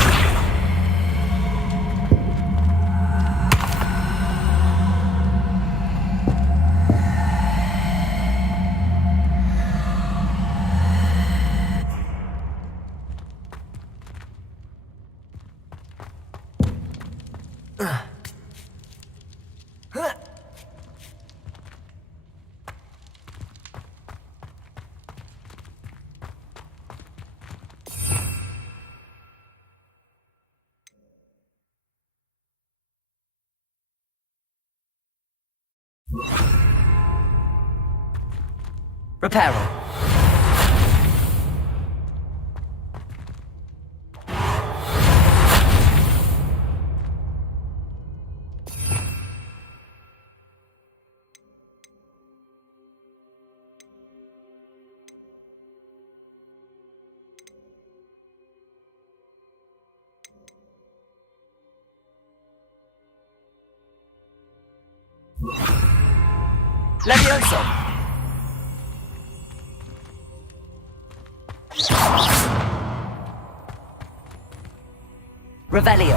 Reparo. Levioso. Revelio.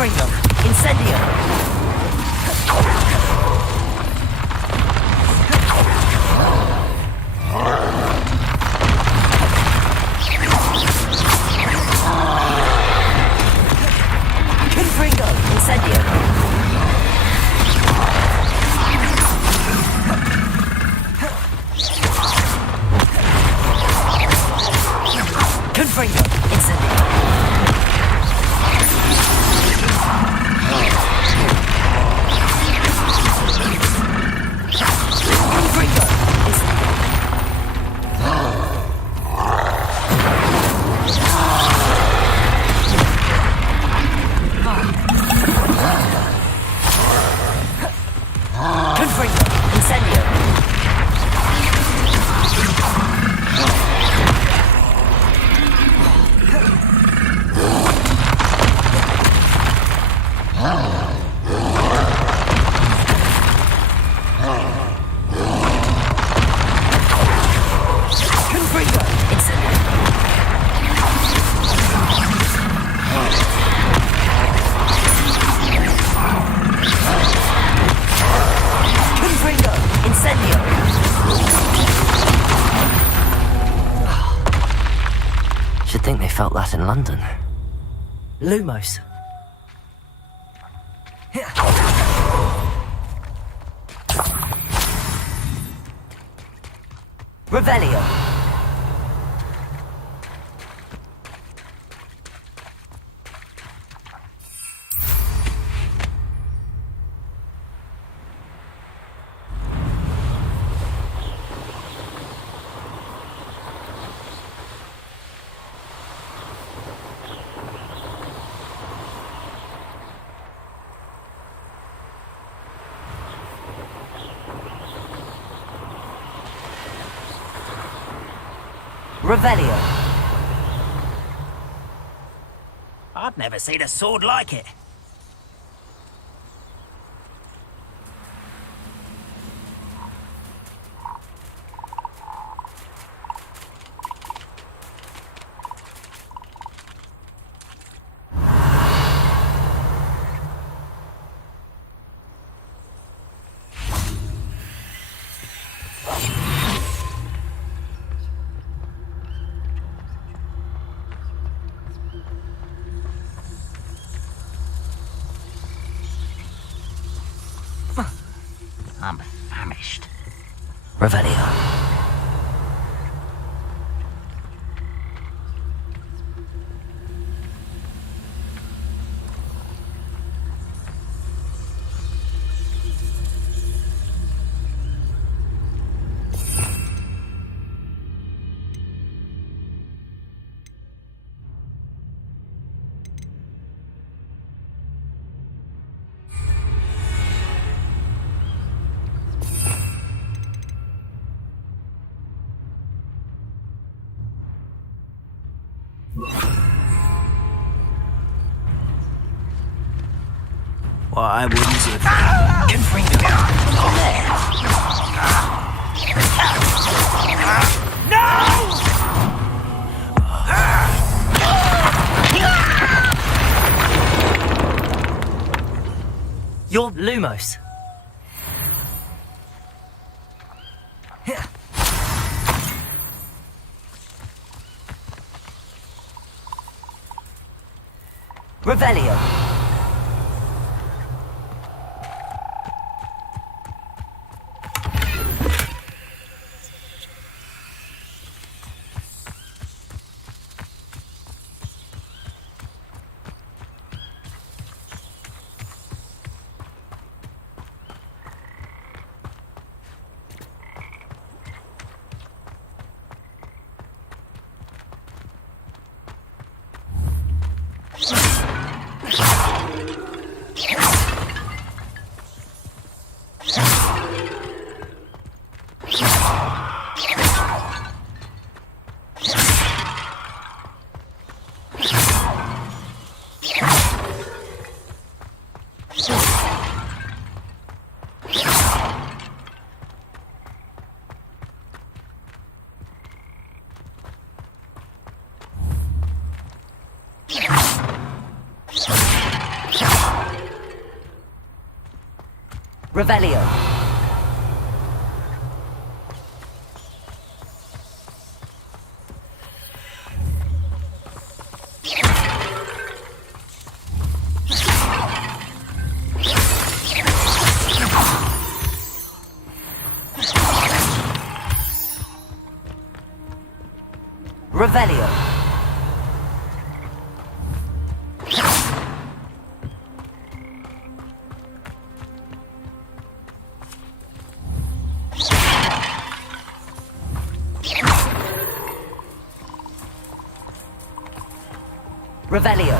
Confringo. Incendio. Confringo. Incendio. Confringo. Incendio. Should think they felt that in London. Lumos. Revelio. Revelio. I've never seen a sword like it. I'm famished. Revelio. Why wouldn't you? You're Lumos. Revelio. Revelio. Revelio. Revelio.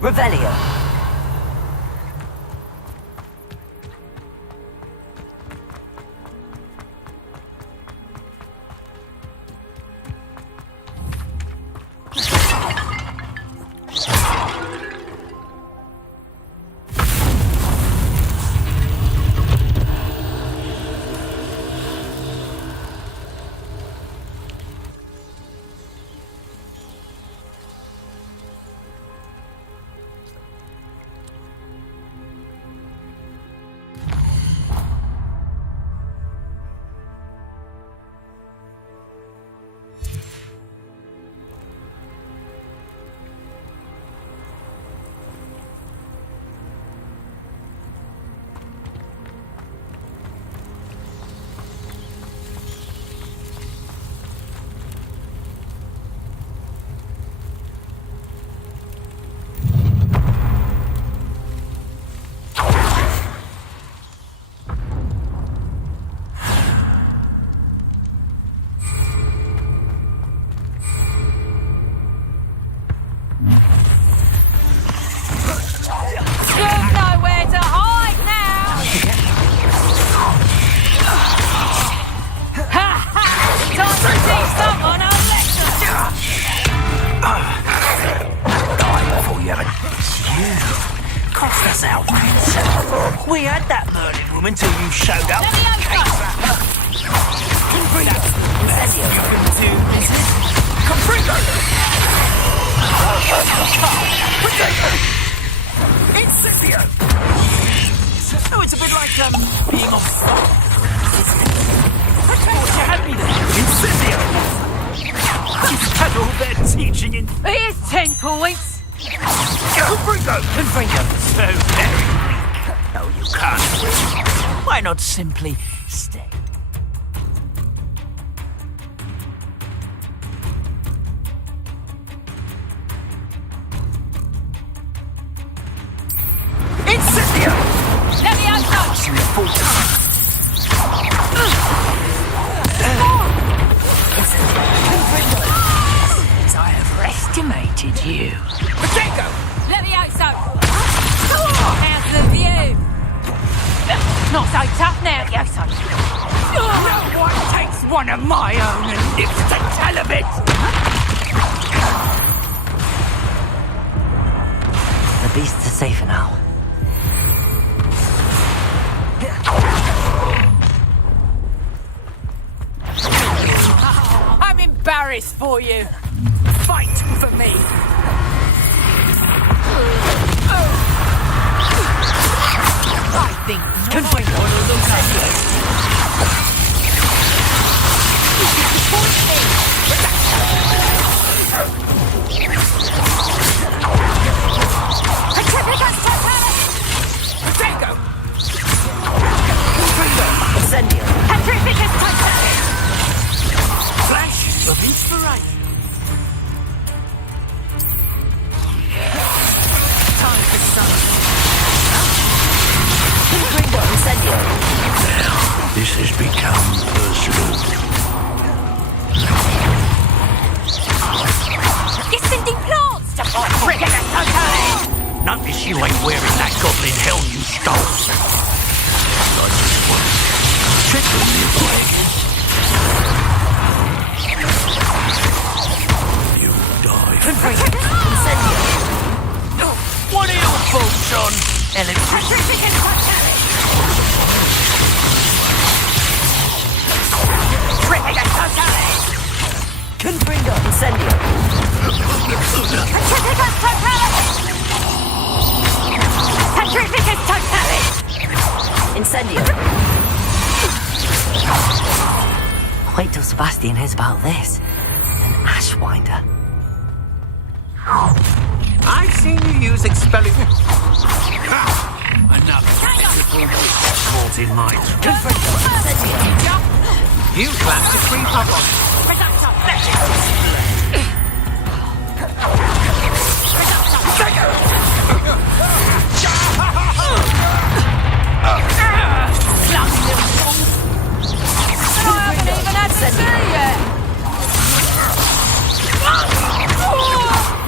Revelio. We had that murdered woman till you showed up. Oh, it's a bit like being on fire. I thought you had me there. Incipio! You've had all that teaching in... Here's 10 points. Confringo. So very weak. No, you can't win. Why not simply stay? Incipio! Let me out now. I have estimated you. Potato! Let me out, son. How's the view? Not so tough now, yo, son. No one takes one of my own and lives to tell of it. The beasts are safer now. I'm embarrassed for you. Fight for me. I think Confringo will look at you. Potato! Incendio. Petrificus Titanic! Flashes of inspiration. Time for sun. Confringo, Incendio. Now, this has become personal. You're sending plants to fight Petrificus Titanic! Notice you ain't wearing that goblin helm you stole. I just want to check on you, boy. You'll die. Incendio. What are your thoughts on Confringo, incendio. Petrificus totalis! Incendio. Wait till Sebastian hears about this. An Ashwinder. I've seen you use experiment. Another pitiful caught in my You plan to creep up on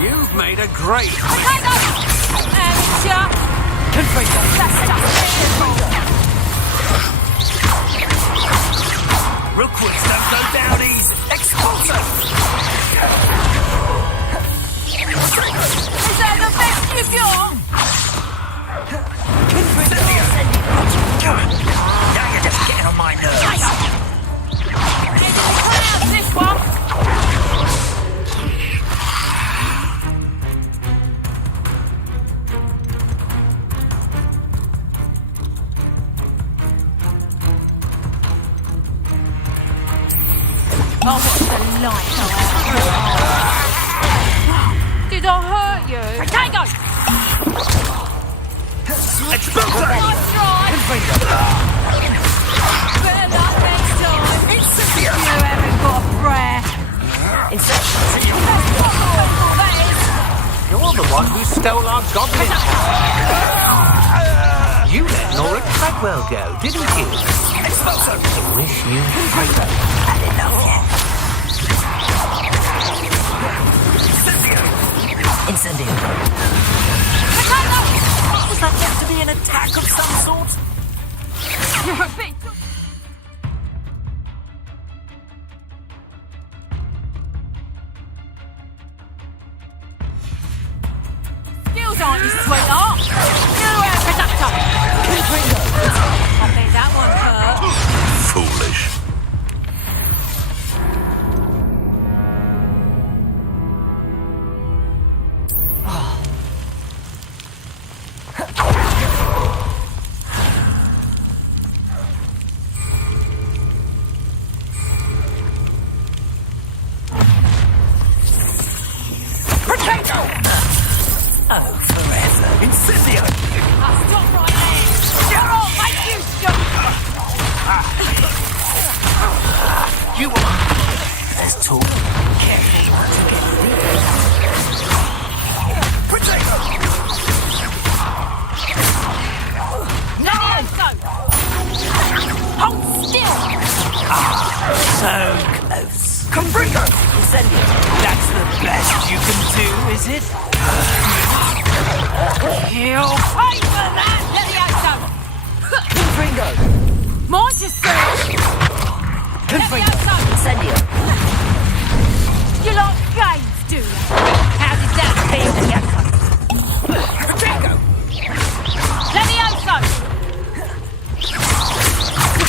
You've made a great Rookwoods don't go down easy. Expulsor! Is that the best you've got? Now you're just getting on my nerves. This one. Oh, what's the light? Did I hurt you? Potato! Expulsor! Nice try! Better luck next time! You haven't got a prayer! You're the one who stole our goblin cat. You let Nora Treadwell go, didn't you? Expulsor! I wish you had. Had enough yet. Incendio. Was that meant to be an attack of some sort? You're a bit... Skills aren't you, sweetheart? You have conductor! I bet that one hurt. Foolish. Oh, forever. Incendio! I'll stop right there! You're all make you stop! You are. There's talk. Careful not to get Potato! No! Go! Hold still! So close. Confringo! Incendio. That's the best you can do, is it? You'll pay for that! Let me out! Confringo. Mind yourself! Confringo. Incendio. You like games, do you? How did that feel? Potato! Let me out!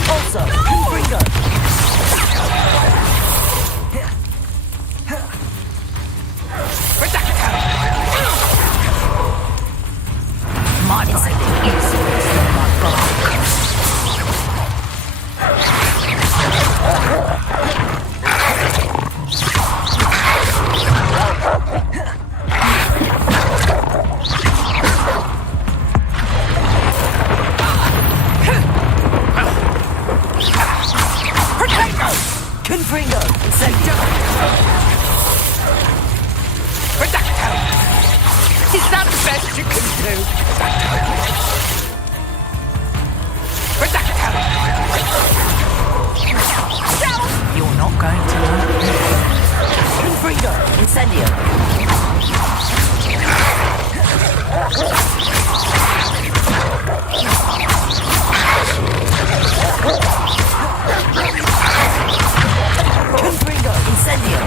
Also, Confringo. My incendio is my bark. Confringo. Incendio. Is that the best you can do? You're not going to hurt me. Confringo. Incendio. Confringo. Incendio.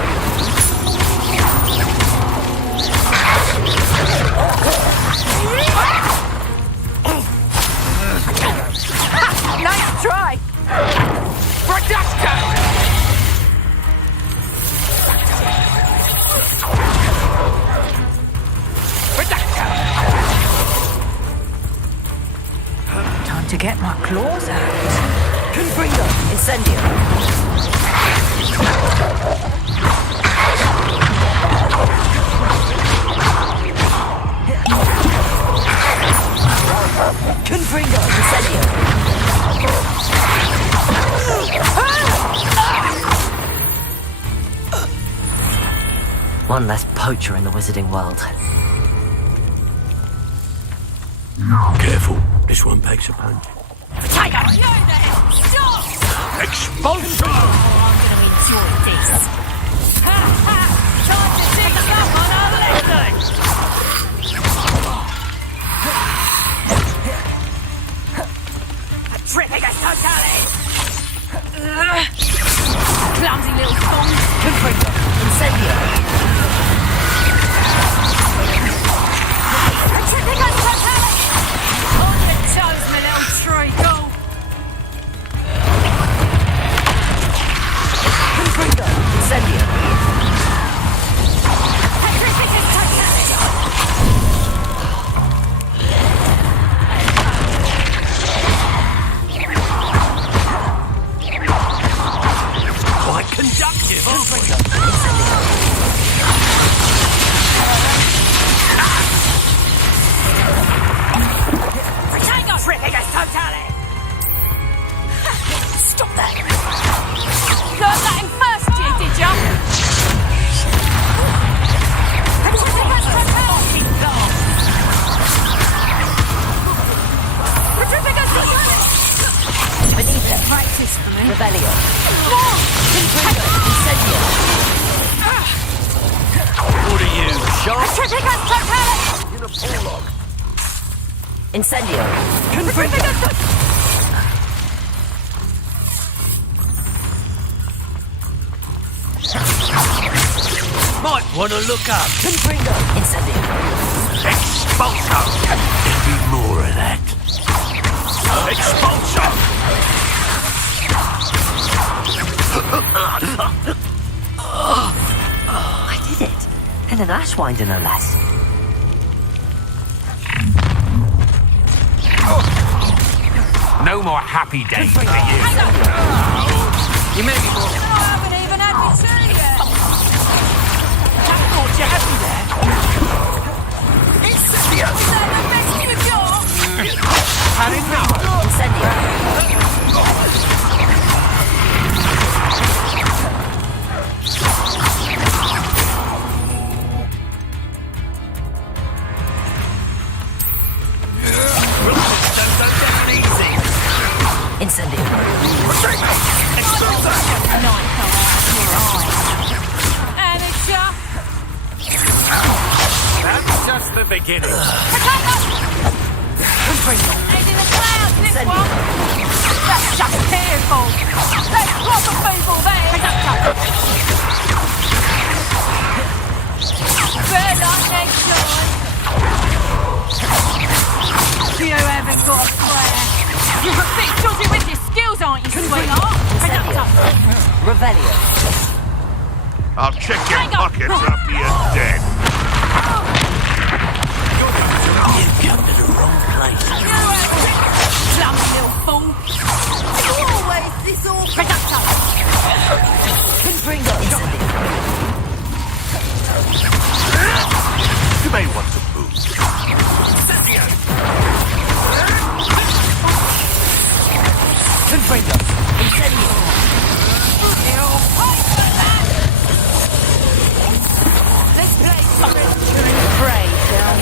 to get my claws out. Confringo! Incendio! Confringo! Incendio! One less poacher in the wizarding world. Careful, this one packs a punch. Tiger! No, the hell! Stop! Expulsion! Oh, I'm gonna enjoy this. Ha ha! Time to dig up on our lesson! Tripping us totally! Clumsy little thong! Confringo! Incendio! Tripping us totally! On your toes, my little treacle! Confringo! Incendio! Tripping us totally! Quite conductive, Confringo! Tango! Tripping us totally! Stop that! Learned that in first year, did ya? Tripping us totally! Tripping us totally! Beneath it! Practice for me. Rebellion! More! Confringo! Incendio! What are you, sharp? Tripping us totally! In a forelock. Incendio! Tripping us totally! Might want to look up. Confringo! Incendio! Expulso! There'll be more of that. Expulso! I did it! And an ashwinder, no less. No more happy days for you. You may be more. I haven't even had my tea yet! Thought you had me there. Incendio! Is that the best you've got? Had enough. Incendio! Incendio! Night come out your eyes. Amateur! That's just the beginning. He's in the clouds, this one! That's just fearful! That's proper people there! Better luck next time! You haven't got a prayer! You're a bit dodgy with your skills, aren't you, sweetheart? Revelio! I'll check your pockets after you're dead. You've come to the wrong place. Clumsy little fool! You're always this awful! Confringo! Incendio! You may want to move. Confringo! Incendio! You'll pay for that! Let's play Trickster and Pray, shall we?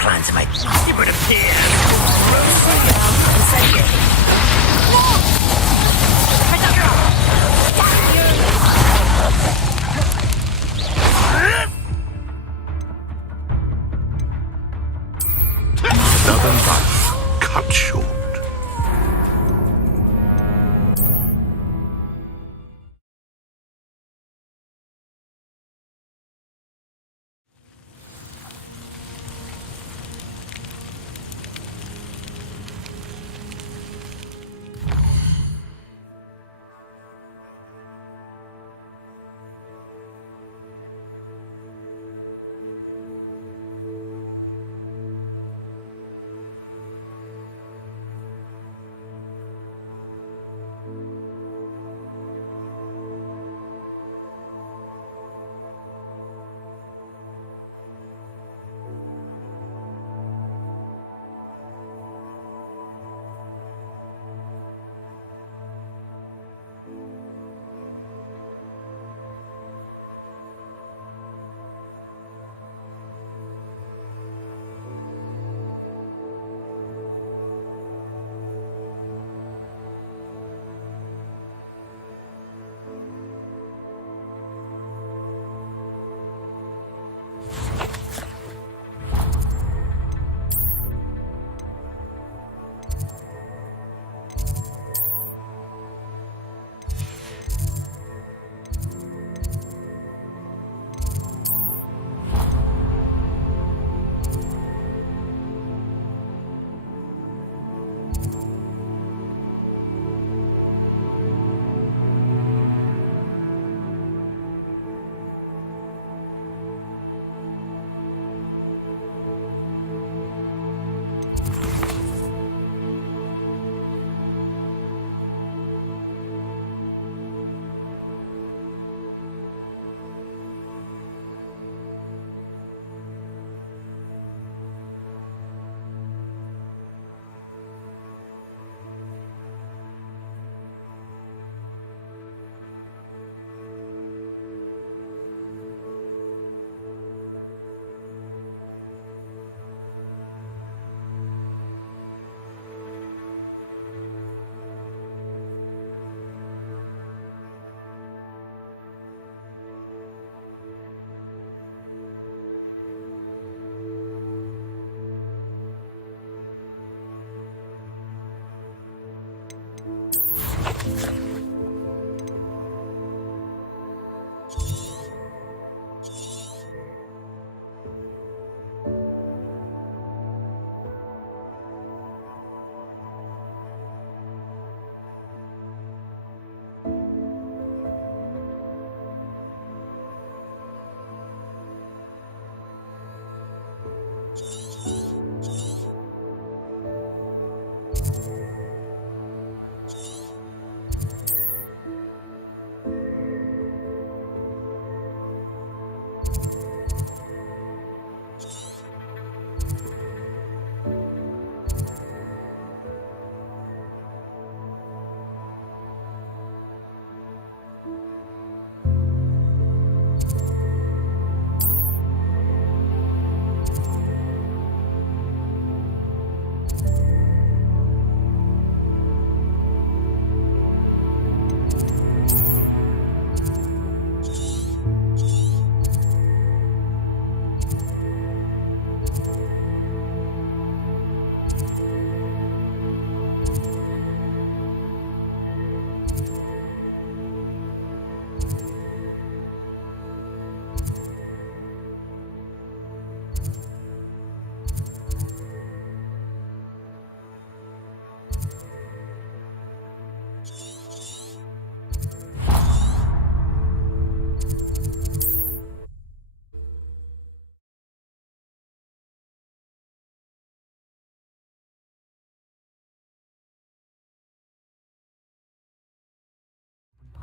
Plans are made. You would appear. Incendio!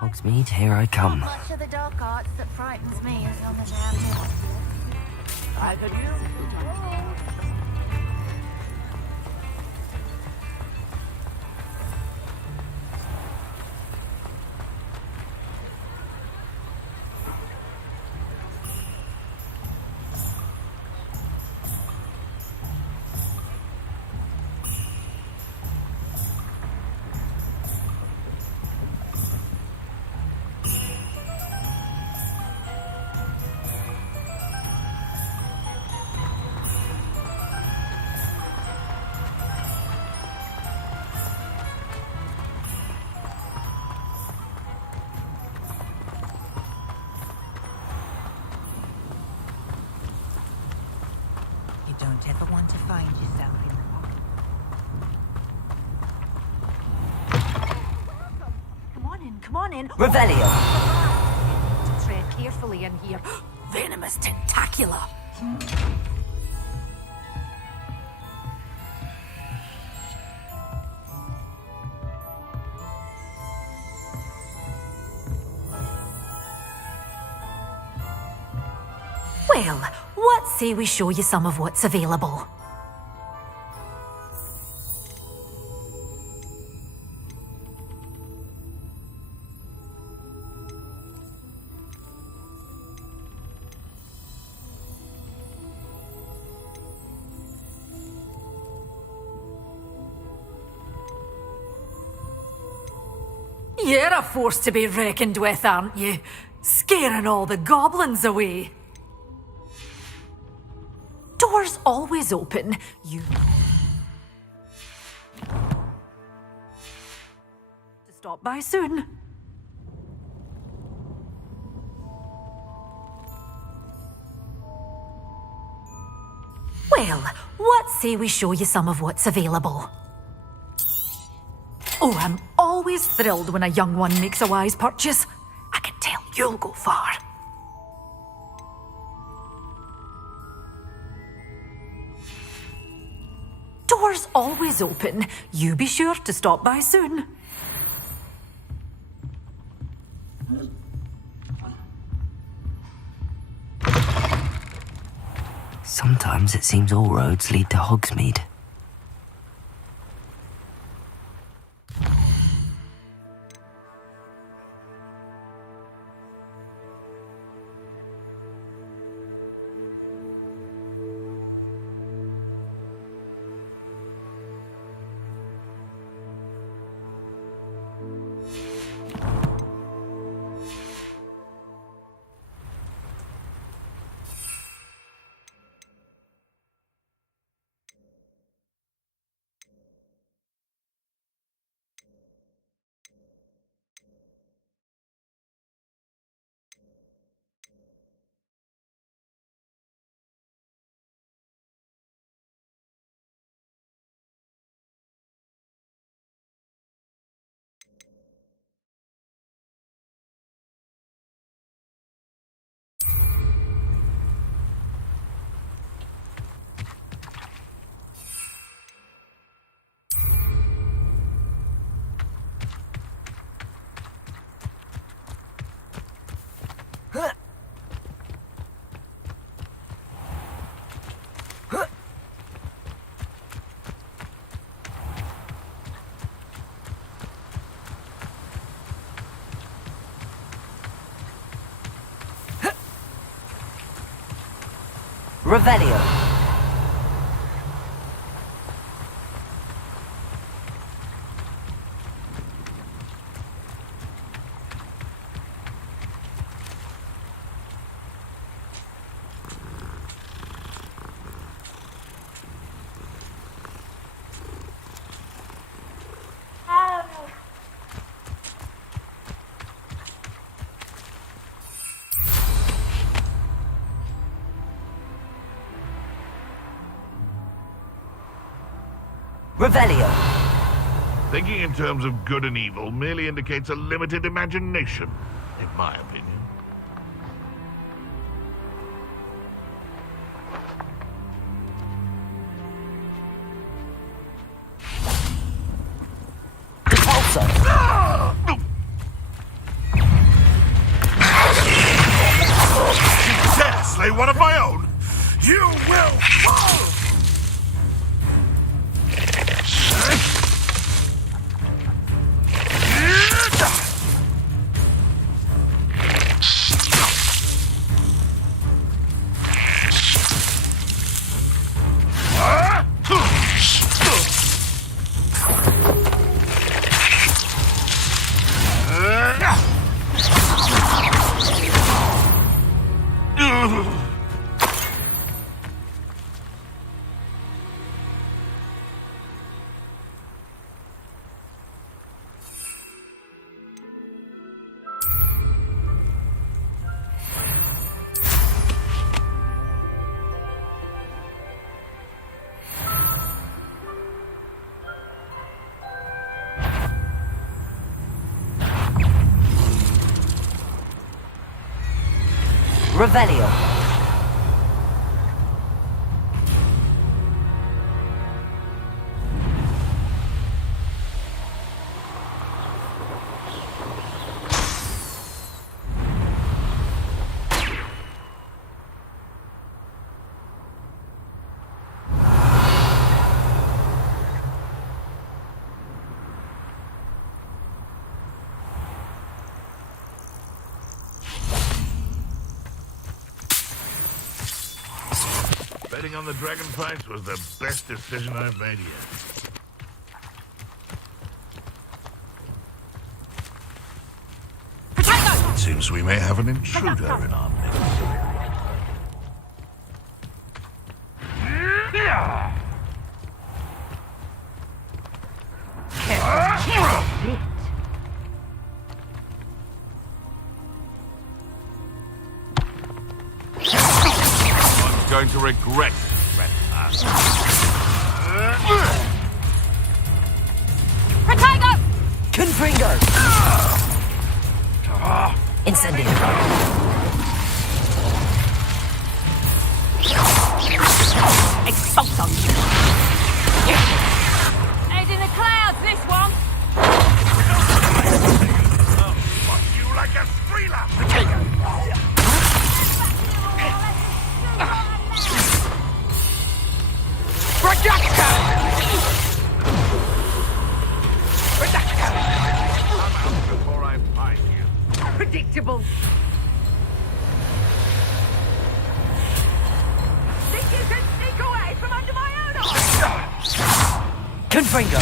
Hogsmeade, here I come. Not much of the dark arts that frightens me as long as I have to. I could use. You don't ever want to find yourself in the Come on in, come on in. Revelio. To tread carefully in here. Venomous tentacula. Well, what say we show you some of what's available? You're a force to be reckoned with, aren't you? Scaring all the goblins away. Doors always open. You to stop by soon. Well, what say we show you some of what's available? Oh, I'm always thrilled when a young one makes a wise purchase. I can tell you'll go far. Doors always open. You be sure to stop by soon. Sometimes it seems all roads lead to Hogsmeade. Revelio. Revelio. Thinking in terms of good and evil merely indicates a limited imagination, in my opinion. You dare slay one of my own? You will fall! Revelio. Betting on the dragon fights was the best decision I've made yet. It seems we may have an intruder in our midst. Going to regret that. Protego! Confringo! Incendio. Expulso! Head in the clouds, this one! I'll fuck you like a streeler! Protego! Before I find you. Predictable. Think you can sneak away from under my own eyes? Confringo!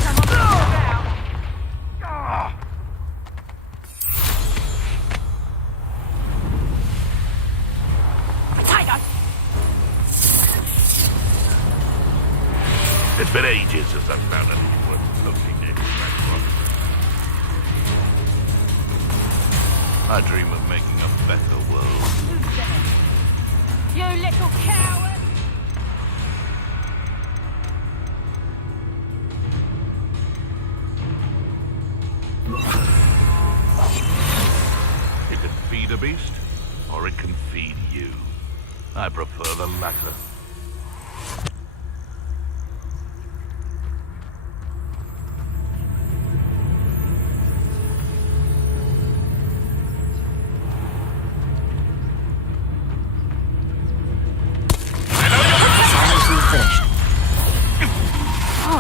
It's been ages since I've found anything worth looking at. I dream of making a better world. You little coward! It can feed a beast, or it can feed you. I prefer the latter.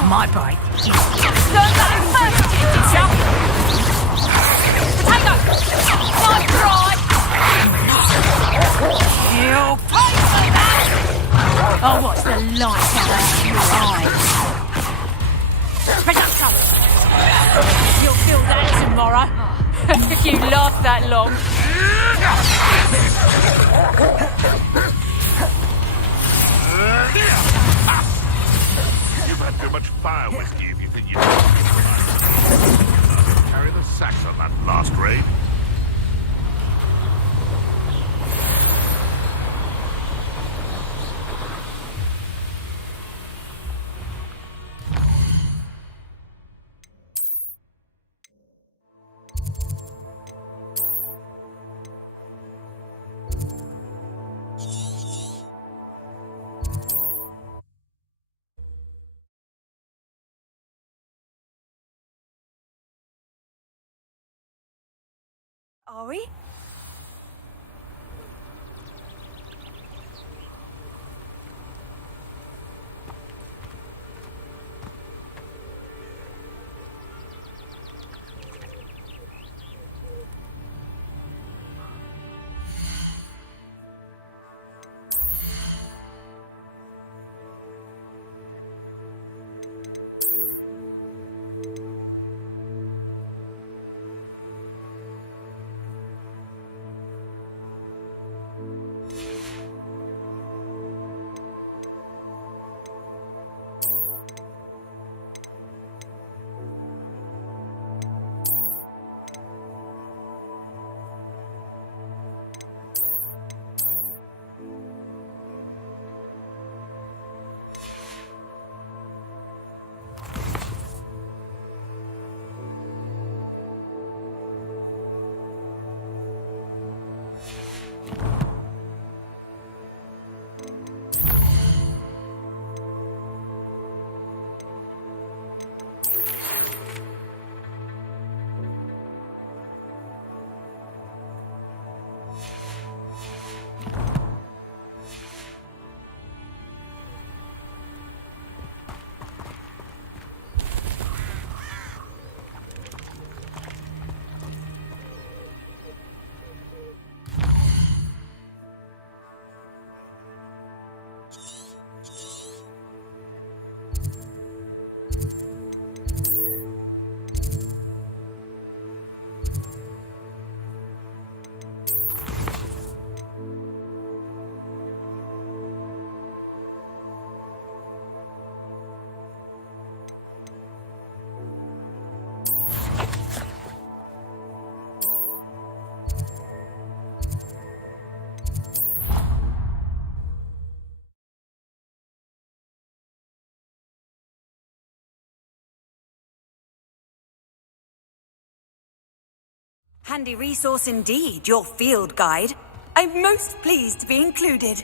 My boy. Learn that first, yourself. Potato! Nice try! You'll pay for that! light out of your eyes. Production! You'll feel that tomorrow. If you last that long. You've had too much fire whiskey if you think you carry the sacks on that last raid. Are we? Handy resource indeed, your field guide. I'm most pleased to be included.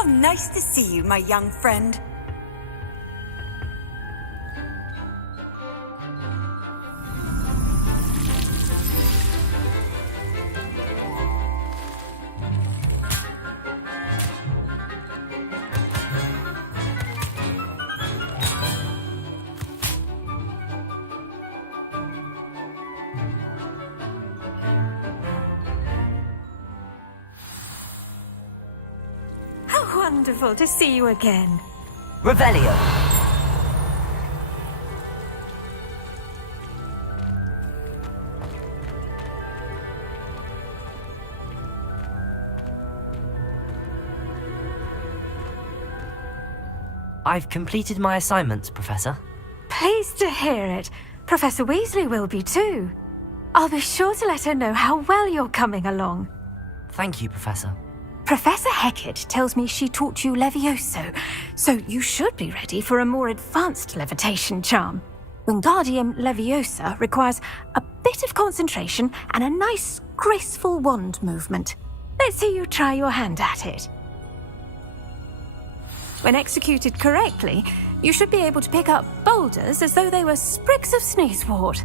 How nice to see you, my young friend. Wonderful to see you again. Revelio. I've completed my assignments, Professor. Pleased to hear it. Professor Weasley will be too. I'll be sure to let her know how well you're coming along. Thank you, Professor. Professor Hecat tells me she taught you Levioso, so you should be ready for a more advanced levitation charm. Wingardium Leviosa requires a bit of concentration and a nice, graceful wand movement. Let's see you try your hand at it. When executed correctly, you should be able to pick up boulders as though they were sprigs of sneezewort.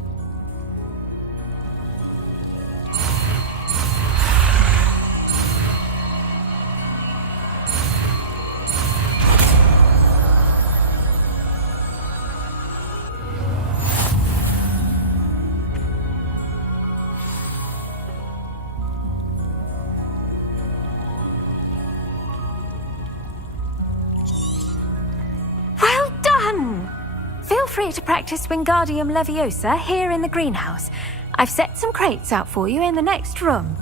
Feel free to practice Wingardium Leviosa here in the greenhouse. I've set some crates out for you in the next room.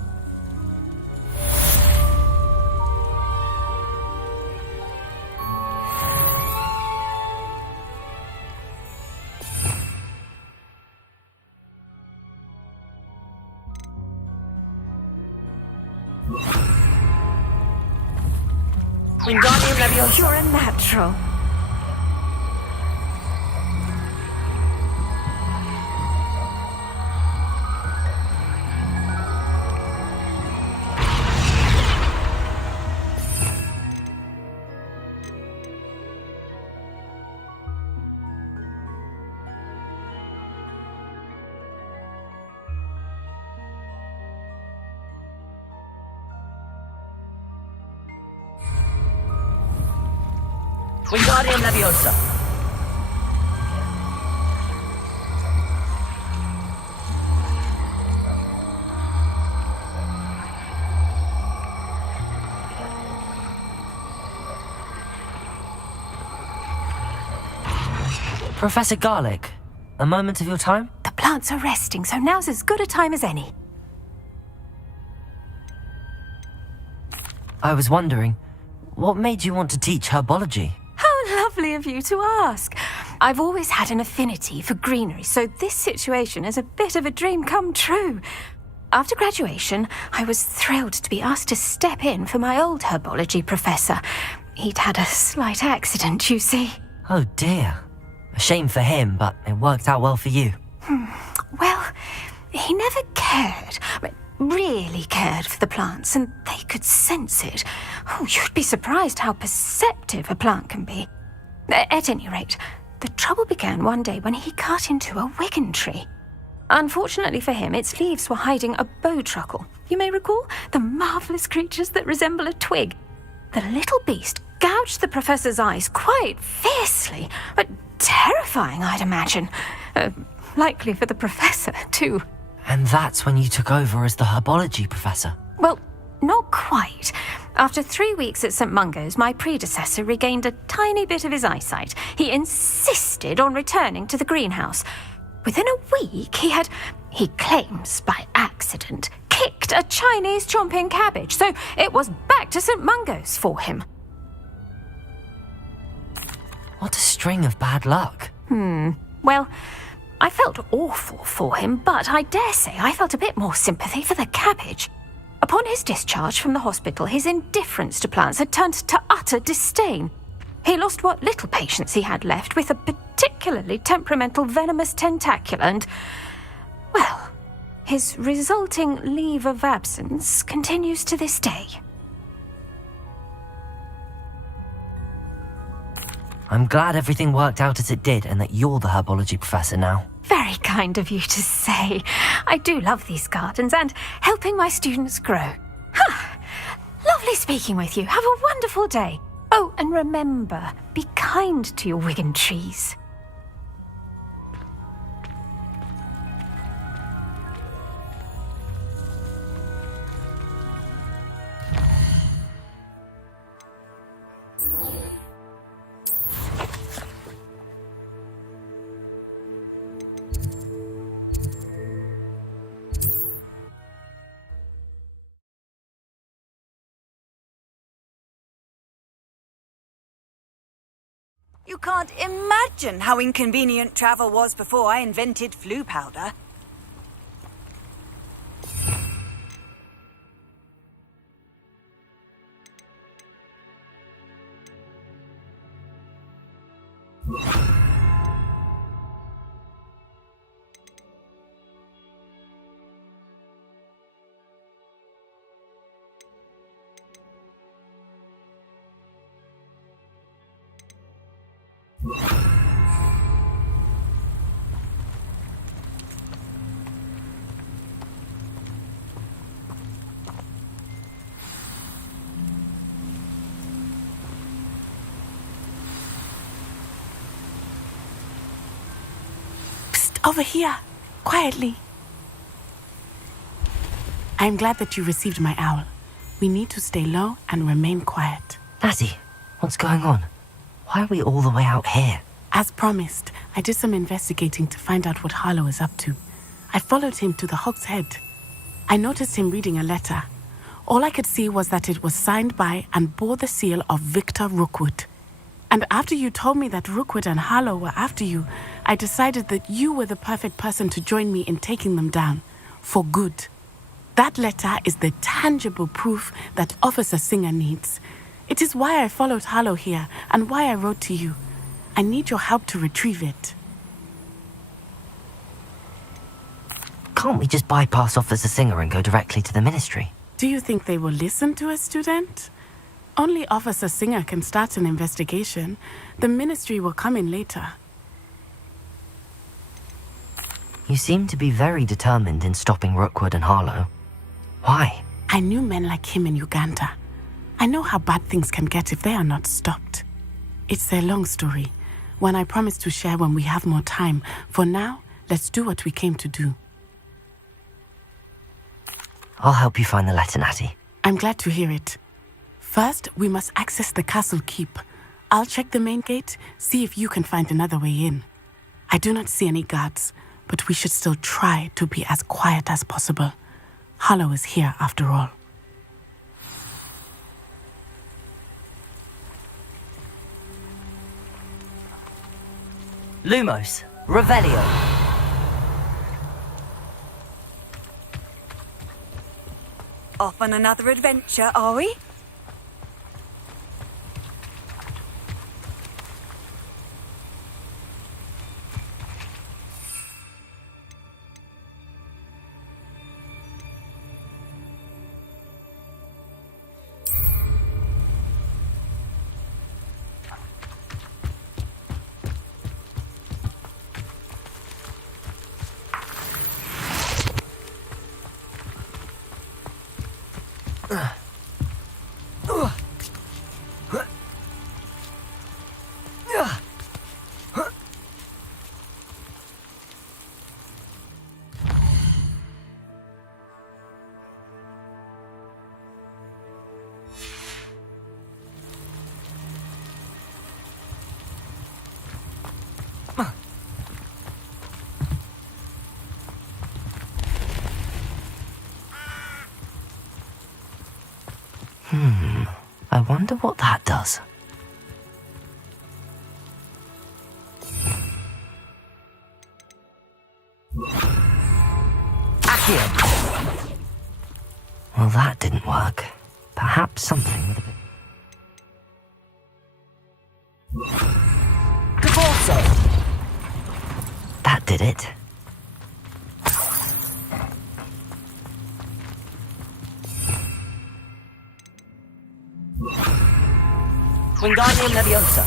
Wingardium Leviosa. You're a natural. Wingardium Leviosa. Professor Garlic, a moment of your time? The plants are resting, so now's as good a time as any. I was wondering, what made you want to teach herbology? How lovely of you to ask. I've always had an affinity for greenery, so this situation is a bit of a dream come true. After graduation, I was thrilled to be asked to step in for my old herbology professor. He'd had a slight accident, you see. Oh dear. A shame for him, but it worked out well for you. Well, he never cared, really cared for the plants, and they could sense it. Oh, you'd be surprised how perceptive a plant can be. At any rate, the trouble began one day when he cut into a Wigan tree. Unfortunately for him, its leaves were hiding a bowtruckle. You may recall the marvellous creatures that resemble a twig. The little beast gouged the professor's eyes quite fiercely, but terrifying, I'd imagine. Likely for the professor, too. And that's when you took over as the herbology professor? Well, not quite. After 3 weeks at St. Mungo's, my predecessor regained a tiny bit of his eyesight. He insisted on returning to the greenhouse. Within a week, he claims by accident, kicked a Chinese chomping cabbage, so it was back to St. Mungo's for him. What a string of bad luck. Well, I felt awful for him, but I dare say I felt a bit more sympathy for the cabbage. Upon his discharge from the hospital, his indifference to plants had turned to utter disdain. He lost what little patience he had left with a particularly temperamental venomous tentacula and, well, his resulting leave of absence continues to this day. I'm glad everything worked out as it did and that you're the herbology professor now. Very kind of you to say. I do love these gardens and helping my students grow. Lovely speaking with you. Have a wonderful day. Oh, and remember, be kind to your Wigan trees. You can't imagine how inconvenient travel was before I invented flu powder. Over here, quietly. I'm glad that you received my owl. We need to stay low and remain quiet. Natty, what's going on? Why are we all the way out here? As promised, I did some investigating to find out what Harlow is up to. I followed him to the Hog's Head. I noticed him reading a letter. All I could see was that it was signed by and bore the seal of Victor Rookwood. And after you told me that Rookwood and Harlow were after you, I decided that you were the perfect person to join me in taking them down. For good. That letter is the tangible proof that Officer Singer needs. It is why I followed Harlow here and why I wrote to you. I need your help to retrieve it. Can't we just bypass Officer Singer and go directly to the ministry? Do you think they will listen to a student? Only Officer Singer can start an investigation. The ministry will come in later. You seem to be very determined in stopping Rookwood and Harlow. Why? I knew men like him in Uganda. I know how bad things can get if they are not stopped. It's a long story, one I promise to share when we have more time. For now, let's do what we came to do. I'll help you find the letter, Natty. I'm glad to hear it. First, we must access the castle keep. I'll check the main gate, see if you can find another way in. I do not see any guards, but we should still try to be as quiet as possible. Harlow is here after all. Lumos, Revelio. Off on another adventure, are we? I wonder what that does. Accio! Well, that didn't work. Perhaps something with a bit... Divorso! That did it. Wingardium Leviosa.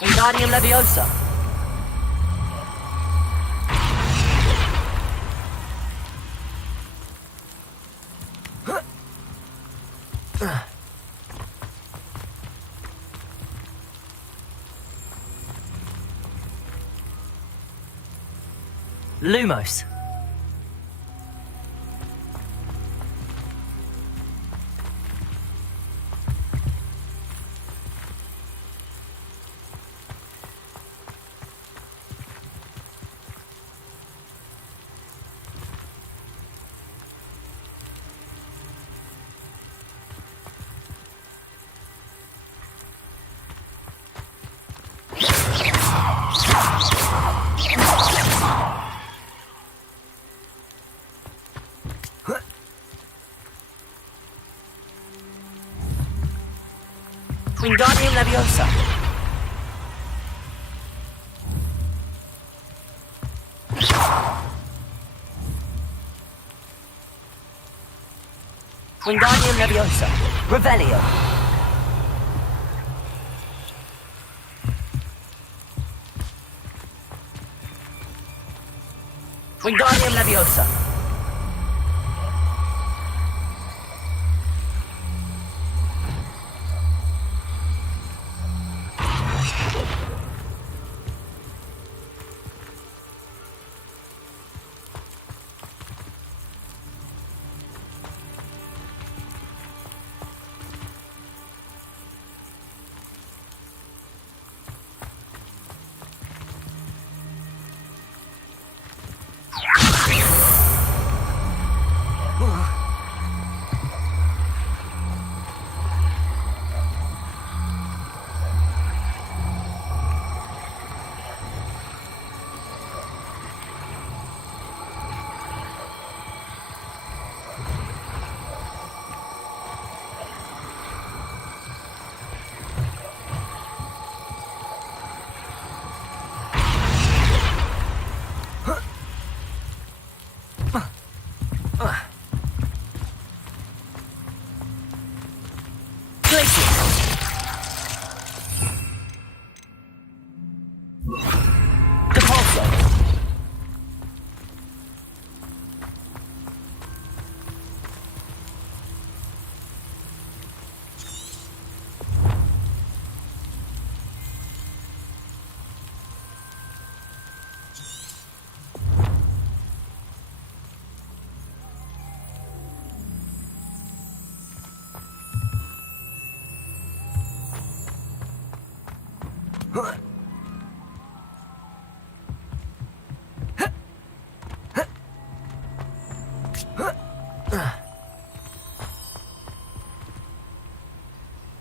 Wingardium Leviosa. Lumos. Wingardium Leviosa. Wingardium Leviosa. Revelio. Wingardium Leviosa.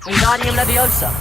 Wingardium Leviosa.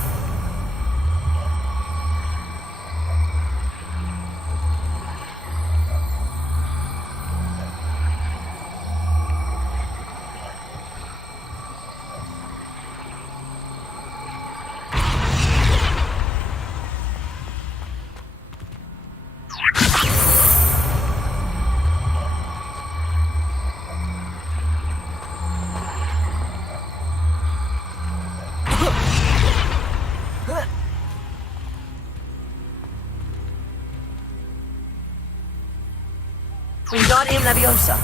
Wingardium Leviosa.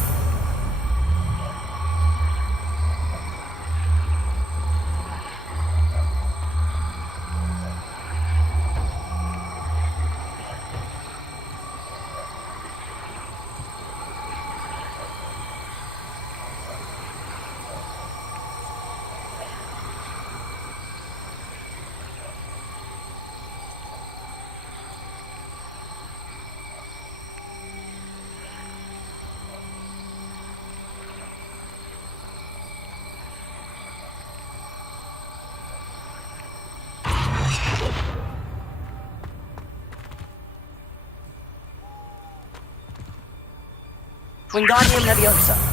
Wingardium Leviosa.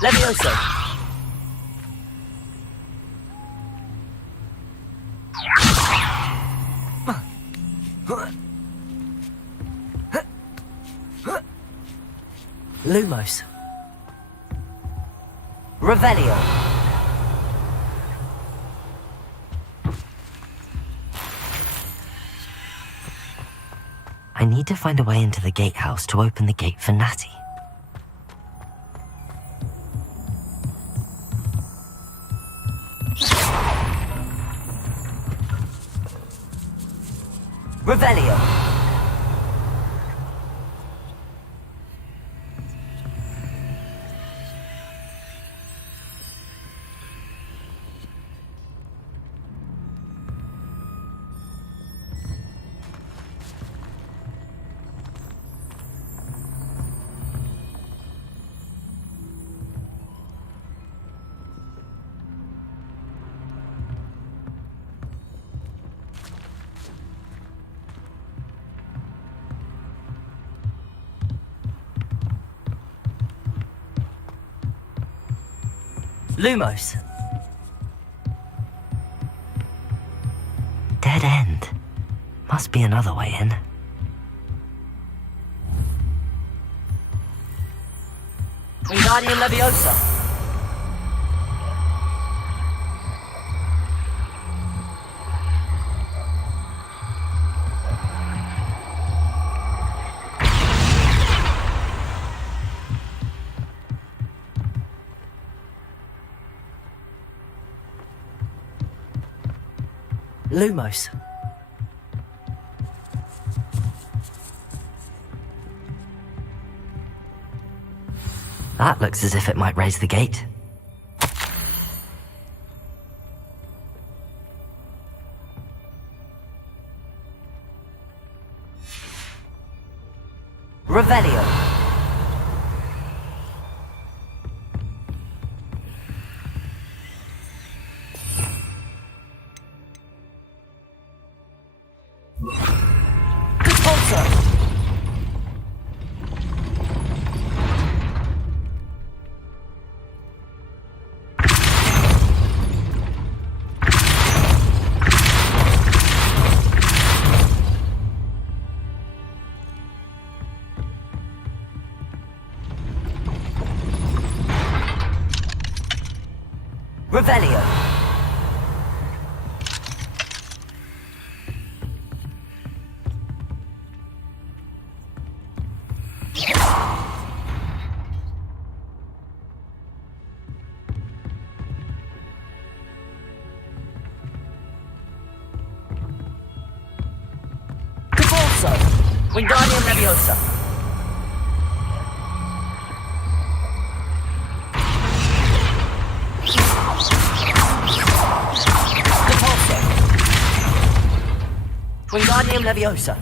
Levioso! Lumos. Revelio. I need to find a way into the gatehouse to open the gate for Natty. Revelio. Lumos. Dead end. Must be another way in. Wingardium Leviosa. Lumos. That looks as if it might raise the gate. Revelio. Revelio. Corpus. Wingardium Leviosa. Wingardium Leviosa.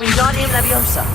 Wingardium Leviosa.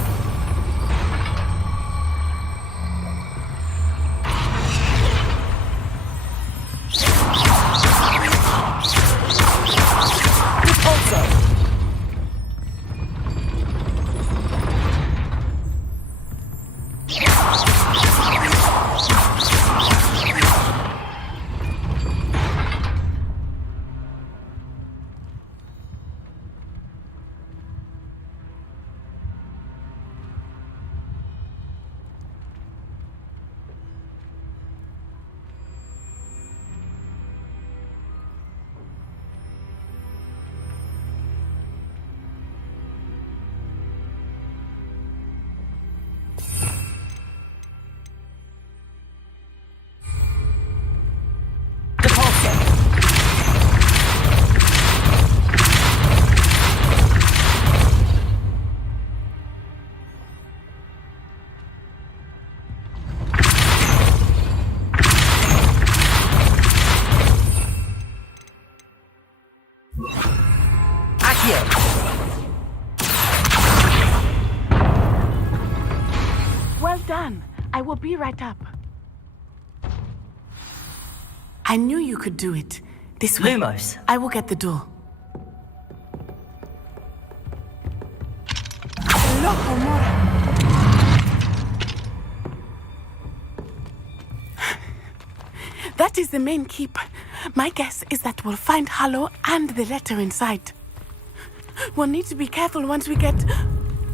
Well done. I will be right up. I knew you could do it. This way. Lumos. I will get the door. That is the main keep. My guess is that we'll find Halo and the letter inside. We'll need to be careful once we get...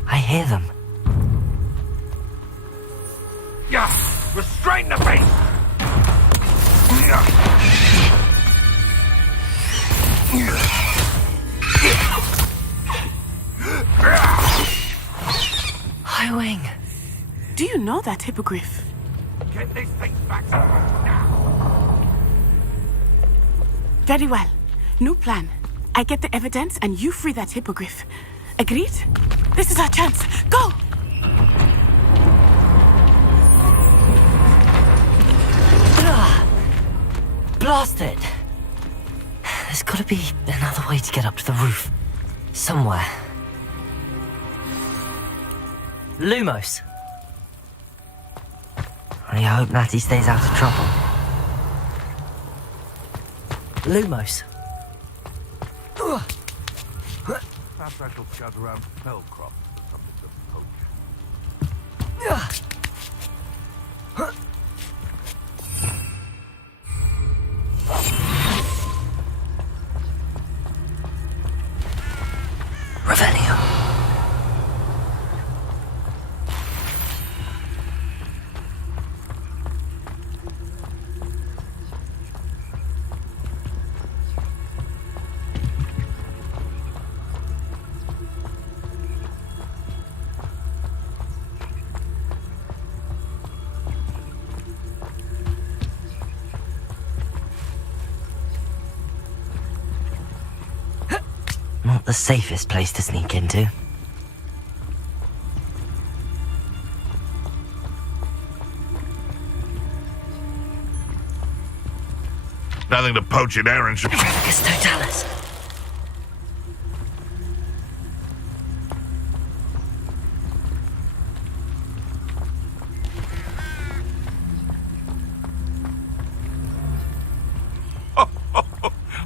I hear them. Yeah! Restrain the beast! High Wing. Do you know that hippogriff? Get these things back now! Very well. New plan. I get the evidence and you free that hippogriff. Agreed? This is our chance. Go! Blast it! There's gotta be another way to get up to the roof. Somewhere. Lumos. I hope Natty stays out of trouble. Lumos. Perhaps I shall scout around Spellcroft for something to poach. Revelio. Not the safest place to sneak into. Nothing to poach in Aaron. Trafficus totalis.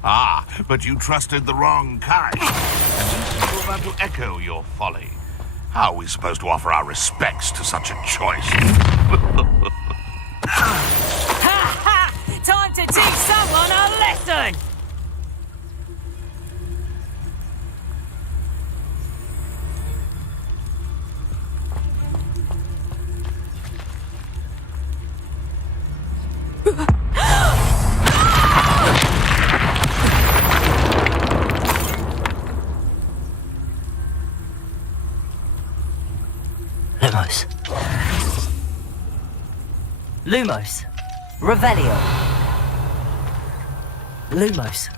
Ah, but you trusted the wrong kind. You're about to echo your folly. How are we supposed to offer our respects to such a choice? Time to teach someone a lesson! Lumos. Lumos. Revelio. Lumos.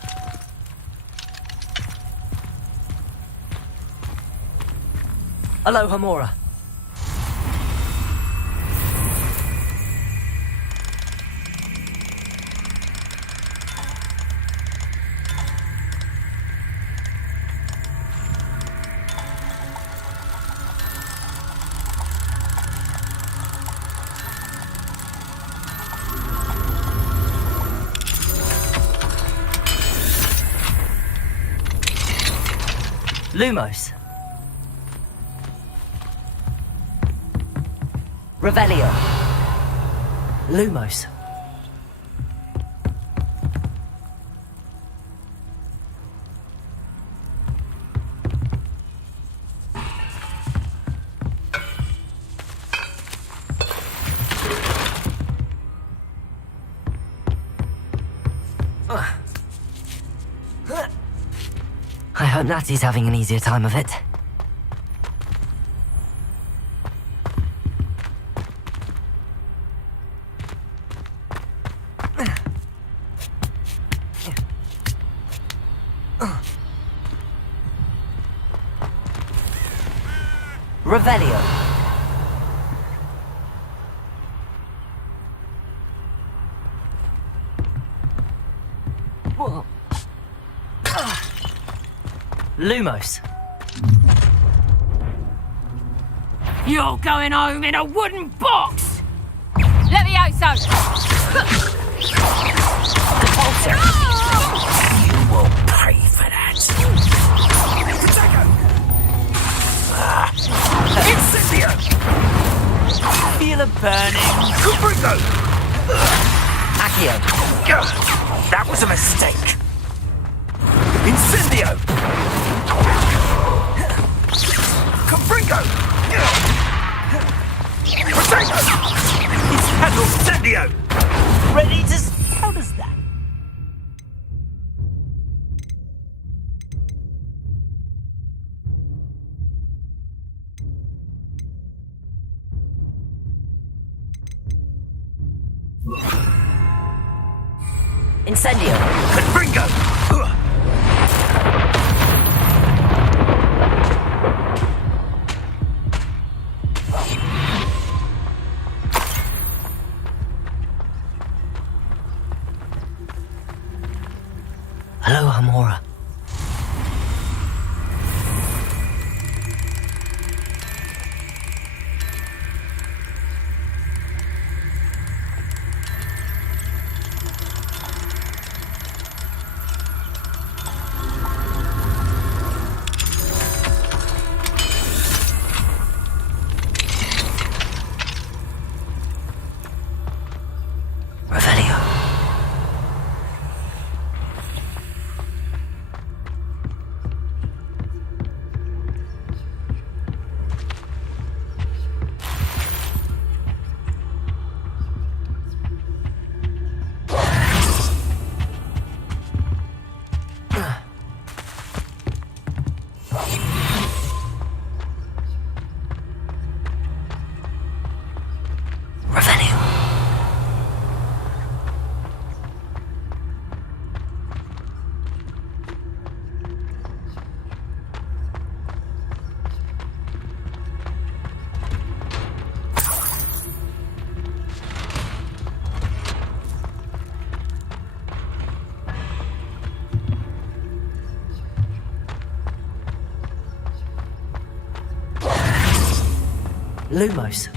Alohomora. Lumos. Revelio. Lumos. I hope Natty's having an easier time of it. Revelio. Lumos. You're going home in a wooden box! Levioso! You will pay for that. Incendio! Feel a burning. Confringo! Accio. That was a mistake. Incendio! Confringo! Potato! It's Handle Incendio! Ready to... How does that? Incendio. Confringo! Hello, Hamora. Revelio. Lumos.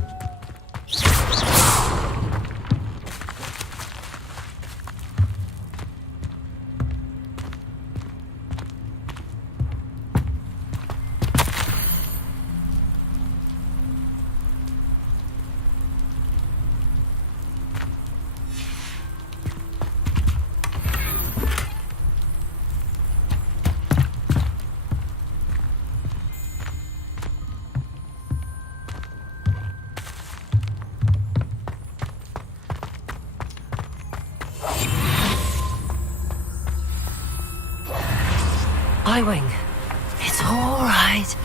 I-Wing. It's all right.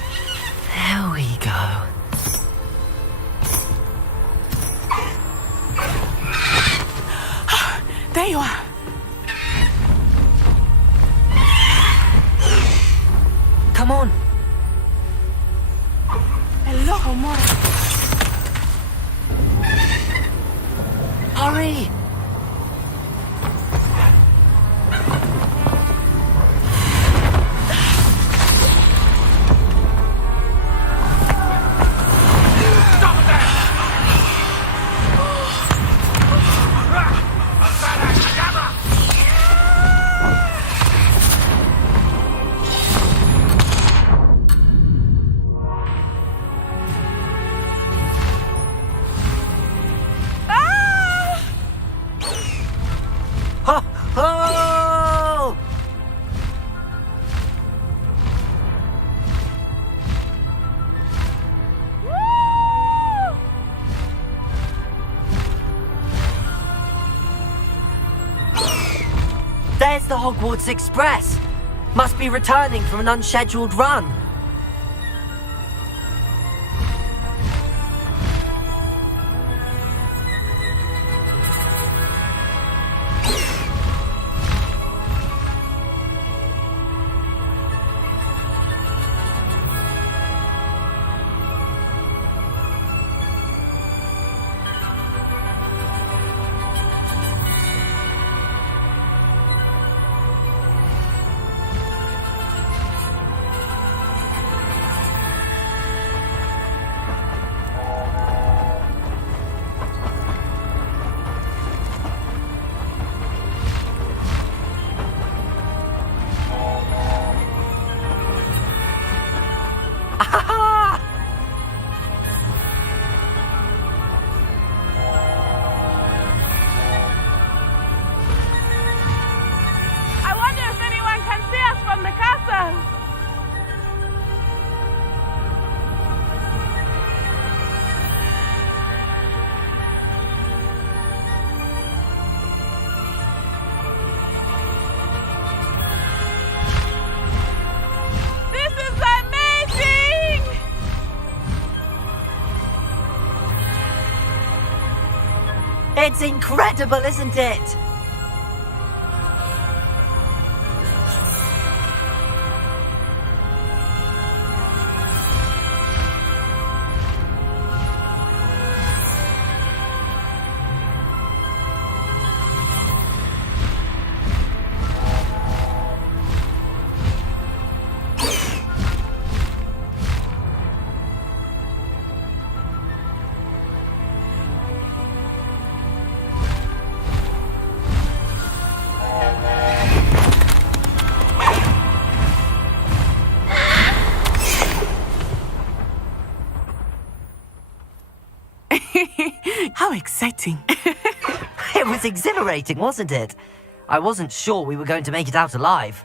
There we go. There you are. Come on. Hello, Hamora. Hurry. There's the Hogwarts Express. Must be returning from an unscheduled run. I wonder if anyone can see us from the castle. This is amazing! It's incredible, isn't it? How exciting. It was exhilarating, wasn't it? I wasn't sure we were going to make it out alive.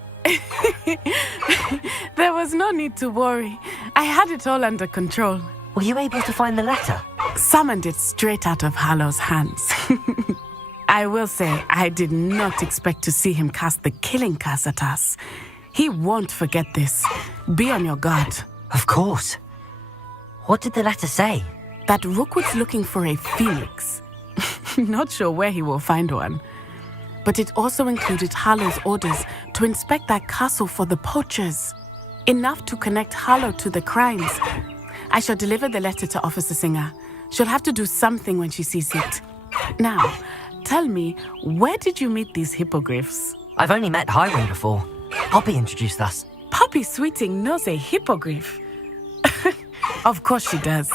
There was no need to worry. I had it all under control. Were you able to find the letter? Summoned it straight out of Harlow's hands. I will say, I did not expect to see him cast the killing curse at us. He won't forget this. Be on your guard. Of course. What did the letter say? That Rookwood's looking for a phoenix. Not sure where he will find one. But it also included Harlow's orders to inspect that castle for the poachers. Enough to connect Harlow to the crimes. I shall deliver the letter to Officer Singer. She'll have to do something when she sees it. Now, tell me, where did you meet these hippogriffs? I've only met Highwing before. Poppy introduced us. Poppy Sweeting knows a hippogriff. Of course she does.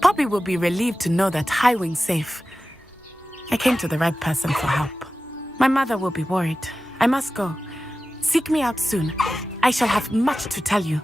Poppy will be relieved to know that Highwing's safe. I came to the right person for help. My mother will be worried. I must go. Seek me out soon. I shall have much to tell you.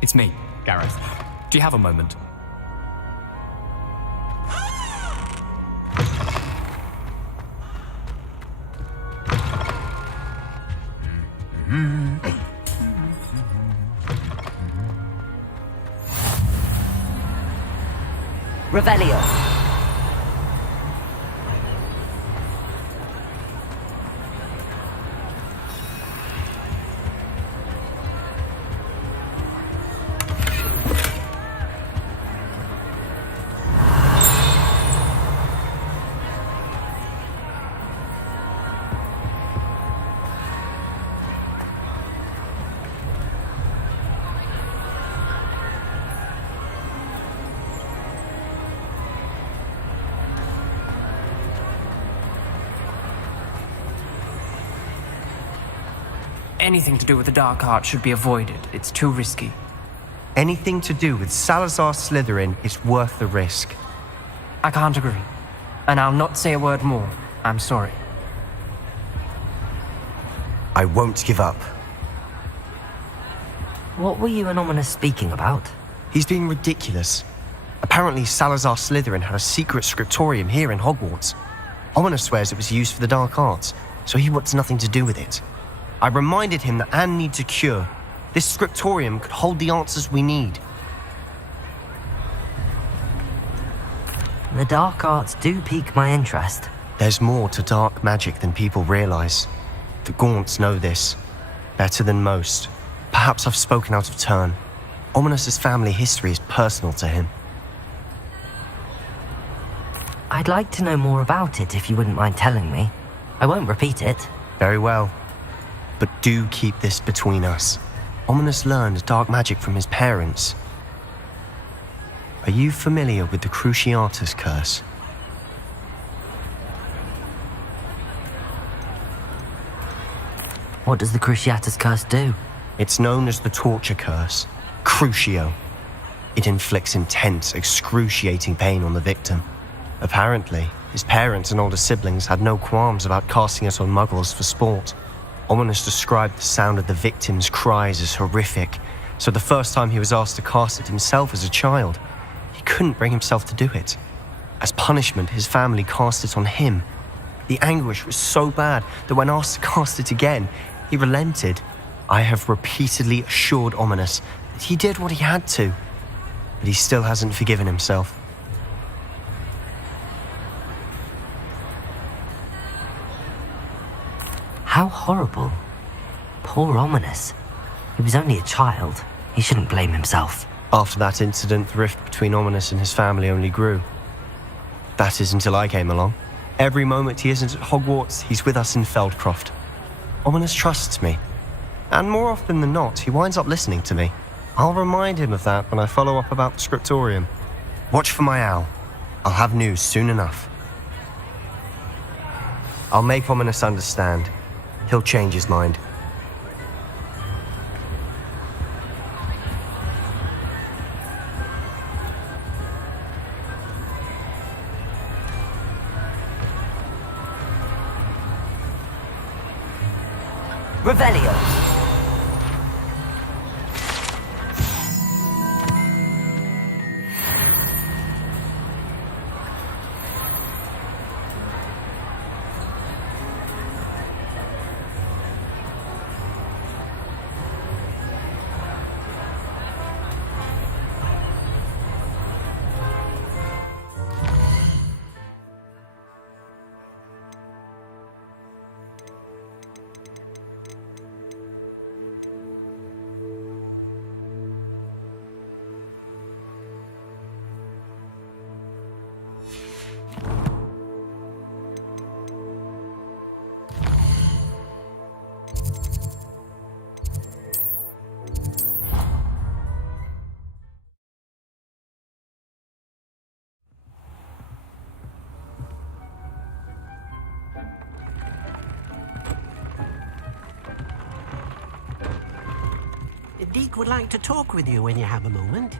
It's me, Gareth. Do you have a moment? Revelio. Anything to do with the dark art should be avoided. It's too risky. Anything to do with Salazar Slytherin is worth the risk. I can't agree. And I'll not say a word more. I'm sorry. I won't give up. What were you and Ominous speaking about? He's being ridiculous. Apparently Salazar Slytherin had a secret scriptorium here in Hogwarts. Ominous swears it was used for the dark arts, so he wants nothing to do with it. I reminded him that Anne needs a cure. This scriptorium could hold the answers we need. The dark arts do pique my interest. There's more to dark magic than people realize. The Gaunts know this. Better than most. Perhaps I've spoken out of turn. Ominous's family history is personal to him. I'd like to know more about it if you wouldn't mind telling me. I won't repeat it. Very well. But do keep this between us. Ominous learned dark magic from his parents. Are you familiar with the Cruciatus curse? What does the Cruciatus curse do? It's known as the torture curse. Crucio. It inflicts intense, excruciating pain on the victim. Apparently, his parents and older siblings had no qualms about casting it on muggles for sport. Ominous described the sound of the victim's cries as horrific, so the first time he was asked to cast it himself as a child, he couldn't bring himself to do it. As punishment, his family cast it on him. The anguish was so bad that when asked to cast it again, he relented. I have repeatedly assured Ominous that he did what he had to, but he still hasn't forgiven himself. How horrible. Poor Ominous. He was only a child. He shouldn't blame himself. After that incident, the rift between Ominous and his family only grew. That is until I came along. Every moment he isn't at Hogwarts, he's with us in Feldcroft. Ominous trusts me. And more often than not, he winds up listening to me. I'll remind him of that when I follow up about the scriptorium. Watch for my owl. I'll have news soon enough. I'll make Ominous understand. He'll change his mind. Revelio. Deke would like to talk with you when you have a moment.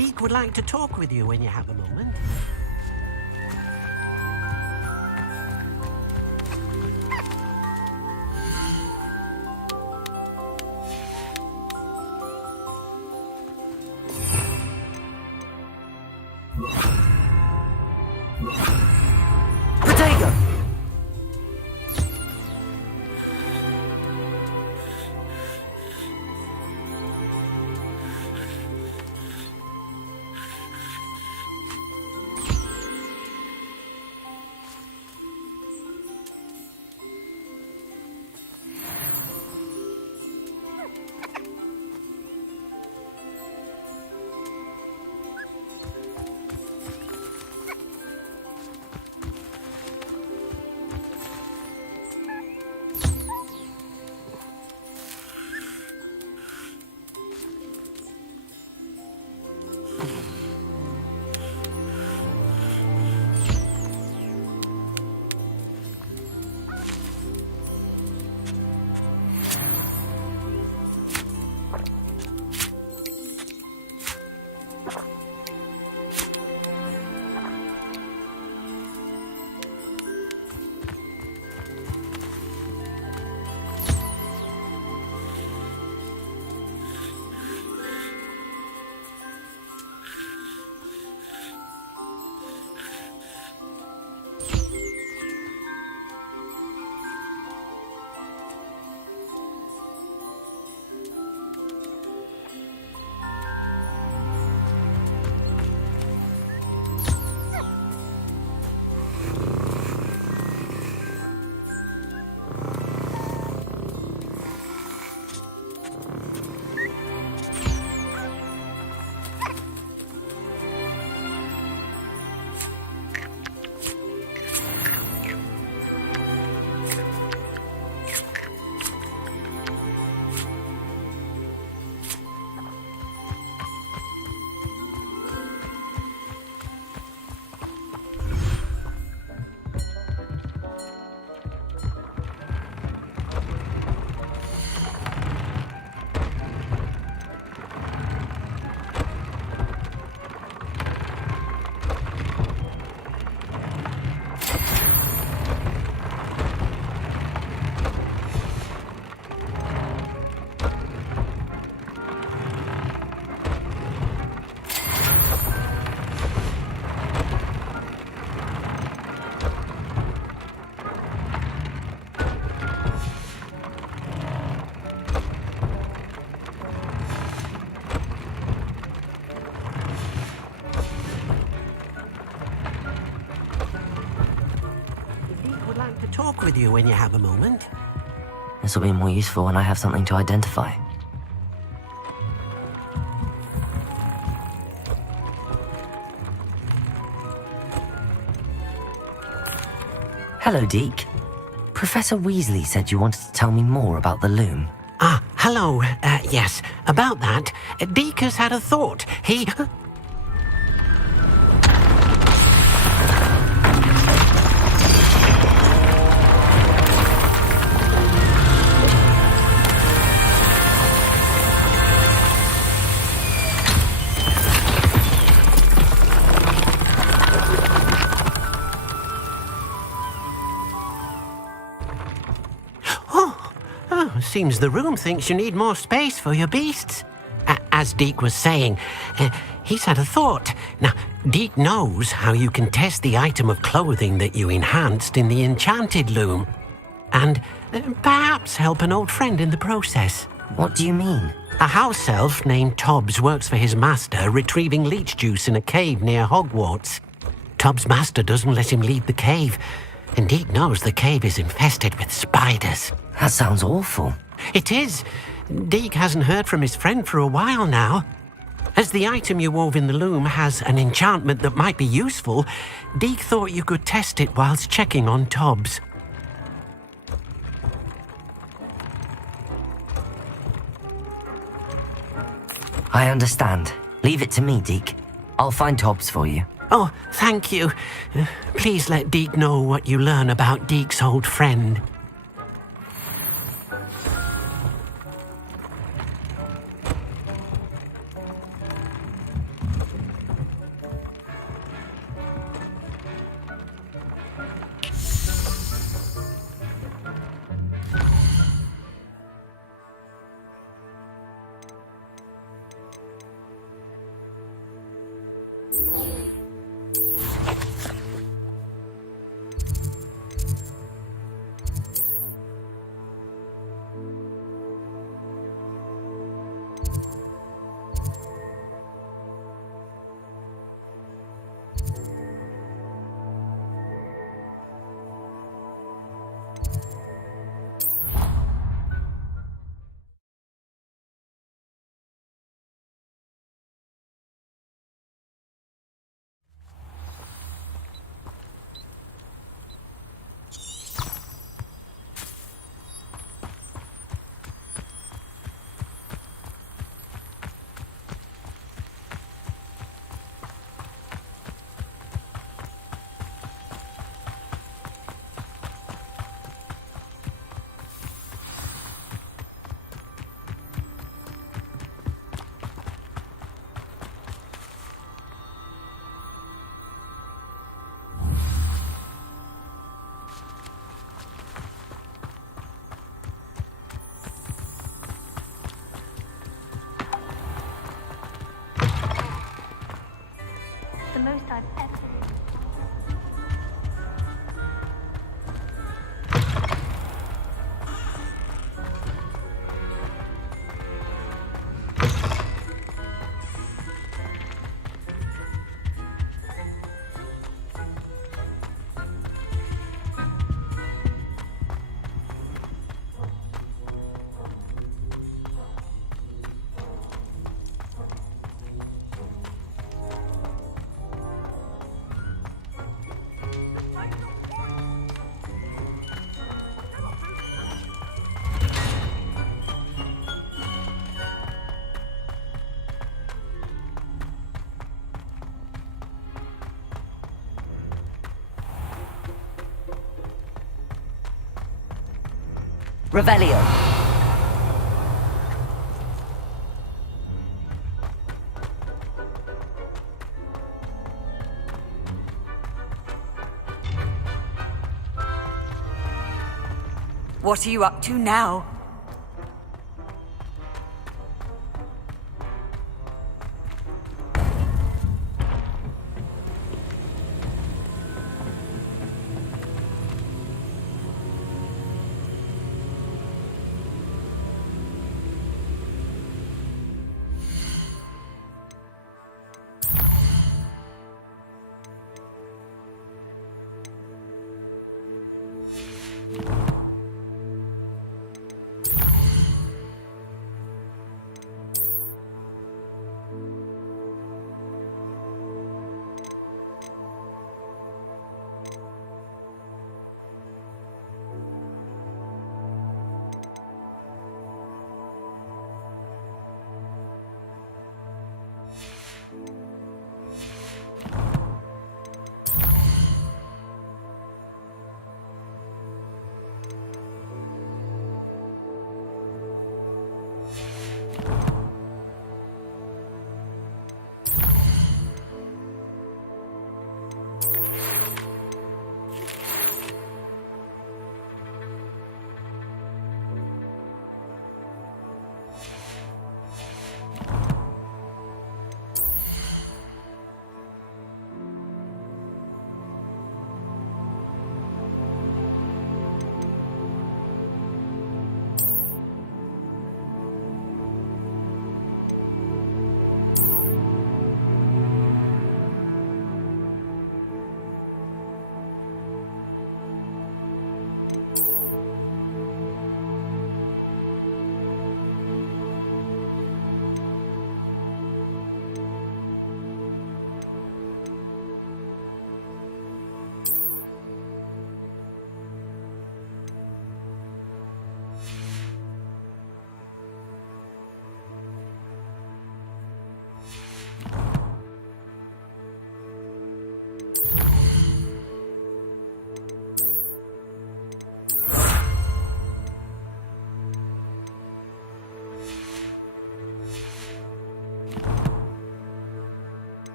Deke would like to talk with you when you have a moment. talk with you when you have a moment. This will be more useful when I have something to identify. Hello, Deke. Professor Weasley said you wanted to tell me more about the loom. Ah, hello. Yes, about that. Deke has had a thought. He... Seems the room thinks you need more space for your beasts. As Deke was saying, he's had a thought. Now, Deke knows how you can test the item of clothing that you enhanced in the enchanted loom. And perhaps help an old friend in the process. What do you mean? A house elf named Tobbs works for his master retrieving leech juice in a cave near Hogwarts. Tobbs' master doesn't let him leave the cave, and Deke knows the cave is infested with spiders. That sounds awful. It is. Deke hasn't heard from his friend for a while now. As the item you wove in the loom has an enchantment that might be useful, Deke thought you could test it whilst checking on Tobbs. I understand. Leave it to me, Deke. I'll find Tobbs for you. Oh, thank you. Please let Deke know what you learn about Deke's old friend. most I've ever... Revelio. What are you up to now?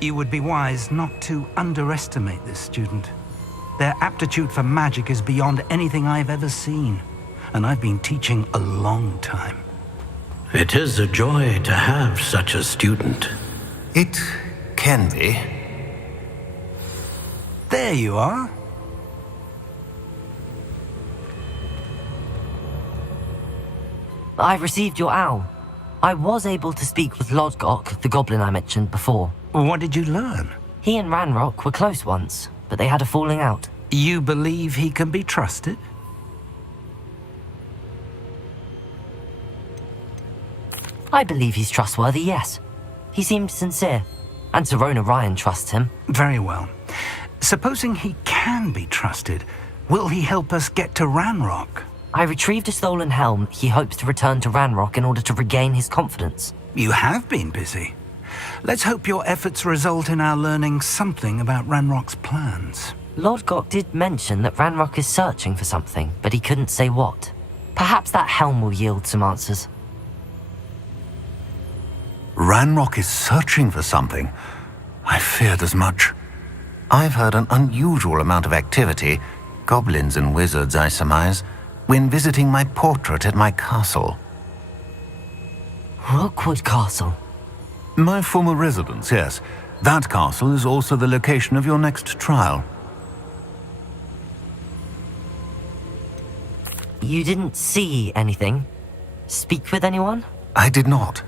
You would be wise not to underestimate this student. Their aptitude for magic is beyond anything I've ever seen, and I've been teaching a long time. It is a joy to have such a student. It can be. There you are. I received your owl. I was able to speak with Lodgok, the goblin I mentioned before. What did you learn? He and Ranrock were close once, but they had a falling out. You believe he can be trusted? I believe he's trustworthy, yes. He seemed sincere, and Serona Ryan trusts him. Very well. Supposing he can be trusted, will he help us get to Ranrock? I retrieved a stolen helm. He hopes to return to Ranrock in order to regain his confidence. You have been busy. Let's hope your efforts result in our learning something about Ranrock's plans. Lodgok did mention that Ranrock is searching for something, but he couldn't say what. Perhaps that helm will yield some answers. Ranrock is searching for something. I feared as much. I've heard an unusual amount of activity, goblins and wizards, I surmise, when visiting my portrait at my castle. Rookwood Castle? My former residence, yes. That castle is also the location of your next trial. You didn't see anything? Speak with anyone? I did not.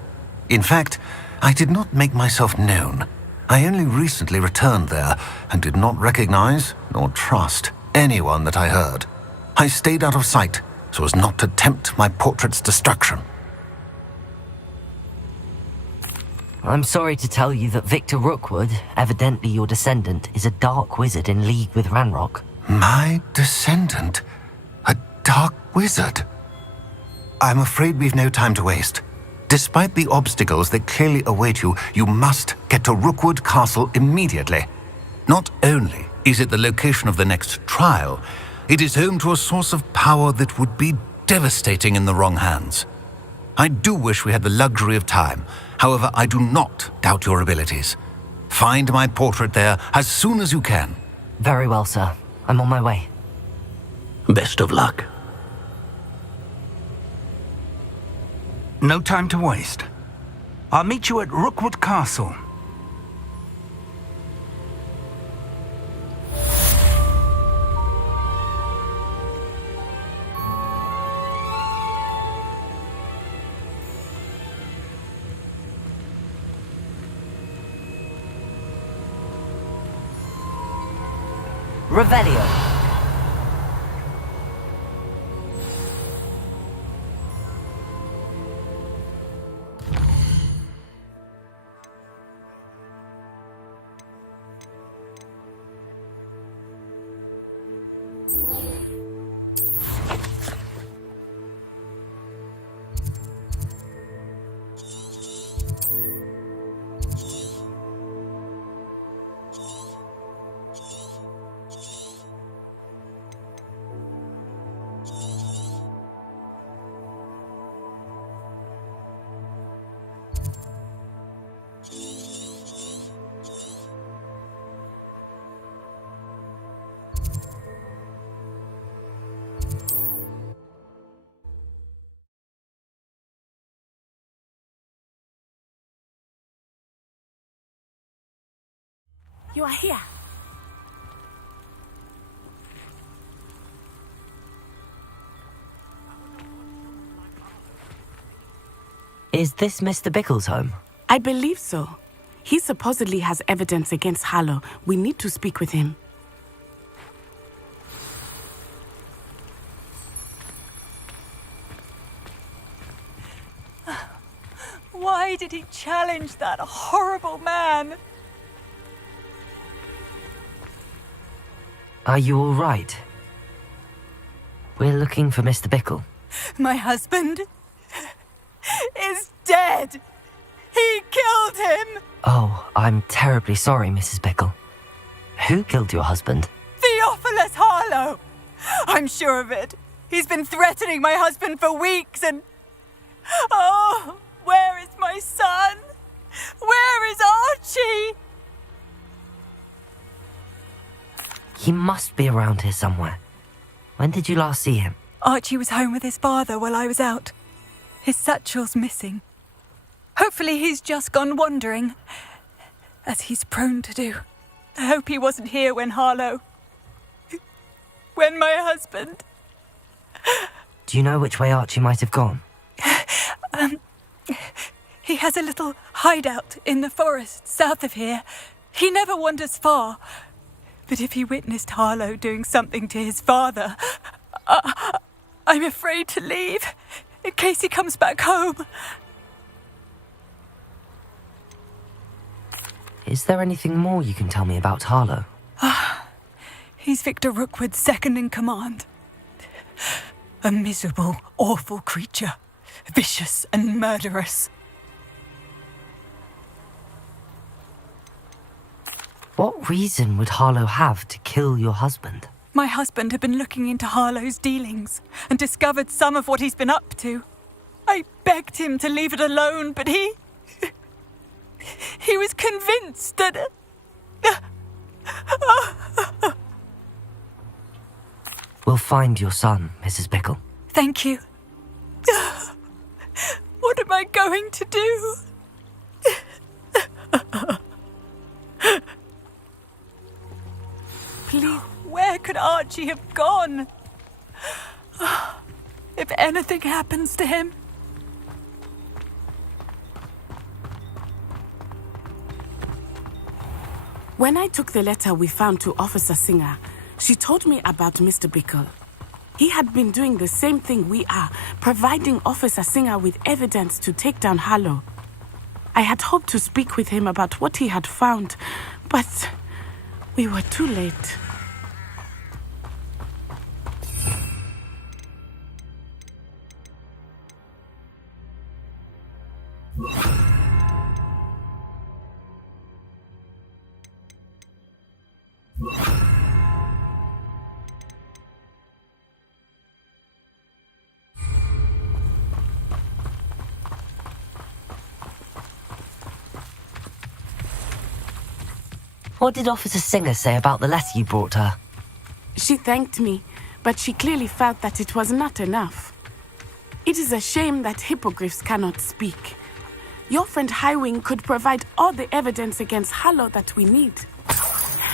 In fact, I did not make myself known. I only recently returned there and did not recognize nor trust anyone that I heard. I stayed out of sight so as not to tempt my portrait's destruction. I'm sorry to tell you that Victor Rookwood, evidently your descendant, is a dark wizard in league with Ranrock. My descendant? A dark wizard? I'm afraid we've no time to waste. Despite the obstacles that clearly await you, you must get to Rookwood Castle immediately. Not only is it the location of the next trial, it is home to a source of power that would be devastating in the wrong hands. I do wish we had the luxury of time. However, I do not doubt your abilities. Find my portrait there as soon as you can. Very well, sir. I'm on my way. Best of luck. No time to waste. I'll meet you at Rookwood Castle. Revelio. You are here. Is this Mr. Bickle's home? I believe so. He supposedly has evidence against Harlow. We need to speak with him. Why did he challenge that horrible man? Are you all right? We're looking for Mr. Bickle. My husband is dead. He killed him. Oh, I'm terribly sorry, Mrs. Bickle. Who killed your husband? Theophilus Harlow. I'm sure of it. He's been threatening my husband for weeks and... Oh, where is my son? Where is Archie? He must be around here somewhere. When did you last see him? Archie was home with his father while I was out. His satchel's missing. Hopefully he's just gone wandering, as he's prone to do. I hope he wasn't here when when my husband... Do you know which way Archie might have gone? He has a little hideout in the forest south of here. He never wanders far. But if he witnessed Harlow doing something to his father, I'm afraid to leave, in case he comes back home. Is there anything more you can tell me about Harlow? He's Victor Rookwood's second in command. A miserable, awful creature. Vicious and murderous. What reason would Harlow have to kill your husband? My husband had been looking into Harlow's dealings and discovered some of what he's been up to. I begged him to leave it alone, but he was convinced that... We'll find your son, Mrs. Bickle. Thank you. What am I going to do? Please, where could Archie have gone? If anything happens to him... When I took the letter we found to Officer Singer, she told me about Mr. Bickle. He had been doing the same thing we are, providing Officer Singer with evidence to take down Harlow. I had hoped to speak with him about what he had found, but we were too late. What did Officer Singer say about the letter you brought her? She thanked me, but she clearly felt that it was not enough. It is a shame that hippogriffs cannot speak. Your friend Highwing could provide all the evidence against Harlow that we need.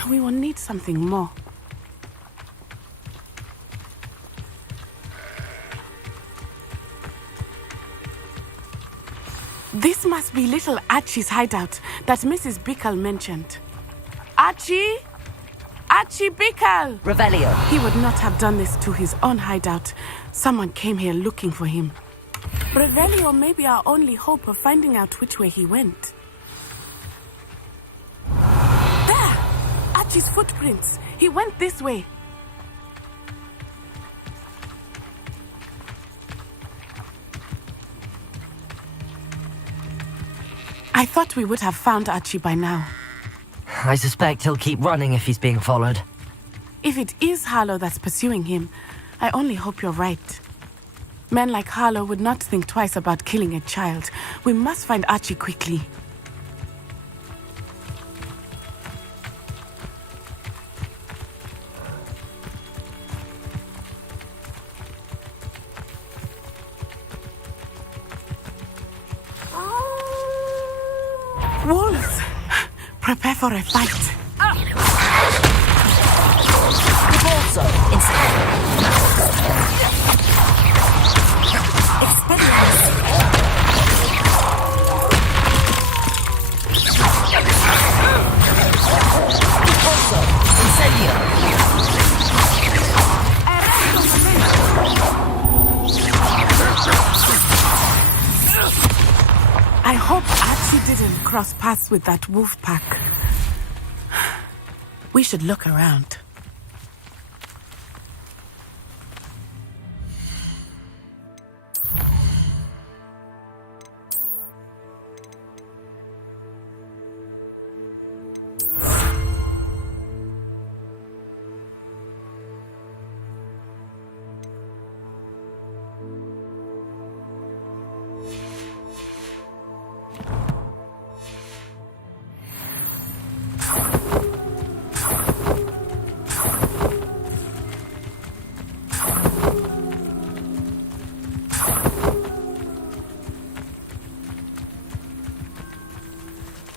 We will need something more. This must be little Archie's hideout that Mrs. Bickle mentioned. Archie? Archie Bickle! Revelio. He would not have done this to his own hideout. Someone came here looking for him. Revelio may be our only hope of finding out which way he went. There! Archie's footprints. He went this way. I thought we would have found Archie by now. I suspect he'll keep running if he's being followed. If it is Harlow that's pursuing him, I only hope you're right. Men like Harlow would not think twice about killing a child. We must find Archie quickly. Wolves! Prepare for a fight. Also, I hope Archie didn't cross paths with that wolf pack. We should look around.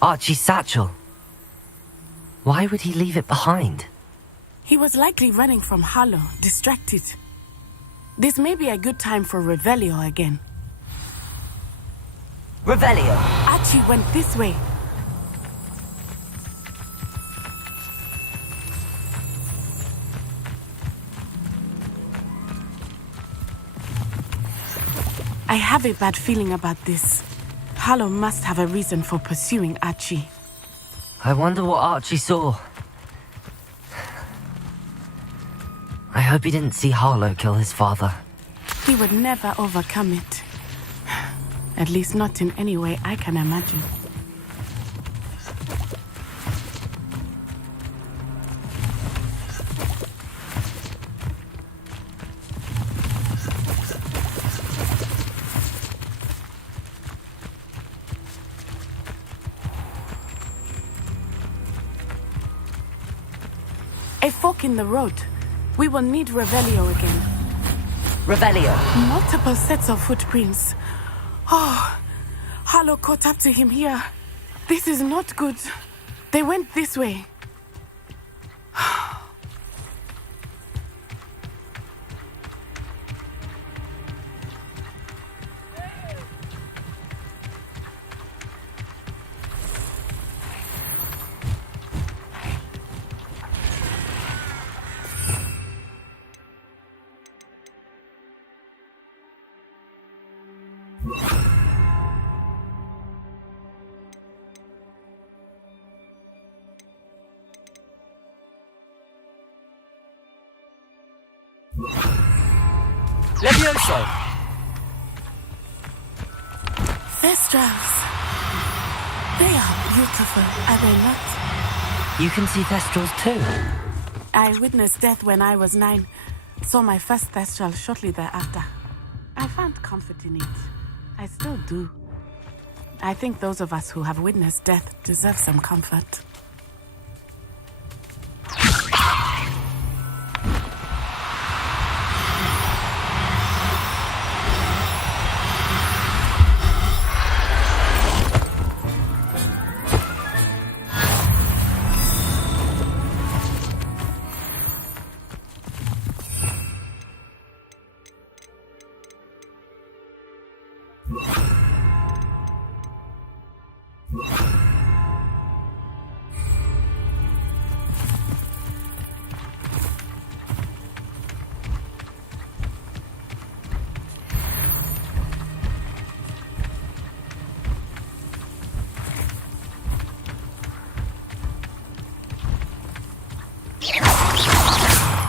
Archie's satchel. Why would he leave it behind? He was likely running from Harlow, distracted. This may be a good time for Revelio again. Revelio! Archie went this way. I have a bad feeling about this. Harlow must have a reason for pursuing Archie. I wonder what Archie saw. I hope he didn't see Harlow kill his father. He would never overcome it. At least not in any way I can imagine. A fork in the road. We will need Revelio again. Revelio. Multiple sets of footprints. Oh, Harlow caught up to him here. This is not good. They went this way. Levioso! Thestrals. They are beautiful, are they not? You can see Thestrals too. I witnessed death when I was 9. Saw my first Thestral shortly thereafter. I found comfort in it. I still do. I think those of us who have witnessed death deserve some comfort.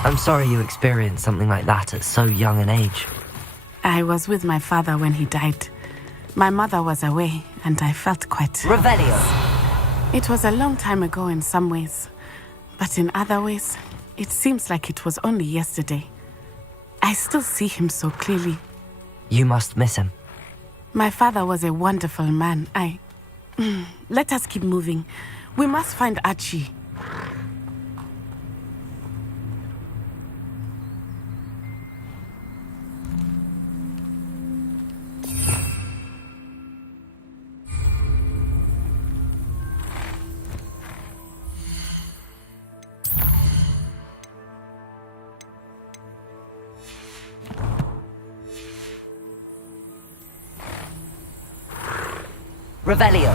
I'm sorry you experienced something like that at so young an age. I was with my father when he died. My mother was away, and I felt quite... Revelio! It was a long time ago in some ways, but in other ways, it seems like it was only yesterday. I still see him so clearly. You must miss him. My father was a wonderful man. Let us keep moving. We must find Archie. Revelio.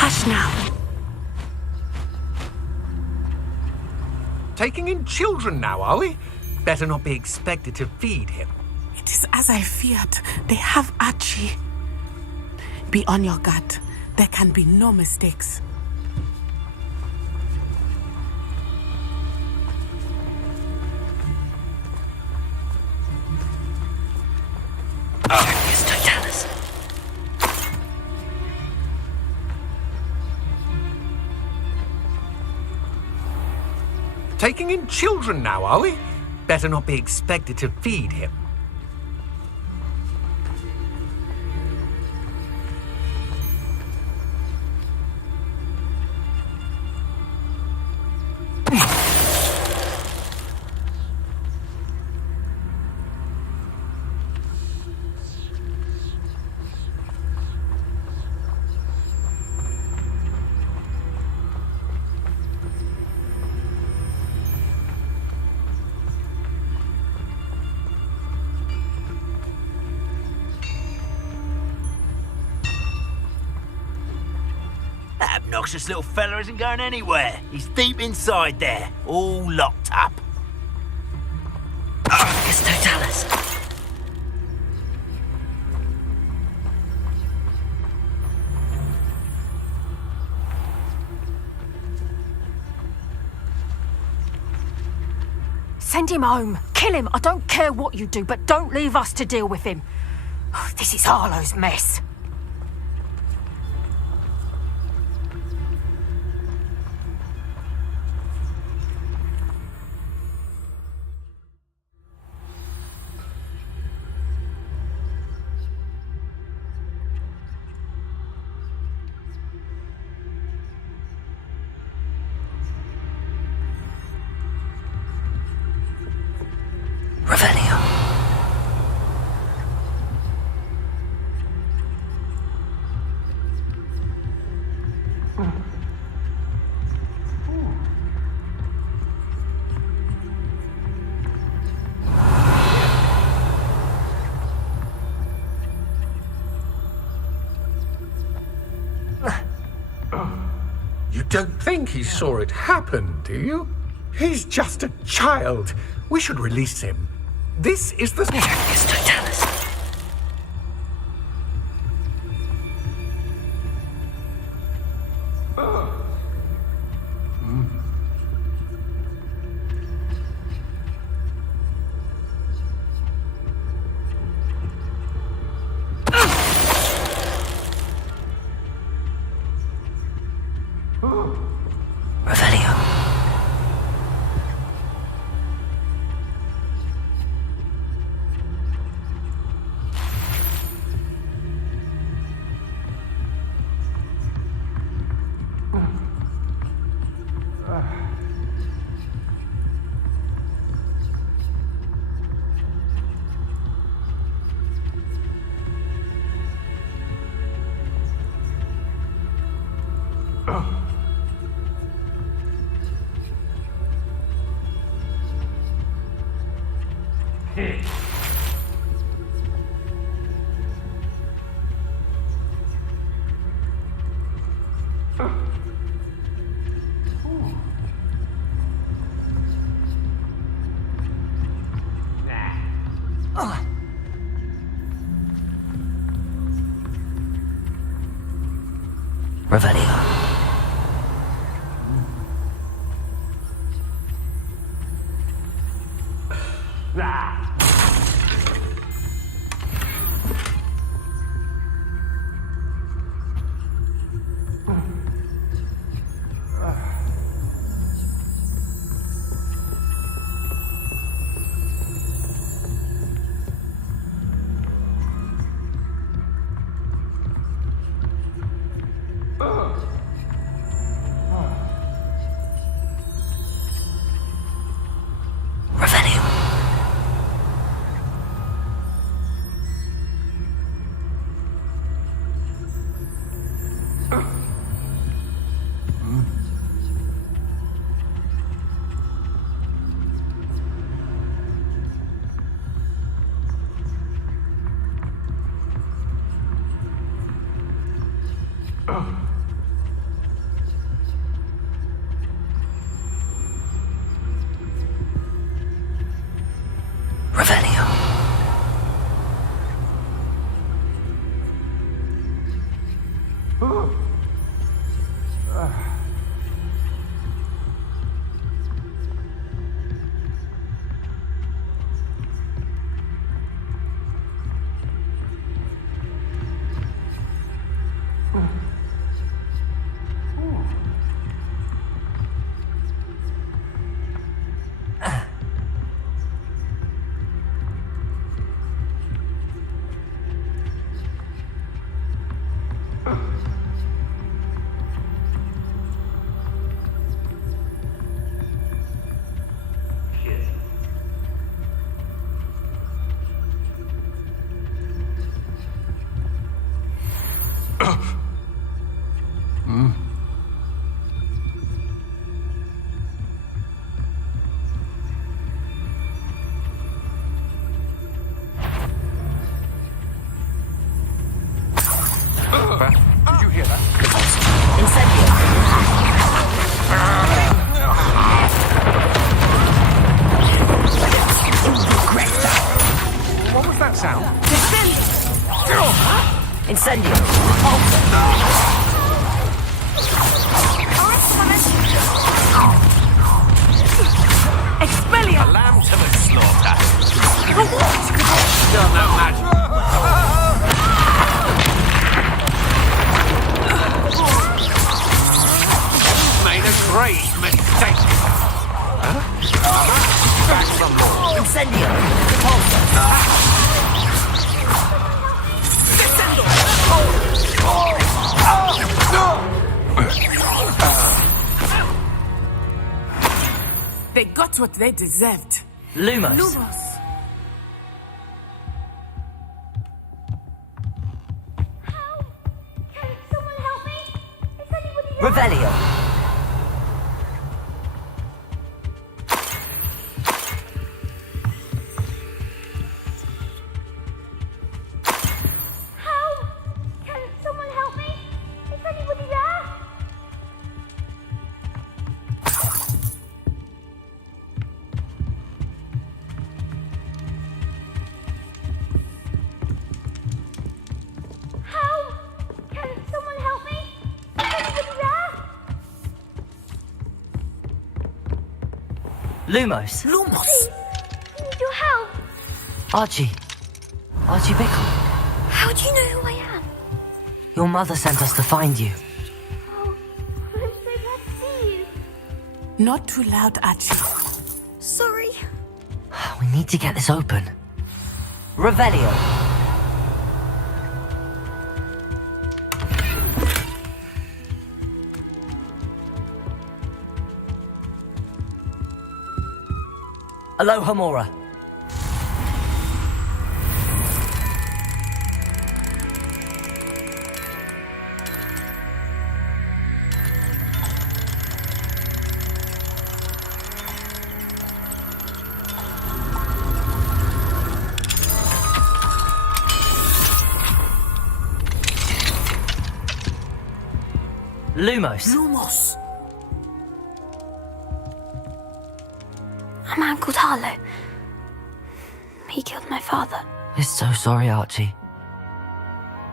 Hush now. Taking in children now, are we? Better not be expected to feed him. It is as I feared. They have Archie. Be on your guard. There can be no mistakes. taking in children now, are we? Better not be expected to feed him. That obnoxious little fella isn't going anywhere. He's deep inside there, all locked up. Argus Totalis. Send him home. Kill him. I don't care what you do, but don't leave us to deal with him. Oh, this is Harlow's mess. You don't think he saw it happen, do you? He's just a child. We should release him. This is the... Argus Totalis. Revelio. Did you hear that? What was that sound? Incendio! Expelliar! A lamb to the slaughter. Still no match. Made a great mistake. Back from Lord. Incendio! Repulsor! They got what they deserved. Lumos. Can someone help me? Is anybody there? Revelio. How? Can someone help me? Is anybody there? How? Can someone help me? Is anybody there? Lumos. Please, I need your help. Archie. Archie Bickle. How do you know who I am? Your mother sent us to find you. Oh, I'm so glad to see you. Not too loud, Archie. Sorry. We need to get this open. Revelio. Aloha Mora. Lumos. A man called Harlow. He killed my father. We're so sorry, Archie.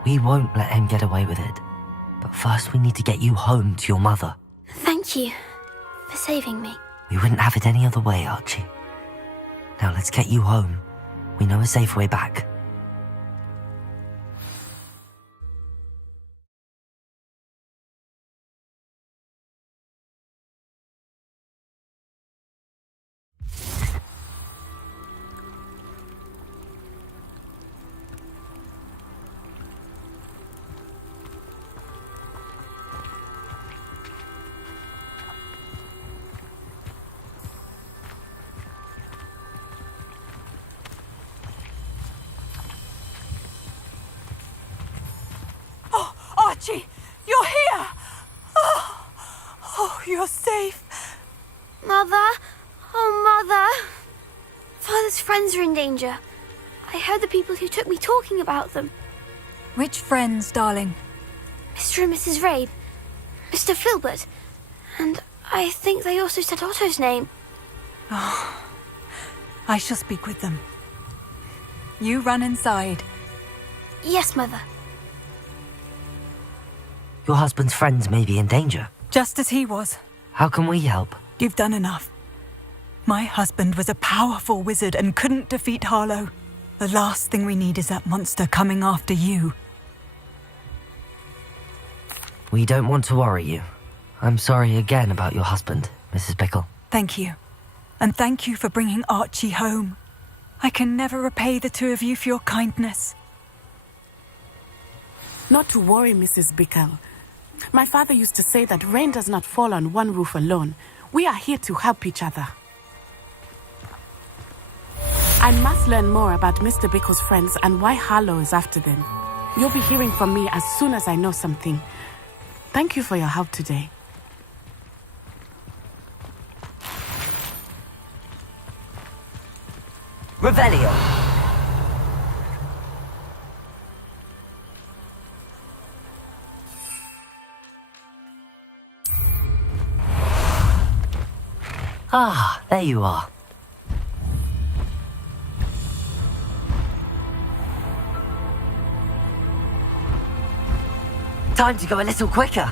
We won't let him get away with it. But first we need to get you home to your mother. Thank you for saving me. We wouldn't have it any other way, Archie. Now let's get you home. We know a safe way back. Archie, you're here! Oh, you're safe. Mother? Oh, Mother. Father's friends are in danger. I heard the people who took me talking about them. Which friends, darling? Mr. and Mrs. Rabe, Mr. Filbert, and I think they also said Otto's name. Oh, I shall speak with them. You run inside. Yes, Mother. Your husband's friends may be in danger. Just as he was. How can we help? You've done enough. My husband was a powerful wizard and couldn't defeat Harlow. The last thing we need is that monster coming after you. We don't want to worry you. I'm sorry again about your husband, Mrs. Bickle. Thank you. And thank you for bringing Archie home. I can never repay the two of you for your kindness. Not to worry, Mrs. Bickle. My father used to say that rain does not fall on one roof alone. We are here to help each other. I must learn more about Mr. Bickle's friends and why Harlow is after them. You'll be hearing from me as soon as I know something. Thank you for your help today. Revelio. Ah, there you are. Time to go a little quicker.